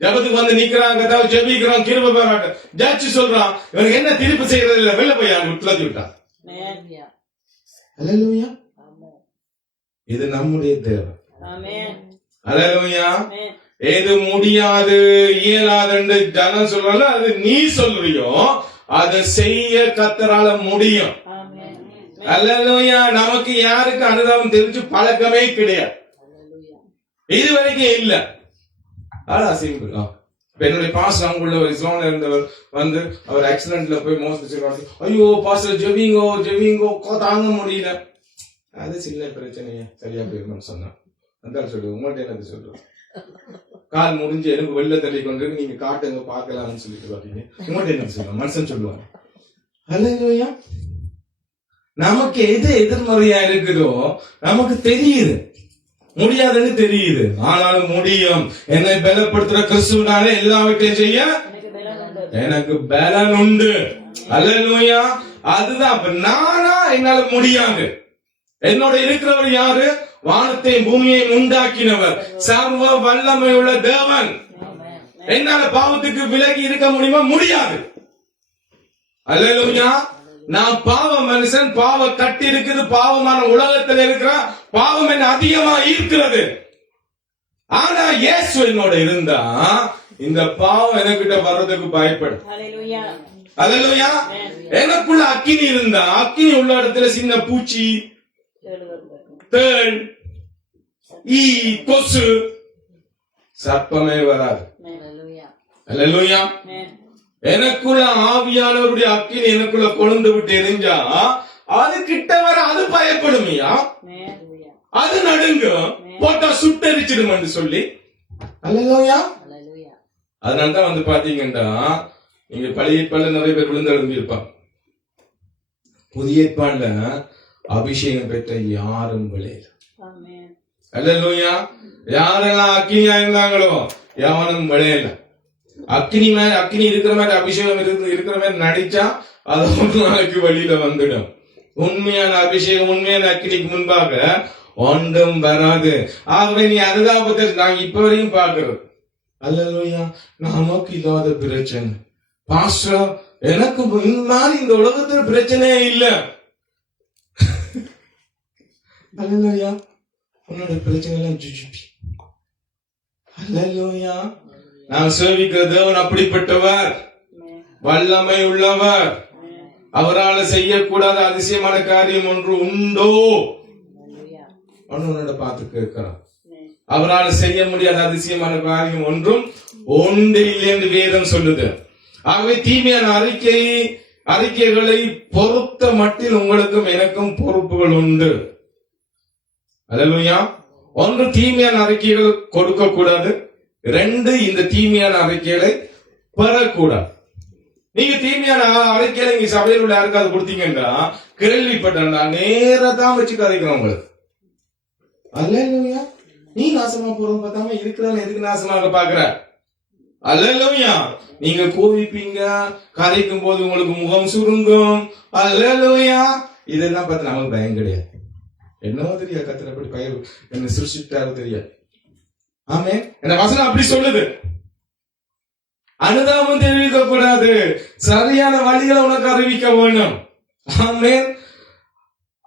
ஜபத்துக்கு வந்து நிக்கிறான், கர்த்தாவே ஜெபிக்கிறோம், கிருபை பாராட்டு. ஜட்ஜ் சொல்றான், இவனுக்கு என்ன திருப்பி செய்யறது இல்ல, வெளில போய் விட்டுலாத்தி விட்டான். அல்லேலூயா. இது நம்முடைய தேவன். அல்லேலூயா. எது முடியாது இயலாது ஜனம் சொல்றாங்க, அது நீ சொல்றியோ அதை செய்ய கர்த்தரால முடியும். அல்லேலூயா. நமக்கு யாருக்கு அனுதாபம் தெரிஞ்சு பழக்கமே கிடையாது, இதுவரைக்கும் இல்ல. அதான் சிம்பிள். என்னுடைய பாஸ்டர் அங்குள்ள ஒரு இஸ்லாம்ல இருந்தவர் அவர் ஆக்சிடென்ட்ல போய் மோஸ்ட் ஐயோ பாஸ்டர் ஜெபிங்கோ தாங்க முடியல. அது சின்ன பிரச்சனையா சரியா போயிருந்தோம் சொன்னான். அந்த சொல்லு, உங்கள்ட்ட என்ன சொல்றோம், கால் முடிஞ்சு எனக்கு வெளில தள்ளி கொண்டு நீங்க காட்டுங்க பாக்கலாம்னு சொல்லிட்டு பாத்தீங்க. உங்கள்ட்ட என்ன சொல்லுவாங்க, மனுஷன் சொல்லுவாங்க. அல்லேலூயா. நமக்கு எது எதிர்மறையா இருக்குதோ நமக்கு தெரியுது, முடியாதுன்னு தெரியுது. ஆனாலும் முடியும். என்னை பலப்படுத்துற கிறிஸ்துவினாலே எல்லாவற்றையும் செய்ய எனக்கு பலன் உண்டு. அல்லேலூயா. அதுதான். நானா என்னால முடியாது. என்னோட இருக்கிறவர் யாரு? வானத்தையும் பூமியையும் உண்டாக்கினவர், சர்வ வல்லமை உள்ள தேவன். என்னால பாவத்துக்கு விலகி இருக்க முடியுமா? முடியாது. அல்லேலூயா. நான் பாவ மனுஷன், பாவ கட்டி இருக்குது, பாவமான உலகத்தில் இருக்கிற பாவம் என்ன அதிகமா ஈர்க்கிறது. ஆனா இயேசு என்னோட இருந்தா இந்த பாவம் எனக்கிட்ட வர்றதுக்கு பயப்படும். அல்லேலூயா. எனக்குள்ள அக்கினி இருந்தா, அக்கினி உள்ள இடத்துல சின்ன பூச்சி, தேள், ஈ, கொசு, சர்ப்பமே வராது. அல்லேலூயா. எனக்குள்ள ஆவியானவருடைய அக்கினி எனக்குள்ள கொழுந்து விட்டு எரிஞ்சா அது கிட்ட வர அது பயப்படுமையா, அது நடுங்கும், போட்டா சுட்டரிச்சிடும் சொல்லி. அல்லேலூயா. அதனாலதான் வந்து பாத்தீங்கன்னா நீங்க பழைய ஏற்பாடுல நிறைய பேர் விழுந்தெழும்பி இருப்பாங்க. புதிய ஏற்பாடுல அபிஷேகம் பெற்ற யாரும் விளையல. அல்லேலூயா. யாரெல்லாம் அக்கினியா இருந்தாங்களோ யாரும் விளையல. அக்கினி மாதிரி, அக்கினி இருக்கிற மாதிரி, அபிஷேகம் இருக்கிற மாதிரி நடிச்சா அது ஒரு நாளைக்கு வழியில வந்துடும். உண்மையான அபிஷேகம், உண்மையான அக்கினிக்கு முன்பாக ஒன்றும் வராது. ஆகவே நீ அதுதான் பத்தி நாங்க இப்ப வரையும் பாக்குறது. அல்லேலூயா. நமக்கு இல்லாத பிரச்சனை பாஸ்டர், எனக்கு இந்த உலகத்துல பிரச்சனையே இல்ல. அல்லேலூயா. உன்னோட பிரச்சனை எல்லாம் ஜுஜுபி. அல்லேலூயா. நான் சேவிக்கிற தேவன் அப்படிப்பட்டவர், வல்லமை உள்ளவர். அவரால் செய்யக்கூடாத அதிசயமான காரியம் ஒன்று உண்டோ? உன்னோட பார்த்து கேட்கிறான். அவரால் செய்ய முடியாத அதிசயமான காரியம் ஒன்றும் ஒன்று இல்லை என்று வேதம் சொல்லுது. ஆகவே தீமையான அறிக்கைகளை பொறுத்த மட்டில் உங்களுக்கும் எனக்கும் பொறுப்புகள் உண்டு. அல்லேலூயா. ஒன்று, தீமையான அறிக்கைகள் கொடுக்க கூடாது. 2, இந்த தீமையான அறிக்கைகளை பெறக்கூடாது. நீங்க தீமையான அறிக்கையில நீங்க சபையில் உள்ள யாருக்காவது கொடுத்தீங்கன்னா கேள்விப்பட்டா நேரதான் வச்சு கதைக்கிறோம் உங்களுக்கு. அல்லேலூயா. நீ நாசமா போறோம் பார்த்தாம இருக்கிறவன் எதுக்கு நாசமாக பாக்குற? அல்லேலூயா. நீங்க கோவிப்பீங்க, கதைக்கும் போது உங்களுக்கு முகம் சுருங்கும். அல்லேலூயா. இதெல்லாம் பார்த்து நமக்கு பயம் கிடையாது. என்னவோ தெரியாது, கத்திரப்படி பயிர் என்ன சிருஷ்டிட்டாரு தெரியாது. ஆமே. என்ன வசனம் அப்படி சொல்லுது. அனுதாபம் தெரிவிக்க கூடாது, சரியான வழிகளை உனக்கு அறிவிக்க வேணும். ஆமே.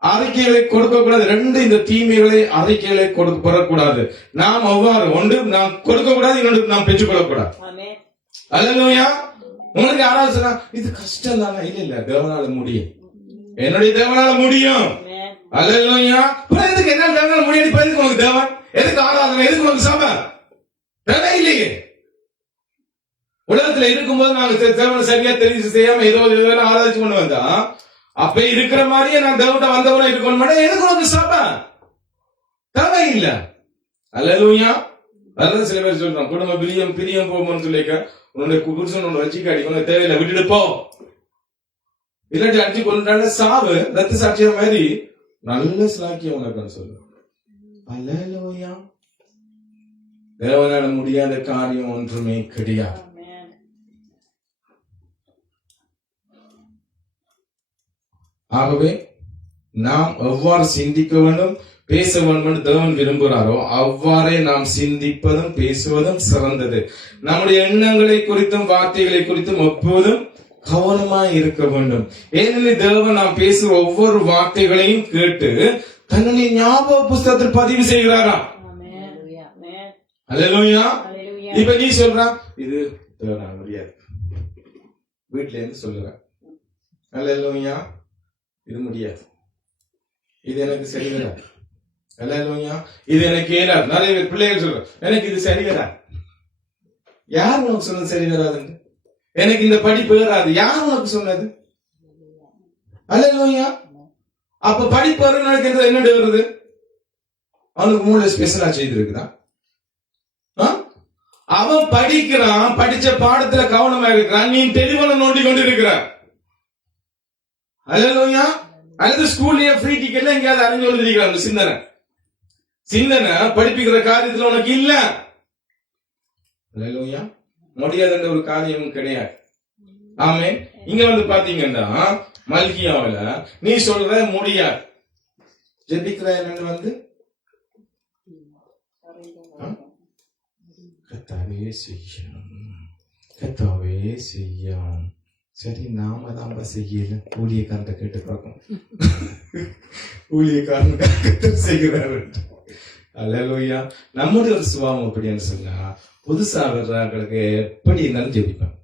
அறிக்கைகளை கொடுக்க கூடாது. 2, இந்த தீமைகளை அறிக்கைகளை பெறக்கூடாது. நாம் அவ்வாறு ஒன்று நாம் கொடுக்க கூடாது, இன்னொன்று நாம் பெற்றுக்கொள்ள கூடாது. அல்லேலூயா. உங்களுக்கு யாராவது சொன்னா இது கஷ்டம் தானே? இல்ல, தேவனால முடியும். என்னுடைய தேவனால முடியும். அல்லேலூயா. எதுக்கு என்ன தேவனால முடியாது? எதுக்கு உனக்கு தேவன்? எதுக்கு ஆராதனை? எதுக்கு உனக்கு சபை? தேவை இல்லையே. உலகத்துல இருக்கும்போது நாங்க தேவனை சரியா தெரிஞ்சு செய்யாம ஏதோ ஆராய்ச்சி கொண்டு வந்தா அப்ப இருக்கிற மாதிரியே நான் தேவன்கிட்ட வந்தவன இருக்கணும். எதுக்கு உனக்கு சபை? தேவை இல்ல. அல்லேலூயா. அதான் சில பேர் சொல்றான், குடும்ப பிரியம் போகும்னு சொல்லிக்க உன்னுடைய புருஷன் ஒன்று வச்சுக்க அடிக்கணும், தேவையில்லை, விட்டுட்டு போ. இல்லாட்டி அடிச்சு கொண்டாட சாவு, ரத்த சாட்சிய மாதிரி நல்ல சிலாக்கியம் உனக்குன்னு சொல்லு. அல்லேலூயா. தேவனால முடியாத காரியம் ஒன்றுமே கிடையாது. ஆகவே நாம் எவ்வாறு சிந்திக்க வேண்டும், பேச வேண்டும் என்று தேவன் விரும்புகிறாரோ அவ்வாறே நாம் சிந்திப்பதும் பேசுவதும் சிறந்தது. நம்முடைய எண்ணங்களை குறித்தும் வார்த்தைகளை குறித்தும் எப்போதும் கவனமாய் இருக்க வேண்டும். ஏனெனில் தேவன் நாம் பேசுற ஒவ்வொரு வார்த்தைகளையும் கேட்டு தன்னுடைய ஞாபக புஸ்தகத்தில் பதிவு செய்கிறாராம். அல்லேலூயா. இப்ப நீ சொல்ற இது தேவனால முடியாது, வீட்டுல இருந்து சொல்லுற. அல்லேலூயா. இது முடியாது, இது எனக்கு சரி வராது. அல்லேலூயா. இது எனக்கு ஏறாது. நிறைய பேர் பிள்ளைகள் சொல்ற எனக்கு இது சரி வராது. யார் உனக்கு சொன்னது சரி வராதுன்னு? எனக்கு இந்த படிப்பு ஏறாது. யார் உனக்கு சொன்னது? அல்லேலூயா. அப்ப படிப்பு வரும் நினைக்கிறது என்ன வருது? அவனுக்கு மூளை ஸ்பெஷலா செய்திருக்குதான். அவன் படிக்கிறான், படிச்ச பாடத்துல கவனமா இருக்கிறான், நீ தெளிவன நோண்டி கொண்டு இருக்கிற. அல்லேலூயா. அல்லது ஸ்கூல்லயே ஃப்ரீ டிக்கெட்ல எங்கேயாவது அறிஞ்சு எழுதிருக்கிறான். சிந்தனை படிப்பிக்கிற காரியத்துல உனக்கு இல்ல. அல்லேலூயா. முடியாதுன்ற ஒரு காரியம் கிடையாது. ஆமே. இங்க வந்து பாத்தீங்கன்னா மல்கியாவில நீ சொல்ற முடியாது, ஜெபிக்கிற வந்து கத்தாவே செய்யும். சரி, நாம தான் செய்யல, ஊழியக்காரன் கேட்டு பார்க்கணும். ஊழியக்காரன் செய்கிறாரு. அல்லேலூயா. நம்முடைய ஒரு சுபாவம் அப்படின்னு சொன்னா புதுசா வர்றவங்களுக்கு எப்படி இருந்தாலும் ஜெபிப்பேன்.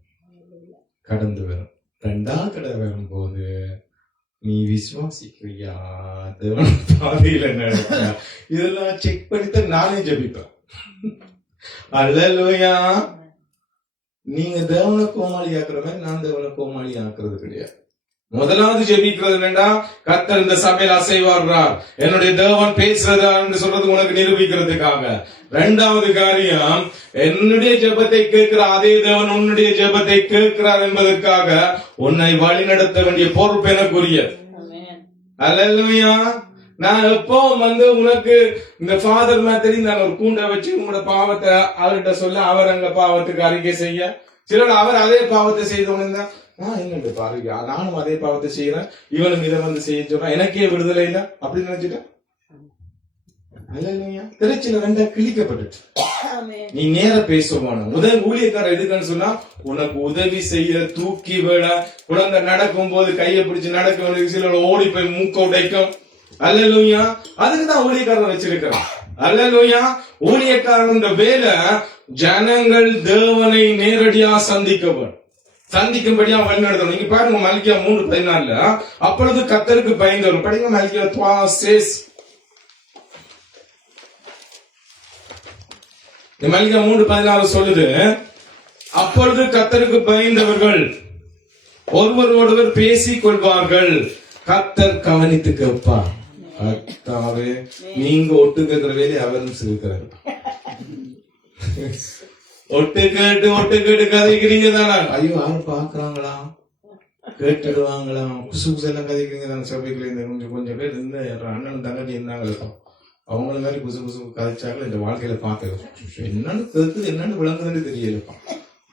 கடந்து வரும். 2வது கடை வரும்போது நீ விசுவாசிக்கிறியா, தேவன் பாதையில நடக்கியா, இதெல்லாம் செக் பண்ணித்தான் நானே ஜெபிப்பேன். அல்லேலூயா. நீங்க தேவனை கோமாளி ஆக்குற மாதிரி நான் தேவனை கோமாளி ஆக்குறது கிடையாது. முதலாவது ஜெபிக்கிறது என்னடா, கர்த்தர் இந்த சபையில் அசைவாடுறார், என்னுடைய தேவன் பேசுறதா என்று சொல்றது உனக்கு நிரூபிக்கிறதுக்காக. 2வது காரியம், என்னுடைய ஜெபத்தை கேட்கிற அதே தேவன் உன்னுடைய ஜெபத்தை கேட்கிறார் என்பதற்காக உன்னை வழி நடத்த வேண்டிய பொறுப்பு எனக்குரியது. அல்லேலூயா. நான் எப்போ உனக்கு இந்த ஃபாதர் மாதிரி நான் ஒரு கூண்டை வச்சு உங்களோட பாவத்தை அவர்கிட்ட சொல்ல, அவர் அங்க பாவத்துக்கு அறிக்கை செய்ய, சிலர் அவர் அதே பாவத்தை செய்தவனு எங்க பாருங்க, நானும் அதே பாவத்தை செய்யறேன், இவனும் இதை வந்து செய்ய சொல்றான், எனக்கே விடுதலை இல்ல அப்படின்னு நினைச்சிட்டேன். அல்லேலூயா. திருச்சியில 2 கிழிக்கப்பட்டுச்சு. நீ நேர பேசுவான முதல் ஊழியக்காரர் எதுக்குன்னு சொன்னா, உனக்கு உதவி செய்ய, தூக்கி விட, குழந்தை நடக்கும் போது கையை பிடிச்சு நடக்க வேண்டிய சில ஓடி போய் மூக்க உடைக்கும். அல்லேலூயா. அதுக்குதான் ஊழியக்காரன் வச்சிருக்கிறான். அல்லேலூயா. ஊழியக்காரன் வேலை ஜனங்கள் தேவனை நேரடியா சந்திக்கும்படியா வழிநடத்தணும். நீங்க பாருங்க மல்கியா 3:14, அப்பொழுது கர்த்தருக்கு பயந்தவர். படிங்க மல்கியா 3:6. மல்கியா 3:14 சொல்லுது, அப்பொழுது கர்த்தருக்கு பயந்தவர்கள் ஒருவரோடொருவர் பேசிக் கொள்வார்கள், கர்த்தர் கவனித்து கேட்பார். கர்த்தாவே, நீங்க ஒட்டு கேட்கிற வேலையை அவரும் செய்கிறார். ஒட்டு கேட்டு கதைக்கிறீங்க தானே, ஐயோ யாரும் பாக்குறாங்களா, கேட்டுடுவாங்களா, குசு எல்லாம் கதைக்கிறீங்க தானே. சபைக்குள்ள கொஞ்சம் பேர் இருந்த அண்ணன் தங்கச்சி இருந்தாங்க, அவங்கள மாதிரி குசு கதைச்சாங்க. இந்த வாழ்க்கையில பாக்க என்னன்னு கேக்குது, என்னன்னு விளங்குதுன்னு தெரியலப்பா.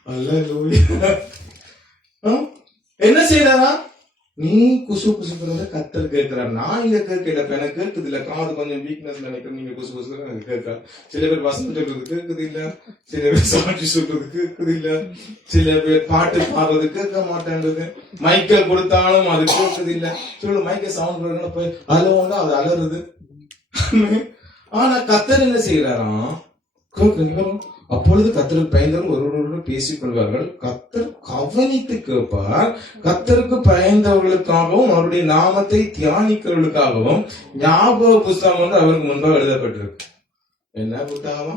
அல்லேலூயா. என்ன செய்யறா, நீ குசுக்கிறத கர்த்தர் கேட்கிறார். நான் இங்க கேட்கல, எனக்கு கேட்குது இல்ல, காது கொஞ்சம் வீக்னஸ் நினைக்கிறேன், நீங்க குசு எனக்கு கேட்க. சில பேர் வசனம் சொல்றது கேட்குது இல்ல, சில பேர் சாட்சி சொல்றது கேட்குது இல்ல, சில பேர் பாட்டு பாடுறது கேட்க மாட்டேன்றது, மைக்க கொடுத்தாலும் அது கேட்குது இல்ல. சொல்லு மைக்க சவுண்ட் போய் அலவுண்டா அது அலறுது. ஆனா கர்த்தர் என்ன செய்யறாராம், அப்பொழுது கர்த்தருக்கு பயந்தவர் ஒருவரோடு பேசிக் கொள்வார்கள், கர்த்தர் கவனித்து கேட்பார். கர்த்தருக்கு பயந்தவர்களுக்காகவும் அவருடைய நாமத்தை தியானிக்கிறவர்களுக்காகவும் ஞாபக புஸ்தகம் வந்து அவருக்கு முன்பாக எழுதப்பட்டிருக்கு. என்ன புத்தகமா?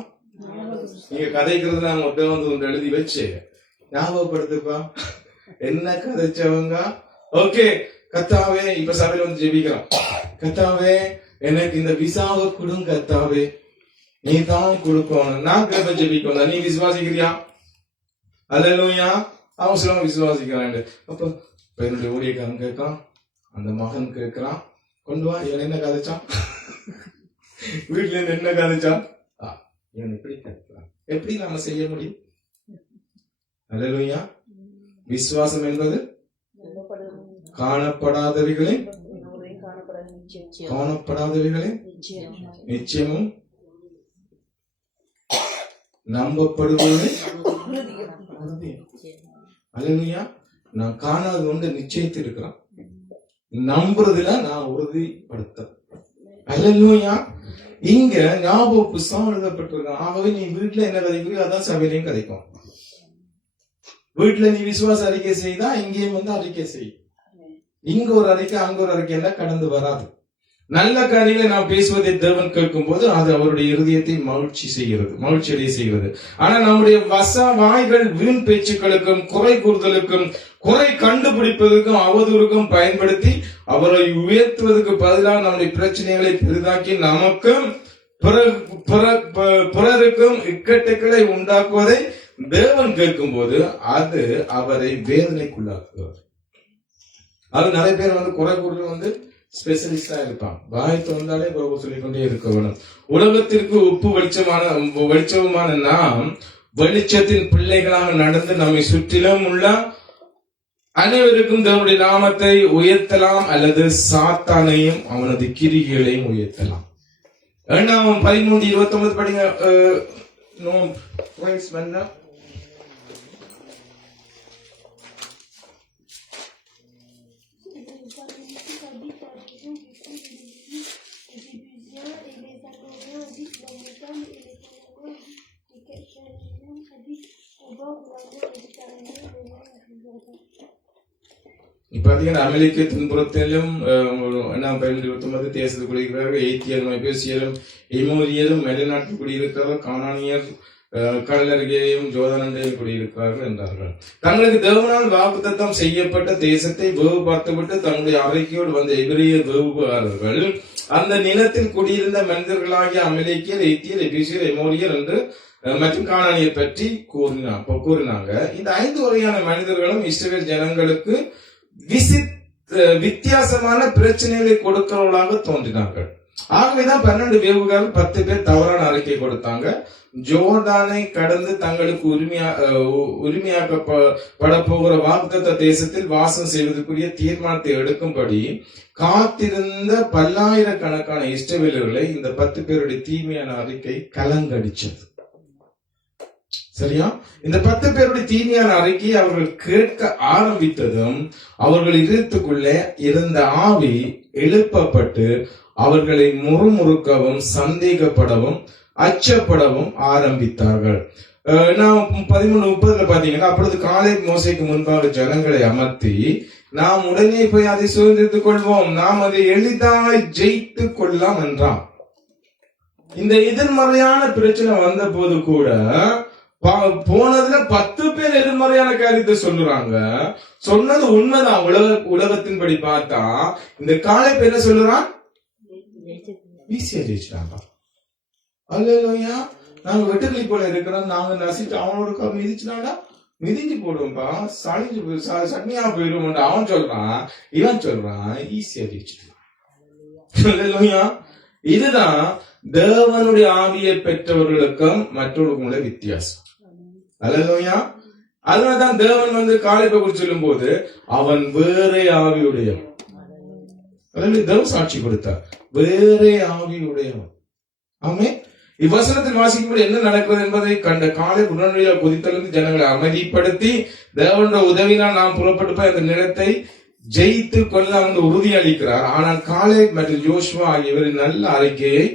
நீங்க கதைக்கிறது நான் மட்டும் வந்து ஒன்று எழுதி வச்சு ஞாபகப்படுத்துப்பா, என்ன கதைச்சவங்க. ஓகே, கர்த்தாவே, இப்ப சபையில வந்து ஜெபிக்கிறோம், கர்த்தாவே எனக்கு இந்த விசாவை கொடுங்க, கர்த்தாவே நீ தான் கொடுக்கணும், நான் கேட்ப ஜெபிக்கணும். நீ விசுவாசிக்கிறியா? அல்லேலூயா. அவன் சொல்லுவாங்க விசுவாசிக்கிறான். அப்ப என்னுடைய ஊழியக்காரன் கேட்கான், அந்த மகன் கேட்கிறான், கொண்டு வா, இவன் என்ன கதைச்சான், வீட்டுல இருந்து என்ன கதைச்சான், இவன் எப்படி கேட்கிறான், எப்படி நாம செய்ய முடியும்? அல்லேலூயா. விசுவாசம் என்பது காணப்படாதவைகளின் நிச்சயமும் நம்பப்படுவது. அல்லேலூயா. நான் காணாத ஒன்று நிச்சயித்து இருக்கிறான், நம்புறதுல நான் உறுதிப்படுத்த. அல்லேலூயா. இங்க ஞாபக புஸ்தகம் எழுதப்பட்டிருக்கான். ஆகவே நீ வீட்டுல என்ன கதைக்கிறியோ அதான் சபையிலையும் கதைக்கும். வீட்டுல நீ விசுவாச அறிக்கை செய்தா இங்கேயும் வந்து அறிக்கை செய். இங்க ஒரு அறிக்கை அங்க ஒரு அறிக்கை எல்லாம் கடந்து வராது. நல்ல காரியங்களை நாம் பேசுவதை தேவன் கேட்கும் போது அது அவருடைய இருதயத்தை மகிழ்ச்சி அடைய செய்கிறது. ஆனா நம்முடைய வாய்கள் வீண் பேச்சுக்களுக்கும் குறை கூறுதலுக்கும் குறை கண்டுபிடிப்பதற்கும் அவதூறுக்கும் பயன்படுத்தி அவரை உயர்த்துவதற்கு பதிலாக நம்முடைய பிரச்சனைகளை பெரிதாக்கி நமக்கும் பிறருக்கும் இக்கட்டுகளை உண்டாக்குவதை தேவன் கேட்கும் போது அது அவரை வேதனைக்குள்ளாக்குவார். அது நிறைய பேர் வந்து குறை கூறுதல் வந்து ஸ்பெஷலிஸ்டா இருப்பான். வாய்த்து வந்தாலே பிரபு சொல்லிக்கொண்டே இருக்க வேணும். உலகத்திற்கு உப்பு வெளிச்சவுமான நாம் வெளிச்சத்தின் பிள்ளைகளாக நடந்து நம்மை சுற்றிலும் உள்ள அனைவருக்கும் தேவனுடைய நாமத்தை உயர்த்தலாம், அல்லது சாத்தானையும் அவனது கிரிகளையும் உயர்த்தலாம். 13:29 படிங்க. இப்ப பாத்தீங்கன்னா அமெரிக்க துன்புறத்திலும் 2029 தேசத்தில் குடியிருக்கிறார்கள். எய்த்தியரும் எபேசியரும் எமோரியரும் மெடநாட்டில் குடியிருக்கிறார்கள். கானானியர் கடலருகேயும் ஜோர்தானிலும் குடியிருக்கிறார்கள் என்றார்கள். தங்களுக்கு தேவனால் வாக்குத்தத்தம் செய்யப்பட்ட தேசத்தை வேவு பார்த்துவிட்டு தங்களுடைய அறைக்கையோடு வந்த எபிரேயர் வேவுகாரர்கள் அந்த நிலத்தில் குடியிருந்த மனிதர்களாகிய அமெரிக்கர், எய்த்தியர், எபேசியர், எமோரியர் என்று மற்றும் கானானியர் பற்றி கூறினாங்க. இந்த 5 வகையான மனிதர்களும் இஸ்ரவேல் ஜனங்களுக்கு வித்தியாசமான பிரச்சனைகளை கொடுக்கிறவர்களாக தோன்றினார்கள். ஆகவேதான் 12 வேவுகாரர்கள் 10 பேர் தவறான அறிக்கை கொடுத்தாங்க. ஜோர்தானை கடந்து தங்களுக்கு உரிமையாக்கப்பட போகிற வாக்குத்தத்த தேசத்தில் வாசம் செய்வதற்குரிய தீர்மானத்தை எடுக்கும்படி காத்திருந்த பல்லாயிரக்கணக்கான இஸ்ரவேலர்களை இந்த 10 பேருடைய தீமையான அறிக்கை கலங்கடிச்சது. சரியா? இந்த 10 பேருடைய தீமையான அறிக்கையை அவர்கள் கேட்க ஆரம்பித்ததும் அவர்கள் இதயத்துக்குள்ளே இருந்த ஆவி எழுப்பப்பட்டு அவர்களை முறுமுறுக்கவும் சந்தேகப்படவும் அச்சப்படவும் ஆரம்பித்தார்கள். 13:30 பாத்தீங்கன்னா, அப்பொழுது காலை மோசைக்கு முன்பாக ஜனங்களை அமர்த்தி, நாம் உடனே போய் அதை சுதந்திரித்துக் கொள்வோம், நாம் அதை எளிதாய் ஜெயித்து கொள்ளலாம் என்றான். இந்த எதிர்மறையான பிரச்சனை வந்த போது கூட போனதுல 10 பேர் எதிர்மறையான காரியத்தை சொல்லுறாங்க. சொன்னது உண்மைதான். உலகத்தின்படி பார்த்தா இந்த காலை என்ன சொல்லுறான்? ஈஸியா ஜெயிச்சிட்டாங்க. அல்லேலூயா. நாங்க வெட்டுக்கிளி போல இருக்கிறோம், நாங்க நசிட்டு அவனோட மிதிச்சுனாடா மிதிஞ்சு போடுவோம்பா, சட்னியா போயிடும் அவன் சொல்றான். இவன் சொல்றான் ஈஸியா ஜெயிச்சிட்டான். அல்லேலூயா. இதுதான் தேவனுடைய ஆவியை பெற்றவர்களுக்கும் மற்றவர்களுக்கும் உள்ள வித்தியாசம். அல்லேலூயா. அதனாலதான் தேவன் காலேபை குறித்து சொல்லும் போது அவன் வேறே ஆவியுடையவன். தேவன் சாட்சி கொடுத்தார், வேறே ஆவியுடையவன். ஆமே. இவ்வசனத்தில் வாசிக்கும்போது என்ன நடக்கிறது என்பதை கண்ட காலை உடனடியாக கொதித்தெழுந்து ஜனங்களை அமைதிப்படுத்தி தேவனுடைய உதவினால் நாம் புறப்பட்டு போய் அந்த நிலத்தை ஜெயித்து கொள்ள உறுதி அளிக்கிறார். ஆனால் காலை மற்றும் யோசுவா ஆகியவரின் நல்ல அறிக்கையை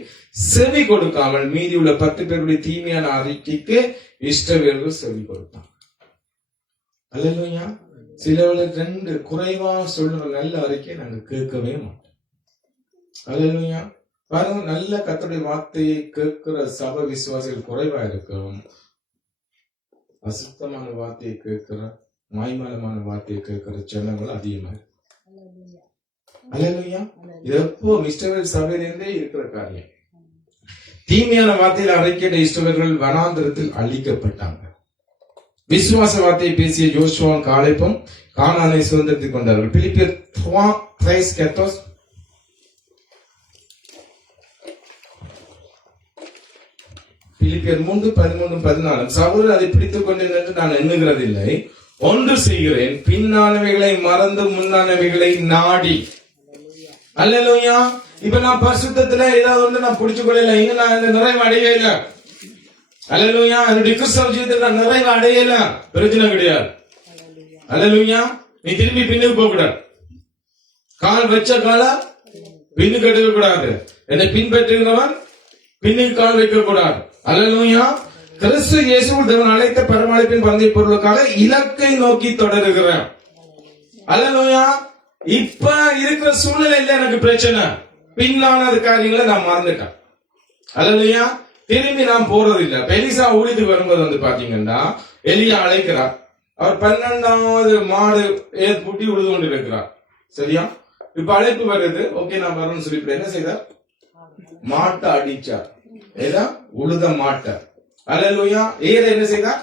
செவி கொடுக்காமல் மீதி உள்ள 10 பேருடைய தீமையான அறிக்கைக்கு இஸ்ரவேலர்கள் செவி கொடுத்தாங்க. அல்லேலூயா. சிலவர்கள் 2 குறைவா சொல்ற நல்ல அறிக்கையை நாங்க கேட்கவே மாட்டோம். அல்லேலூயா. பாருங்க, நல்ல கர்த்தருடைய வார்த்தையை கேட்கிற சபை விசுவாசிகள் குறைவா இருக்கும். அசுத்தமான வார்த்தையை கேட்கிற, மாய்மாலமான வார்த்தையை கேட்கிற ஜனங்கள் அதிகமா இருக்கு. அல்லேலூயா. இது எப்போ இஸ்ரவேல் சபையிலிருந்தே இருக்கிற காரியம். தீமையான வார்த்தையில் அறைக்கிட்ட இஸ்ரவேலர்கள் வனாந்திரத்தில் அழிக்கப்பட்டாங்க. விசுவாச வார்த்தையை பேசிய யோசுவாவும் காலேபும் கானானை சுதந்திரத்துக் கொண்டார்கள். பிலிப்பியர் 3:13 பிலிப்பியர் 3:13-14 சகோதரர் அதை பிடித்துக் கொண்டேன் என்று நான் எண்ணுகிறதில்லை, ஒன்று செய்கிறேன், பின்னானவைகளை மறந்து முன்னானவைகளை நாடி. அல்லேலூயா. இப்ப நான் பரிசுத்தத்துல ஏதாவது ஒன்று நான் பிடிச்சுக் கொள்ளல, இங்க நான் இந்த நிறைவு அடையல. அல்லேலூயா. என்னுடைய கிறிஸ்தவ ஜீவிதத்தில் நான் நிறைவு அடையல, பிரச்சனை கிடையாது. அல்லேலூயா. நீ திரும்பி பின்னுக்கு போக கூடாது. கால் வச்ச கால பின்னுக்கு எடுக்க கூடாது. என்னை பின்பற்றுகிறவன் பின்னுக்கு கால் வைக்க கூடாது. அல்லேலூயா. கிறிஸ்து இயேசுவில் தேவன் அழைத்த பரமழைப்பின் பந்தய பொருளுக்காக இலக்கை நோக்கி தொடருகிறேன். அல்லேலூயா. இப்ப இருக்கிற சூழ்நிலை இல்ல எனக்கு பிரச்சனை, பின்னான காரியங்களை நான் மறந்துட்டேன். அல்லேலூயா. திரும்பி நான் போறது இல்ல. எலிசா ஊழியத்துக்கு வரும்போது பாத்தீங்கன்னா எலியா அழைக்கிறார். அவர் 12வது மாடு பூட்டி உழுது கொண்டு இருக்கிறார். சரியா? இப்ப அழைப்பு வருது. ஓகே, நான் வரணும்னு சொல்லி என்ன செய்தார்? மாட்டை அடிச்சார். ஏதா உழுத மாட்டை. அல்லேலூயா. ஏற என்ன செய்தார்?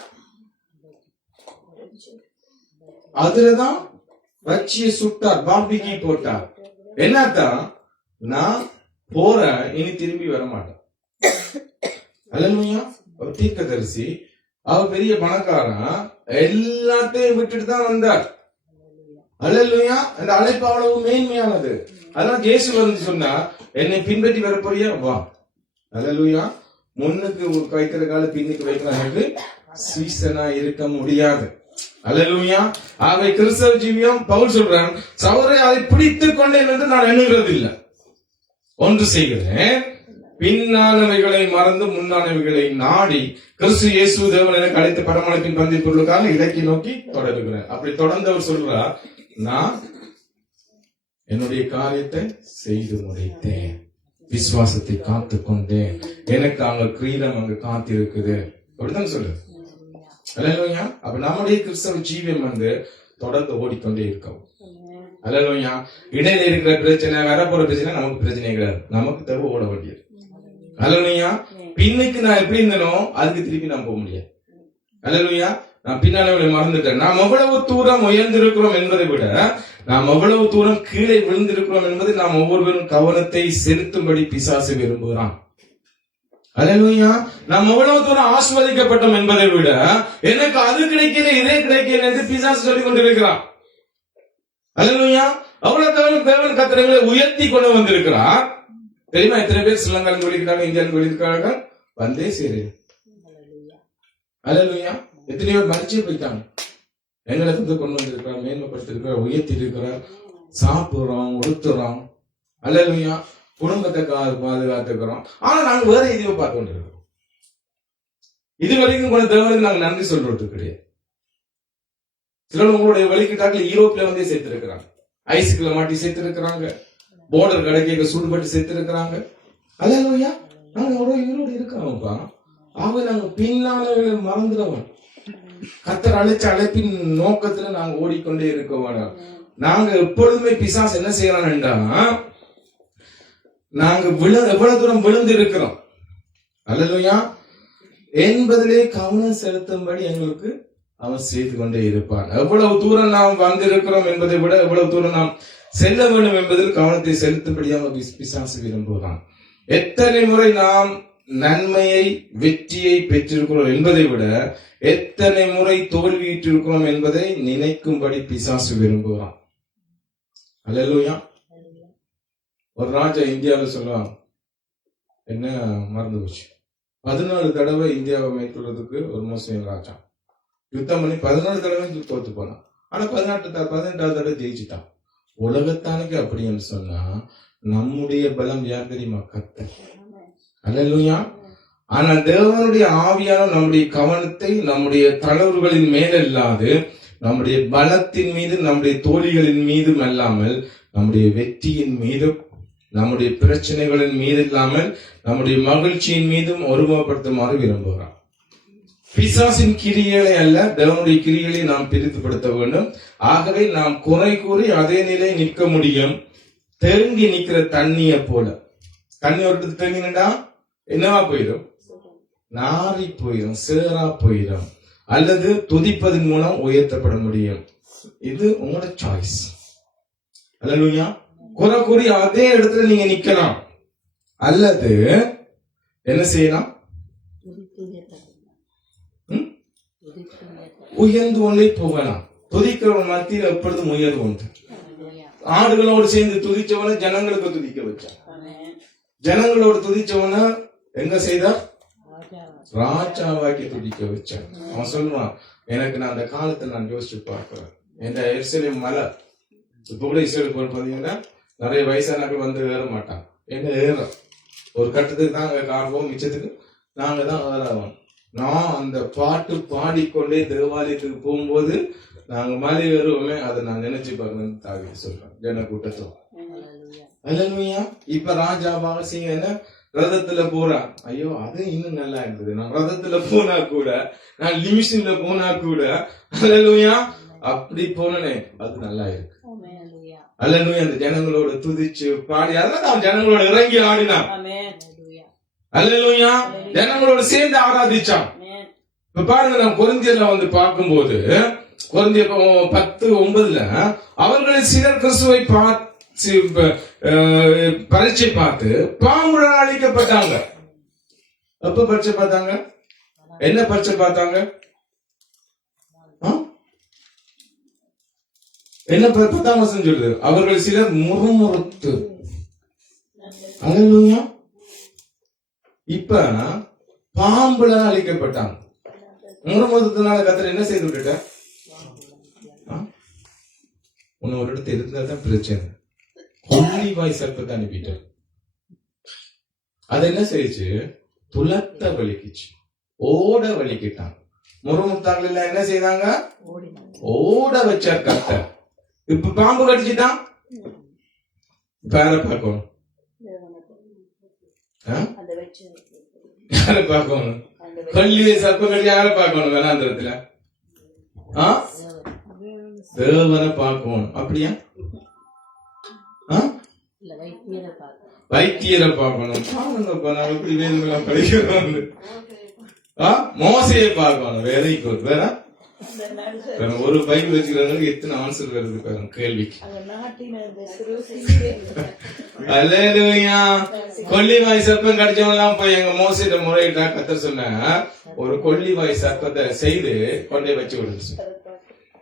அதுலதான் வச்சியை சுட்டார், பாம்பிக்கு போட்டார். என்னத்தான்? நான் போறேன், இனி திரும்பி வர மாட்டேன். அல்லேலூயா. ஒரு தீர்க்கதரிசி, அவர் பெரிய பணக்காரன், எல்லாத்தையும் விட்டுட்டு தான் வந்தார். அல்லேலூயா. அந்த அழைப்பு அவ்வளவு மேன்மையானது. அதனால இயேசு வந்து சொன்னா, என்னை பின்பற்றி வர போறியா? வா. அல்லேலூயா. முன்னுக்கு வைக்கிற கால பின்னுக்கு வைக்கிறாங்க, சீசனா இருக்க முடியாது. அல்லேலூயா. அவை கிறிஸ்தவ ஜீவியம். பவுல் சொல்றான், சகோதரரை அதை பிடித்துக் கொண்டேன் என்று நான் எண்ணுகிறது இல்லை, ஒன்று செய்கிறேன், பின்னானவைகளை மறந்து முன்னானவைகளை நாடி கிறிஸ்து இயேசு தேவன் எனக்கு அழைத்த பரமழைப்பின் பந்தய பொருளுக்காக இலக்கை நோக்கி தொடருகிறேன். அப்படி தொடர்ந்தவர் சொல்றார், நான் என்னுடைய காரியத்தை செய்து முடித்தேன், விசுவாசத்தை காத்து கொண்டேன், எனக்கு அங்க கிரீடம் அங்க காத்திருக்குது அப்படிதான் சொல்லு. அல்லேலூயா. அப்ப நம்முடைய கிறிஸ்தவ ஜீவியம் தொடர்ந்து ஓடிக்கொண்டே இருக்கும். அல்லேலூயா. இடையில இருக்கிற பிரச்சனை, வரப்போற பிரச்சனை நமக்கு பிரச்சனை கிடையாது, நமக்கு தேவை ஓட வேண்டியது. அல்லேலூயா. பின்னுக்கு நான் எப்படி இருந்தனோ அதுக்கு திருப்பி நான் போக முடியாது. அல்லேலூயா. நான் பின்னால மறந்துட்டேன். நாம் எவ்வளவு தூரம் உயர்ந்திருக்கிறோம் என்பதை விட நாம் எவ்வளவு தூரம் கீழே விழுந்திருக்கிறோம் என்பதை நாம் ஒவ்வொருவரும் கவனத்தை செலுத்தும்படி பிசாசு விரும்புகிறான். அல்லேலூயா. நாம் எவ்வளவு தூரம் ஆஸ்வதிக்கப்பட்டோம் என்பதை விட எனக்கு அது கிடைக்கல, இதே கிடைக்கல என்று பிசாசு சொல்லிக் கொண்டிருக்கிறான். அல்லேலூயா. அவ்வளவு தேவன் கர்த்தரை உயர்த்தி கொண்டு வந்திருக்கிறார். தெரியுமா எத்தனை பேர் ஸ்ரீலங்காவில் வெளியிருக்காங்க, இந்தியாவில் வெளியிருக்காங்க, வந்தே சேரு. அல்லேலூயா. எத்தனையோ மறிச்சே போயிட்டாங்க. எங்களுக்கு கொண்டு வந்திருக்கிறார், மேன்மைப்படுத்திருக்கிறார், உயர்த்தி இருக்கிறார், சாப்பிடுறோம், உடுத்துறோம். அல்லேலூயா. குடும்பத்தை பாதுகாத்துக்கிறோம். ஆனா நாங்க வேற எதையோ பார்த்து கொண்டிருக்கிறோம். இது வரைக்கும் கூட தேவனுக்கு நாங்க நன்றி சொல்றது கிடையாது. சிலர் உங்களுடைய வழிகிட்டாக்கள் யூரோப்ல வந்தே சேர்த்திருக்கிறாங்க, ஐஸ்குள்ள மாட்டி சேர்த்திருக்கிறாங்க, போர்டர் கடைக்க சூடுபட்டு சேர்த்திருக்கிறாங்க. அல்லேலூயா. நாங்க எவ்வளவு ஈரோடு இருக்கிறோம்ப்பா. ஆக நாங்க பின்னால மறந்துடுவோம். கர்த்தர் அழைச்ச அழைப்பின் நோக்கத்துல நாங்க ஓடிக்கொண்டே இருக்க வேண்டாம். நாங்க எப்பொழுதுமே பிசாசு என்ன செய்யறான்டா, நாங்க எவ்வளவு தூரம் விழுந்து இருக்கிறோம் அல்லேலூயா என்பதிலே கவனம் செலுத்தும்படி எங்களுக்கு அவன் செய்து கொண்டே இருப்பான். எவ்வளவு தூரம் நாம் வந்திருக்கிறோம் என்பதை விட எவ்வளவு தூரம் நாம் செல்ல வேண்டும் என்பதில் கவனத்தை செலுத்தும்படியாக பிசாசு விரும்புகிறான். எத்தனை முறை நாம் நன்மையை வெற்றியை பெற்றிருக்கிறோம் என்பதை விட எத்தனை முறை தோல்வியிட்டிருக்கிறோம் என்பதை நினைக்கும்படி பிசாசு விரும்புகிறான். அல்லேலூயா. ஒரு ராஜா இந்தியாவில் சொல்லுவாங்க, என்ன மறந்து போச்சு, 14 தடவை இந்தியாவை மேற்கொள்வதற்கு ஒரு முஸ்லீம் ராஜா யுத்தம் பண்ணி 14 தடவை தோத்து போனான். ஆனா 18வது தடவை ஜெயிச்சுட்டான். உலகத்தானுக்கு அப்படின்னு சொன்னா நம்முடைய பலம் யார் தெரியுமா? கர்த்தர். அல்லேலூயா. ஆனா தேவனுடைய ஆவியான நம்முடைய கவனத்தை நம்முடைய தளர்வுகளின் மேல் அல்லாது நம்முடைய பலத்தின் மீது, நம்முடைய தோழிகளின் மீதும் அல்லாமல் நம்முடைய வெற்றியின் மீதும், நம்முடைய பிரச்சனைகளின் மீது இல்லாமல் நம்முடைய மகிழ்ச்சியின் மீதும் ஒருமுகப்படுத்துமாறு விரும்புகிறார். பிசாசின் கிரியைகளை அல்ல, தேவனுடைய கிரியைகளை நாம் பிரித்துப்படுத்த வேண்டும். ஆகவே நாம் குறை கூறி அதே நிலை நிற்க முடியும். தேங்கி நிற்கிற தண்ணிய போல. தண்ணி ஒரு தேங்கினா என்னவா போயிடும்? நாரி போயிடும், சேரா போயிடும். அல்லது துதிப்பதன் மூலம் உயர்த்தப்பட முடியும். இது உங்களோட சாய்ஸ். அல்லேலூயா. குறை கூறி அதே இடத்துல நீங்க நிக்கலாம், அல்லது என்ன செய்யலாம்? உயர்ந்து கொண்டே போகலாம். துதிக்கிறவன் மத்தியில் எப்பொழுதும் உயர்வு உண்டு. ஆடுகளோடு சேர்ந்து துதிச்சவன ஜனங்களுக்கு துதிக்க வச்சான். ஜனங்களோடு துதிச்சவன எங்க செய்தார்? ராஜாவாக்கி துதிக்க வச்சான். அவன் சொல்லுவான், எனக்கு நான் அந்த காலத்தை நான் யோசிச்சு பார்க்கிறேன். என் எருசலேம் மலை இப்ப கூட இஸ்ரேல் பாத்தீங்கன்னா நிறைய வயசானாக்கள் வந்து ஏற மாட்டான். என்ன ஏற ஒரு கட்டத்துக்கு தான் அங்க காரணம், மிச்சத்துக்கு நாங்க தான் ஏறாவோம். நான் அந்த பாட்டு பாடிக்கொண்டே தேவாலயத்துக்கு போகும்போது நாங்க மலை ஏறுவோமே, அதை நான் நினைச்சு பார்க்கணும்னு தாவி சொல்றேன் ஜன கூட்டத்தோ. அல்லேலூயா. இப்ப ராஜாவாக செய்ய என்ன ரதத்துல போறா, ஐயோ அது இன்னும் நல்லா இருந்தது. நான் ரதத்துல போனா கூட, நான் லிமிஷன்ல போனா கூட, அல்லேலூயா அப்படி போனே அது நல்லா இருக்கு. அல்லேலூயா. அந்த ஜனங்களோட துதிச்சு பாடி, அதான் ஜனங்களோட இறங்கி ஆடினான். அல்லேலூயா. ஜனங்களோட சேர்ந்து ஆராதிச்சான். இப்ப பாருங்க, நாம் கொரிந்தியர்ல வந்து பார்க்கும்போது கொரிந்தியர் 10:9 அவர்களில் சிலர் கிறிஸ்துவை பரீட்சை பார்த்து பாம்புடன் அழிக்கப்பட்டாங்க. எப்ப பரீட்சை பார்த்தாங்க? என்ன பரீட்சை பார்த்தாங்க? என்ன 10ஆம் வசனம் சொல்லுது? அவர்கள் சிலர் முறுமுறுத்து. அல்லேலூயா. இப்ப பாம்புல அழிக்கப்பட்டாங்க. முறுமுறுத்தனால கர்த்தர் என்ன செய்து விட்டுட்ட? உன்னை ஒரு இடத்துல இருந்தாதான் பிரச்சனை. கொல்லிவாய் சர்ப்பத்தை அனுப்பிட்டார். அது என்ன செய்யுச்சு? துலத்த வலிக்குச்சு, ஓட வலிக்கிட்டான். முறுமுறுத்தாங்க இல்ல, என்ன செய்தாங்க? ஓட வச்சார் கர்த்தர். இப்ப பாம்பு கடிச்சுட்டான். இப்ப யாரை பார்க்கணும்? யாரை பார்க்கணும்? கொல்லி சர்ப்பங்கள் யாரை பார்க்கணும்? வேளாந்திரத்துல தேவனை பார்க்கணும். அப்படியா? வைத்தியரை பார்க்கணும். பாருங்கப்பா, நான் எப்படி வேணுமெல்லாம் படிக்கிறோம். மோசையை பார்க்கணும். Very good. வேற ஒரு பைபிள் வச்சுக்கிறவங்களுக்கு எத்தனை ஆன்சர் வருது பாருங்க கேள்விக்கு. அல்லேலூயா. கொல்லிவாய் சர்ப்பம் கடிச்சவங்க எல்லாம் போய் எங்க மோசையிட்ட முறையிட்டா கர்த்தர் சொன்ன ஒரு கொல்லிவாய் சர்ப்பத்தை செய்து கொண்டே வச்சு விடுச்சு.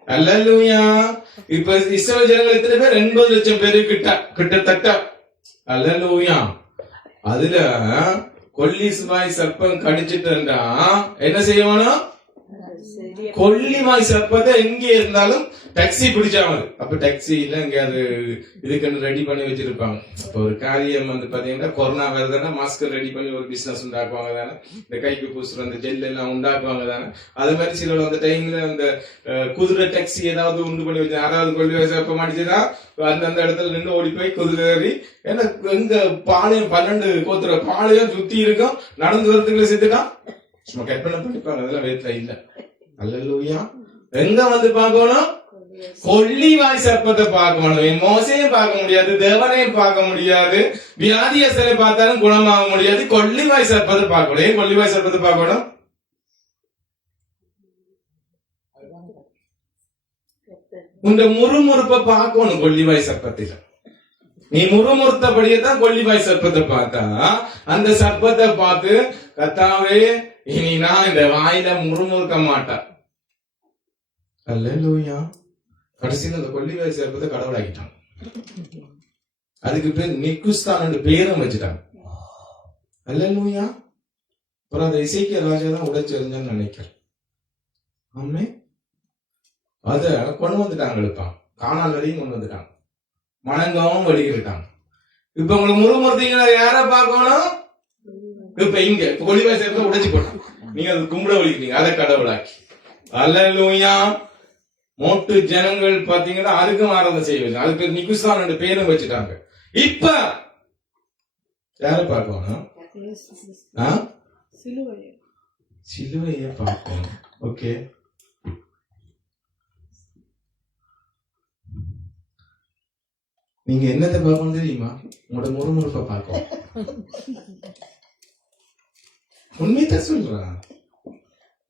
அல்லேலூயா. இப்ப இஸ்ரவேல் ஜனங்கள் எத்தனை பேர்? 80 லட்சம் பேரு கிட்டத்தட்ட. அல்லேலூயா. அதுல கொல்லிவாய் சர்ப்பம் கடிச்சிட்டா என்ன செய்யணும்? கொல்லிவாய் சர்ப்பத்தை எங்க இருந்தாலும் டாக்ஸி பிடிச்சாமல். அப்ப டாக்ஸி இல்ல எங்கேயாவது இதுக்கு ரெடி பண்ணி வச்சிருப்பாங்க. இப்ப ஒரு காரியம் வந்து பாத்தீங்கன்னா கொரோனா வருதுன்னா மாஸ்க் ரெடி பண்ணி ஒரு பிசினஸ் உண்டாக்குவாங்க தானே. இந்த கைக்கு பூசுற அந்த ஜெல் எல்லாம் உண்டாக்குவாங்க தானே. அது மாதிரி சில அந்த டைம்ல அந்த குதிரை டாக்ஸி ஏதாவது உண்டு பண்ணி வச்சு யாராவது கொல்லிவாய் சர்ப்பம் அடிச்சுன்னா அந்த இடத்துல நின்று ஓடி போய் குதிரை ஏறி, ஏன்னா எங்க பாளையம் 12 கோத்துற பாளையம் சுத்தி இருக்கும், நடந்து வரதுக்குள்ள செத்துட்டா சும்மா கற்பனை பண்ணிப்பாங்க. அதெல்லாம் வேத்துல இல்ல. அல்லேலூயா. எங்க வந்து பார்க்கணும்? கொல்லிவாய் சர்ப்பத்தை பார்க்கணும். மோசையும் பார்க்க முடியாது, தேவனையும் பார்க்க முடியாது, வியாதியஸ்தரை பார்த்தாலும் குணமாக முடியாது. கொல்லிவாய் சர்ப்பத்தை பார்க்கணும். ஏன் கொல்லிவாய் சர்ப்பத்தை பார்க்கணும்? உங்க முறுமுறுப்பை பார்க்கணும் கொல்லிவாய் சர்ப்பத்தில். நீ முறுமுறுத்தபடியே தான் கொல்லிவாய் சர்ப்பத்தை பார்த்தா, அந்த சர்ப்பத்தை பார்த்து கர்த்தாவே இனி நான் இந்த வாயில முறுமுறுக்க மாட்டேன். அல்லேலூயா. கடைசியில் அந்த கொல்லிவாய் சர்ப்பத்தை கடவுளாக்கிட்டான். அதுக்கு பேர் நிக்குஸ்தான் பேரும் வச்சுட்டாங்க. அல்லேலூயா. அப்புறம் அந்த இசைக்கிய ராஜா தான் உடைச்சு எறிஞ்சான்னு நினைக்கிறேன். ஆமே. அத கொண்டு வந்துட்டாங்க. காணால் வரையும் கொண்டு வந்துட்டாங்க. மணங்காவும் வடிக்கிட்டாங்க. இப்ப உங்களுக்கு முறுமுறுத்தீங்கன்னா யார பார்க்கணும்? இப்ப இங்க கொல்லிவாய் சர்ப்பத்தை உடைச்சு போட்டான். நீங்க அது கும்பிட வலிக்கிறீங்க, அதை கடவுளாக்கி. அல்லேலூயா. மோட்டு ஜனங்கள் பாத்தீங்கன்னா அதுக்கும் ஆராதனை செய்வாங்க. அதுக்கு நிக்குஸ்தான் பேரும் வச்சுட்டாங்க. இப்ப யார பார்க்கணும்? சிலுவைய பார்க்கணும். ஓகே. நீங்க என்னத்தை பார்க்கணும் தெரியுமா? உங்களோட முறுமுறுப்பை பார்க்கணும். உண்மைதான் சொல்றேன்.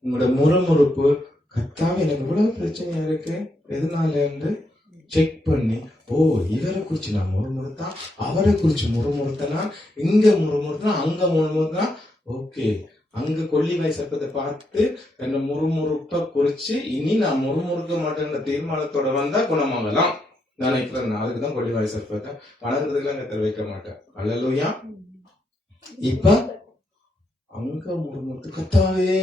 உங்களோட முறுமுறுப்பு, கர்த்தாவே எனக்கு இவ்வளவு பிரச்சனையா இருக்கு, எதனால செக் பண்ணி, ஓ இவரை குறிச்சு நான் முறுமுறுத்தா, அவரை குறிச்சு முறுமுறுத்தனா, இங்க முறுமுறுத்தா, அங்க முறுமுறுத்தா, ஓகே. அங்க கொல்லிவாய் சர்ப்பத்தை பார்த்து என்ன முறுமுறுப்பை குறிச்சு இனி நான் முறுமுறுக்க மாட்டேன்ற தீர்மானத்தோட வந்தா குணமாகலாம் நினைக்கிறேன். அதுக்குதான் கொல்லிவாய் சர்ப்பத்தை வணங்குறதுக்கு கத்தர் வைக்க மாட்டேன். அல்லேலூயா. இப்ப அங்க முறுமுறுத்து, கர்த்தாவே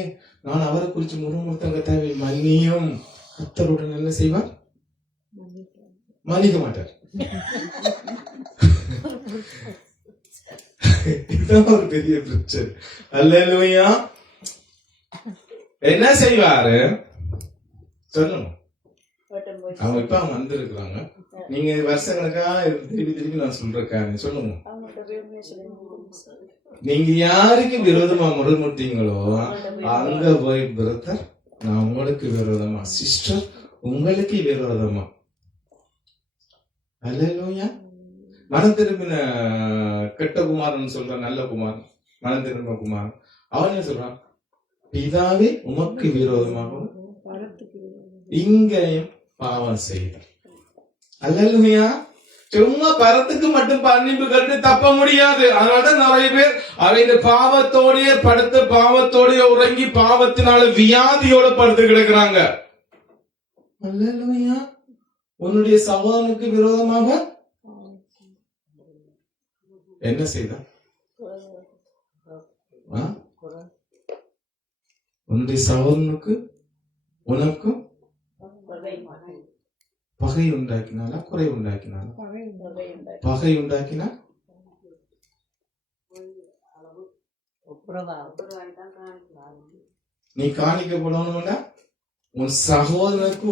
நான் அவரை குறிச்சு முறுமுறுத்தேன், கர்த்தாவே மன்னியும். கர்த்தருடன் என்ன செய்வார்? மன்னிக்க மாட்டார். இதுதான் ஒரு பெரிய பிரச்சனை. அல்லேலூயா. என்ன செய்வாரு சொல்லுங்க. அவங்க இப்ப அவங்க வந்திருக்கிறாங்க. நீங்க வருஷக்கணக்கா திருப்பி திருப்பி நான் சொல்றேன், சொல்லுங்க. நீங்க யாருக்கு விரோதமா முறுமுறுத்தீங்களோ அங்க போய் பிரதர் நான் உங்களுக்கு விரோதமா, சிஸ்டர் உங்களுக்கு விரோதமா. அல்லேலூயா. மனம் திரும்பின கெட்ட குமாரன் சொல்ற நல்ல குமாரன், மனம் திரும்ப குமாரன், அவன் சொல்றான், பிதாவே உமக்கு விரோதமாகவும் இங்கேயும் பாவம் செய்தார். அல்லேலூயா. சும்மா பரத்துக்கு மட்டும் மன்னிப்பு கட்டு தப்ப முடியாது. அதனாலதான் நிறைய பேர் அவங்க பாவத்தோடைய படுத்து, பாவத்தோடைய உறங்கி, பாவத்தினால வியாதியோட படுத்து கிடக்குறாங்க. அல்லேலூயா. உன்னுடைய சகோதரனுக்கு விரோதமாக என்ன செய்தான்? உன்னுடைய சகோதரனுக்கு உனக்கும் பகை உண்டாக்கினாலா குறை உண்டாக்கினாலா? பகை உண்டாக்கினா நீ காணிக்கப்படணும்னா உன் சகோதரனுக்கு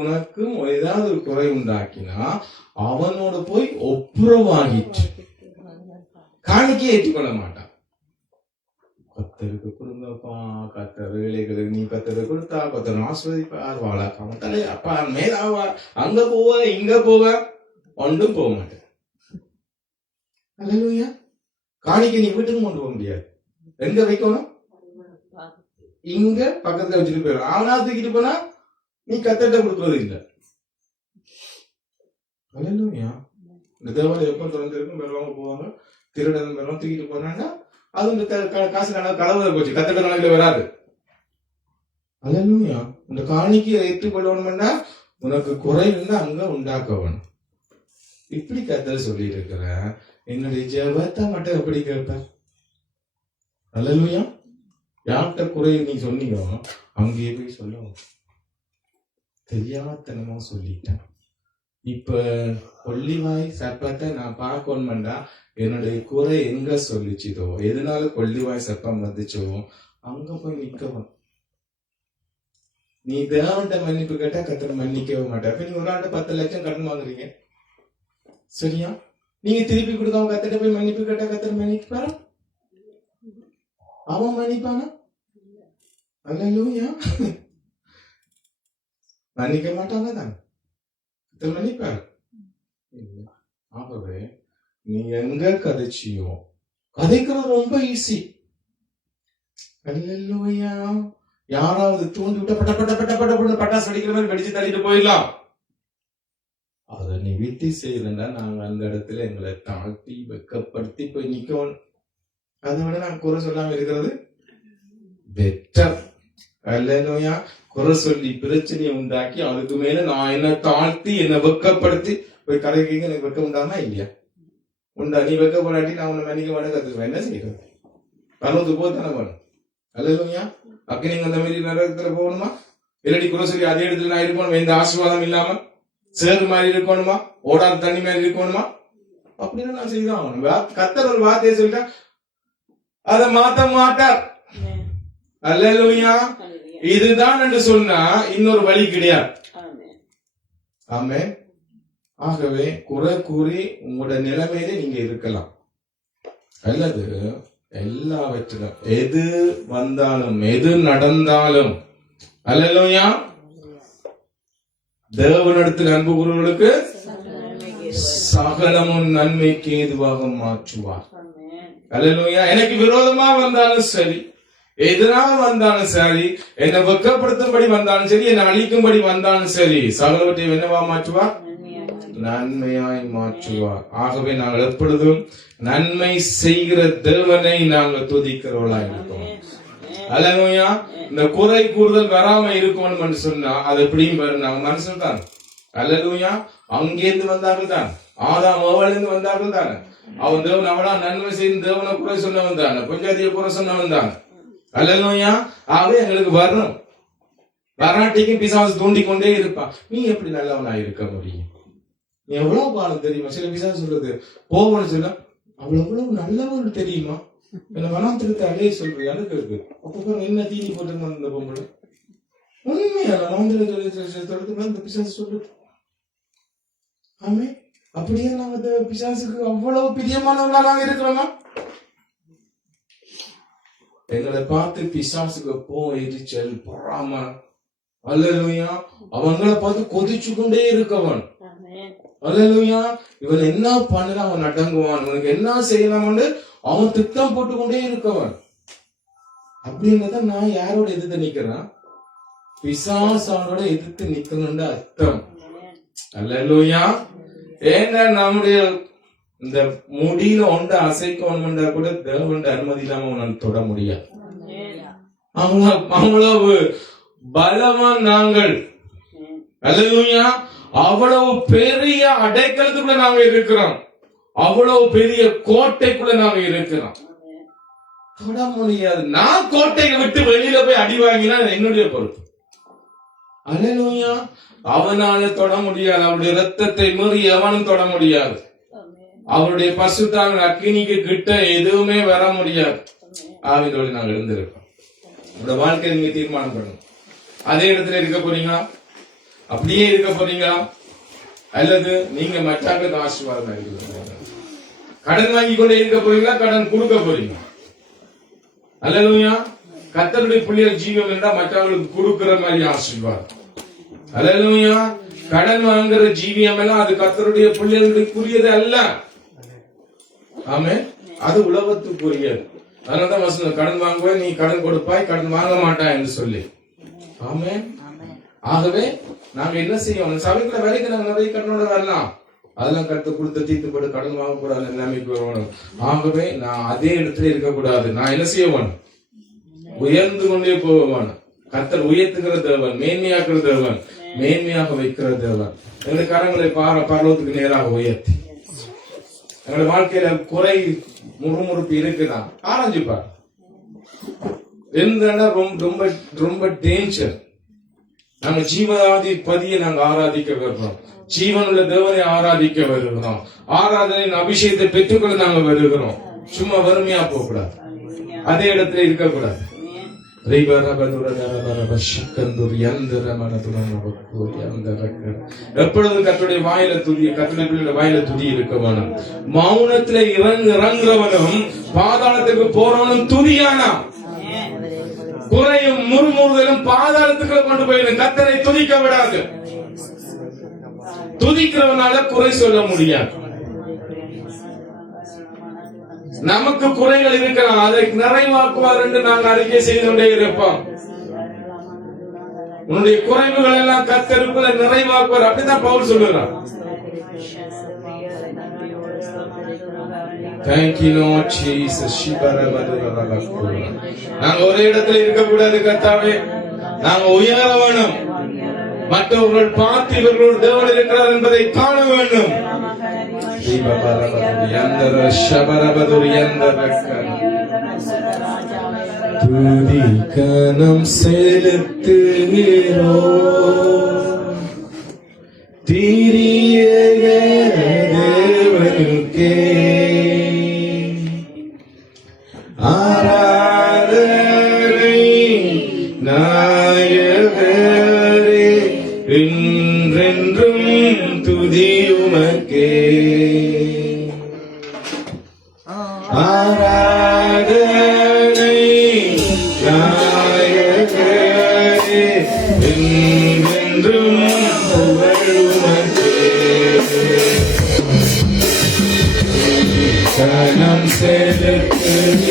உனக்கும் ஏதாவது ஒரு குறை உண்டாக்கினா அவனோட போய் ஒப்புரவாகிட்டு காணிக்கை ஏற்றுக்கொள்ள மாட்டான். கத்தருக்கு கொடுங்கப்பா, கத்தர் வேலைகளுக்கு நீ கத்தருக்கு கொடுத்தா கத்தர் ஆஸ்வதிப்பார், வாழாக்காம தலை அப்பா மேலாவா, அங்க போவ இங்க போவ ஒன்றும் போக மாட்டேன். அல்லேலூயா. காணிக்கை நீ வீட்டுக்கு கொண்டு போக முடியாது. எங்க வைக்கணும்? இங்க பக்கத்துல வச்சுட்டு போயிடும். அவனா தூக்கிட்டு போனா நீ கத்தட்ட கொடுக்கறது இல்லை. அல்லேலூயா. இந்த தேவாலயம் எப்ப திறந்திருக்கும், பெறவங்க போவாங்க, திருடன் பெறவங்க தூக்கிட்டு போறாங்கன்னா அது இந்த காசு கணக்கு களவுல போச்சு, கத்தட்ட கணக்குல வராது. அல்லேலூயா. இந்த காணிக்கையை ஏற்றுக்கொள்ளணும்னா உனக்கு குறை இருந்தா அங்க உண்டாக்கணும். இப்படி கத்தர் சொல்லி இருக்கிற என்னுடைய ஜெபத்தை மட்டும் எப்படி கேட்ப? அல்லேலூயா. யார்கிட்ட குறை நீ சொன்னீங்க அங்கேயே போய் சொல்லுவோம். தெரியாதனமா சொல்லிட்டேன். இப்ப கொள்ளிவாய் சர்ப்பத்தை நான் பார்க்கணும்டா என்னுடைய குறை எங்க சொல்லிச்சுதோ, எதனால கொள்ளிவாய் சர்ப்பம் வந்துச்சோ அங்க போய் நிக்கவும். நீ தேவன்ட்ட மன்னிப்பு கேட்டா கத்தர் மன்னிக்கவே மாட்டா. இப்ப நீங்க ஒரு ஆண்டு 10 லட்சம் கடன் வாங்குறீங்க, சரியா? நீங்க திருப்பி கொடுக்காம கத்திட்ட போய் மன்னிப்பு கேட்டா கத்தர் மன்னிப்பாரா? அவன் மன்னிப்பானா? அல்லேலூயா. மன்னிக்க மாட்டாங்க தான், கத்தர் மன்னிப்பாரு. ஆகவே நீ எங்க கதைச்சியோ கதைக்கிறது ரொம்ப ஈஸி. அல்லேலூயா. யாராவது தூண்டி விட்ட பட்ட பட்ட பட்ட பட்ட பட்டாசு அடிக்கிற மாதிரி வெடிச்சு தள்ளிட்டு போயிடலாம். அதை நீ வித்தி செய்யறா நாங்க அந்த இடத்துல எங்களை தாழ்த்தி வெக்கப்படுத்தி போய் நிக்கணும். அதை விட நான் குறை சொல்லாம இருக்கிறது பெட்டர். அல்லேலூயா. குறை சொல்லி பிரச்சனையை உண்டாக்கி அதுக்கு மேல நான் என்ன தாழ்த்தி என்ன வெக்கப்படுத்தி போய் கரைக்கு எனக்கு வெக்க உண்டாமா இல்லையா? உண்டா? நீ வெக்கப்படாட்டி நான் உன்னை மன்னிக்க மாட்டேன் கத்துக்குவேன். என்ன செய்யறது? பணத்து போத்தானே பண்ணும். அல்லேலூயா. அப்படி நீங்க அந்த மாதிரி நரகத்துல போகணுமா? இல்லாட்டி குறை சொல்லி அதே இடத்துல நான் இருக்கணும், எந்த ஆசீர்வாதம் இல்லாம சேறு மாதிரி இருக்கணுமா, ஓடாத தண்ணி மாதிரி இருக்கணுமா? அப்படின்னு நான் செய்தான் ஆகணும். கத்தர் ஒரு வார்த்தையை சொல்லிட்டா அதை மாத்த மாட்டார். அல்லேலூயா. இதுதான் என்று சொன்னா இன்னொரு வழி கிடையாது. ஆமென். ஆகவே குறை கூறி உங்களோட நிலைமையில நீங்க இருக்கலாம், அல்லது எல்லாவற்றிலும் எது வந்தாலும் எது நடந்தாலும் அல்லேலூயா தேவனிடத்தில் அன்பு கூறுவர்களுக்கு சகலமும் நன்மைக்கு ஏதுவாக மாற்றுவார். அல்லேலூயா. எனக்கு விரோதமா வந்தாலும் சரி, எதனால வந்தாலும் சரி, என்னை வெக்கப்படுத்தும்படி வந்தாலும் சரி, என்னை அழிக்கும்படி வந்தாலும் சரி, சகலவற்றையும் என்னவா மாற்றுவார்? நன்மையாய் மாற்றுவார். ஆகவே நாங்கள் எப்பொழுதும் நன்மை செய்கிற தேவனை நாங்கள் துதிக்கிறவர்களா இருக்கோம். அல்லேலூயா. இந்த குறை கூறுதல் வராம இருக்கணும் என்று சொன்னா அது எப்படியும் வரும். நாங்க மனுஷன் தான். அல்லேலூயா. அங்கேருந்து வந்தார்கள் தான், ஆதாம் ஏவாளிலிருந்து வந்தார்கள் தானே. அவன் தேவன் அவளா நன்மை செய்து தேவனை குறை சொன்னவன் தானே, பஞ்சாதிய குறை சொன்னவன் தானே. அல்லேலூயா. ஆகவே எங்களுக்கு வரணும். வராட்டிக்கும் பிசாசு தூண்டிக்கொண்டே இருப்பான். நீ எப்படி நல்லவனா இருக்க முடியும்? நீ எவ்வளவு பாலம் தெரியுமா? சில பிசாசு சொல்றது போவன்னு சொல்ல அவ்வளவு எவ்வளவு நல்லவன் தெரியுமா? என்ன வனாத்திரத்தை அலைய சொல்றியான்னு கேட்கு. அப்ப என்ன தீனி போட்டு அந்த பொம்பளை உண்மையான இந்த பிசாசு சொல்லுது. ஆமே. அப்படியே நாங்க பிசாசுக்கு அவ்வளவு பிரியமானவர்களாக இருக்கிறோமா? எங்களை பார்த்து பிசாசுக்கு எரிச்சல் பொறாம, அல்லேலூயா, அவங்களை பார்த்து கொதிச்சு கொண்டே இருக்கவன். அல்லேலூயா. இவன் என்ன பண்ணல அவன் அடங்குவான், இவனுக்கு என்ன செய்யலாம்னு அவன் திட்டம் போட்டுக்கொண்டே இருக்கவன். அப்படின்றத நான் யாரோட எதிர்த்து நிக்கிறேன்? பிசாசானோட எதிர்த்து நிக்கணும்னு அர்த்தம். அல்லேலூயா. ஏன்னா நம்முடைய இந்த முடியில ஒன்றை அசைக்கணும்னா கூட தேவனுடைய அனுமதி இல்லாம அவனால் தொட முடியாது. அவ்வளவு பலமா நாங்கள். அல்லேலூயா. அவ்வளவு பெரிய அடைக்கலத்துக்குள்ள நாங்க இருக்கிறோம், அவ்வளவு பெரிய கோட்டைக்குள்ள நாங்க இருக்கிறோம். தொட முடியாது. நான் கோட்டையை விட்டு வெளியில போய் அடி வாங்கினா என்னுடைய பொறுப்பு. அல்லேலூயா. அவனால தொட முடியாது. அவருடைய ரத்தத்தை மீறி எவனும் தொட முடியாது. அவருடைய பசுத்தாவின் அக்கினிக்கு கிட்ட எதுவுமே வர முடியாது. ஆவிதோடு நாங்கள் இருந்திருக்கோம். இந்த வாழ்க்கையை நீங்க தீர்மானம் பண்ணணும். அதே இடத்துல இருக்க போறீங்களா? அப்படியே இருக்க போறீங்களா? அல்லது நீங்க மற்றவங்களுக்கு ஆசீர்வாதம் இருக்க? கடன் வாங்கி கொண்டே இருக்க போறீங்களா? கடன் கொடுக்க போறீங்களா? அல்லேலூயா. கர்த்தருடைய பிள்ளைகள் ஜீவம் என்றா மற்றவங்களுக்கு கொடுக்கிற மாதிரி ஆசீர்வாதம். அல்லேலூயா. கடன் வாங்குற ஜீவியம் எல்லாம் அது கர்த்தருடைய பிள்ளைகளுக்குரியது அல்ல. ஆமென். அது உலகத்துக்குரியது. அதனாலதான் வசனம், கடன் வாங்குவாய், நீ கடன் கொடுப்பாய், கடன் வாங்க மாட்டாய் என்று சொல்லி. ஆமென். ஆகவே நாங்க என்ன செய்யணும்? சபைக்குள்ள வேலைக்கு நாங்க நிறைய கடனோட வரலாம், அதெல்லாம் கருத்து கொடுத்து தீர்த்து போட்டு கடன் வாங்கக்கூடாது, நிலைமைக்கு வரணும். ஆகவே நான் அதே இடத்துல இருக்கக்கூடாது. நான் என்ன செய்யணும்? உயர்ந்து கொண்டே போவேன். கர்த்தர் உயர்த்துகிற தேவன், மேன்மையாக்குற தேவன், மேன்மையாக வைக்கிற தேவன். எங்களுடைய கரங்களை பரலோகத்துக்கு நேராக உயர்த்தி எங்களுடைய வாழ்க்கையில குறை முறுமுறுப்பு இருக்குதான் ஆராய்ஞ்சுப்பார். ரொம்ப ரொம்ப டேஞ்சர். நாங்க ஜீவாதி பதியை நாங்க ஆராதிக்க வருகிறோம், ஜீவனுள்ள தேவனை ஆராதிக்க வருகிறோம், ஆராதனையின் அபிஷேகத்தை பெற்றுக்கொள்ள நாங்க வருகிறோம். சும்மா வறுமையா போக கூடாது, அதே இடத்துல இருக்கக்கூடாது. எப்பொழுதும் கர்த்தருடைய வாயில துதி, கர்த்தருடைய வாயில துதி இருக்க வேணும். மௌனத்துல இறங்குறவனும் பாதாளத்துக்கு போறவனும் துதியானா. குறையும் முறுமுறுதலும் பாதாளத்துக்கு கொண்டு போயிடும். கர்த்தரை துதிக்க விடாது. துதிக்கிறவனால குறை சொல்ல முடியாது. நமக்கு குறைகள் இருக்கலாம், அதை நிறைவாக்குவார் என்று நாங்கள் அறிக்கை செய்து கொண்டே இருப்போம். உன்னுடைய குறைவுகள் எல்லாம் கர்த்தருக்குள்ள நிறைவாக்குவார். அப்படிதான் பவுல் சொல்லுகிறார். Thank you Lord Jesus. நாங்க ஒரே இடத்துல இருக்கக்கூடாது கர்த்தாவே, நாங்க உயர வேணும். மற்றவர்கள் பார்த்து இவர்களோடு தேவன் இருக்கிறார் என்பதை காண வேண்டும். துதிக்கனம் செலுத்துகிறோ தீரிய தேவனுக்கே ஆராதனை நாயகரே, என்றென்றும் துதியுமக்கே. ஆராதனை நாயகரே, என்றென்றும் புகழுமக்கே. கனம் செலுத்துகிறோம்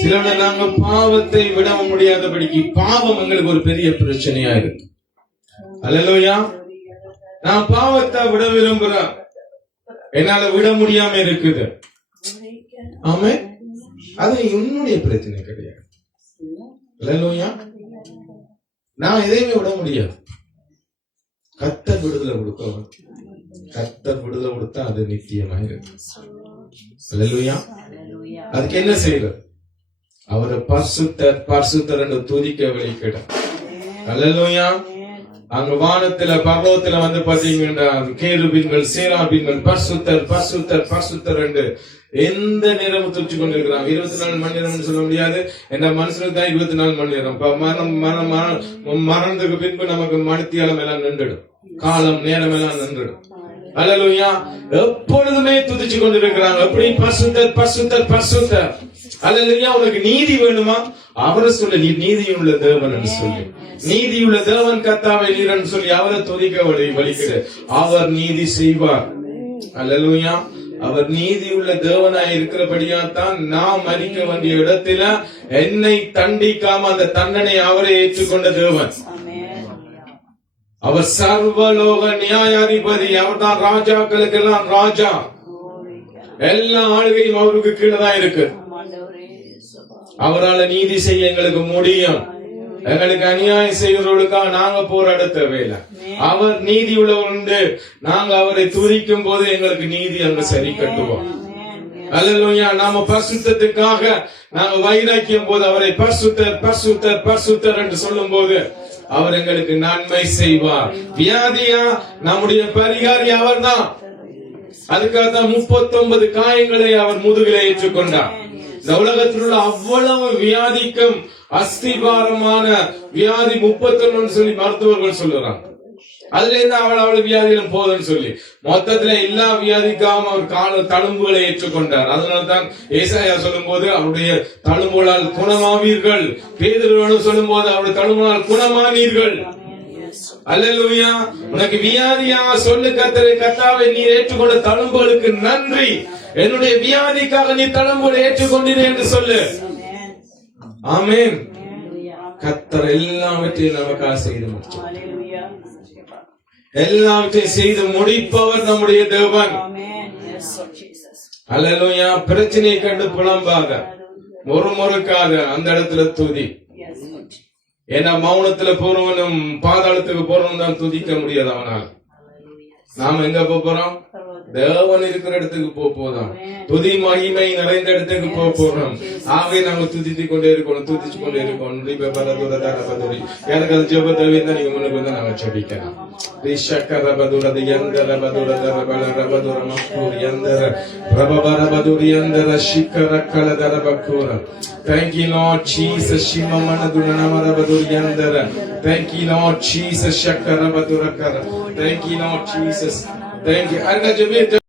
சிலோட நாங்க பாவத்தை விட முடியாதபடிக்கு பாவம் எங்களுக்கு ஒரு பெரிய பிரச்சனையா இருக்கு. அல்லேலூயா. நான் பாவத்தை விட விரும்புறேன், என்னால விட முடியாம இருக்குது. ஆமே, அது என்னுடைய பிரச்சனை கிடையாது. அல்லேலூயா. நான் எதையுமே விட முடியாது. கர்த்தர் விடுதலை கொடுக்க, கர்த்தர் விடுதலை கொடுத்தா அது நித்தியமாக இருக்கு. அல்லேலூயா. அதுக்கு என்ன செய்யறது? அவரை பரிசுத்தர் பரிசுத்தர் என்று துதிக்க வெளிக்கிட. அல்லேலூயா. அங்க வானத்துல பர்வத்துல வந்து பாத்தீங்கன்னா கேருபீன்கள் சேராபீன்கள் பரிசுத்தர் பரிசுத்தர் பரிசுத்தர் என்று எந்த நேரமும் துடிச்சு கொண்டிருக்கிறாங்க. 24 மணி நேரம் சொல்ல முடியாது. என்ன மனுஷனுக்கு தான் 24 மணி நேரம். மரணத்துக்கு பின்பு நமக்கு மணித்தியாலம் எல்லாம் நின்றுடும், காலம் நேரம் எல்லாம் நின்றுடும். அல்லேலூயா. எப்பொழுதுமே துதிச்சு கொண்டிருக்கிறாங்க. எப்படி? பரிசுத்தர் பரிசுத்தர் பரிசுத்தர். அல்லேலூயா. உனக்கு நீதி வேணுமா? அவரை சொல்ல, நீ நீதியுள்ள தேவன் என்று சொல்லி, நீதியுள்ள தேவன் கர்த்தாவே நீர் என்று சொல்லி அவரை துதிக்க வலிக்கிறது. அவர் நீதி செய்வார். அல்லேலூயா. அவர் நீதியுள்ள தேவனாய் இருக்கிறபடியாத்தான் நாம் மரிக்க வேண்டிய இடத்துல என்னை தண்டிக்காம அந்த தண்டனை அவரை ஏற்றுக்கொண்ட தேவன். அவர் சர்வலோக நியாயாதிபதி. அவர் தான் ராஜாக்களுக்கு எல்லாம் ராஜா. எல்லா ஆளுகையும் அவருக்கு கீழே தான் இருக்கு. அவரால் நீதி செய்ய எங்களுக்கு முடியும். எங்களுக்கு அநியாயம் செய்கிறவர்களுக்காக நாங்க போராட தேவையில்லை. அவர் நீதி உண்டு. நாங்க அவரை துதிக்கும் போது எங்களுக்கு நீதி அங்க சரி கட்டுவோம். அல்லேலூயா. நாம பரிசுத்தத்துக்காக நாங்க வைராக்கியம் போது அவரை பரிசுத்தர் பரிசுத்தர் பரிசுத்தர் என்று சொல்லும் போது அவர் எங்களுக்கு நன்மை செய்வார். வியாதியா நம்முடைய பரிகாரி அவர் தான். அதுக்காக தான் 39 காயங்களை அவர் முதுகிலே ஏற்றுக்கொண்டார். இந்த உலகத்தில் உள்ள அவ்வளவு வியாதிக்கும் அஸ்திபாரமான வியாதி 31 சொல்லி மருத்துவர்கள் சொல்லுறாங்க. அதுல இருந்து அவள் வியாதிகளும் போதுன்னு சொல்லி மொத்தத்துல எல்லா வியாதிக்காம அவர் தழும்புகளை ஏற்றுக்கொண்டார். அதனால்தான் ஏசாயா சொல்லும் போது அவருடைய தழும்புகளால் குணமாவீர்கள். பேதுரு சொல்லும் போது அவருடைய தழும்புகளால் குணமானீர்கள். அல்லேலூயா. உனக்கு வியாதியா சொல்லு கர்த்தாவே நீ ஏற்றுக்கொண்ட தழும்புகளுக்கு நன்றி. என்னுடைய வியாதிக்காக நீ தழும்புகளை ஏற்றுக்கொண்டீர்கள் என்று சொல்லு. ஆமென். கர்த்தர் எல்லாவற்றையும் நமக்காக செய்து முடிச்சார். எல்லாவற்றையும் செய்து முடிப்பவர் நம்முடைய தேவன். அல்லேலூயா. பிரச்சனையை கண்டு புலம்பாத, முறுமுறுக்காத, அந்த இடத்துல துதி. ஏன்னா மௌனத்துல போறவனும் பாதாளத்துக்கு போறவனும் தான் துதிக்க முடியாது அவனால். நாம எங்க போறோம்? தேவன் இருக்கிற இடத்துக்கு போறோம். துதி மகிமை நிறைந்த இடத்துக்கு போறோம். ஆகவே நாங்க துதித்து கொண்டே இருக்கணும், துதிச்சு கொண்டே இருக்கணும். எனக்கு அது ஜெப தேவை தான். நீங்க முன்னுக்கு வந்து நாங்க ஜெபிக்கலாம். Thank you, Lord Jesus. Thank you, Lord Jesus. Thank you, Lord Jesus. Thank you.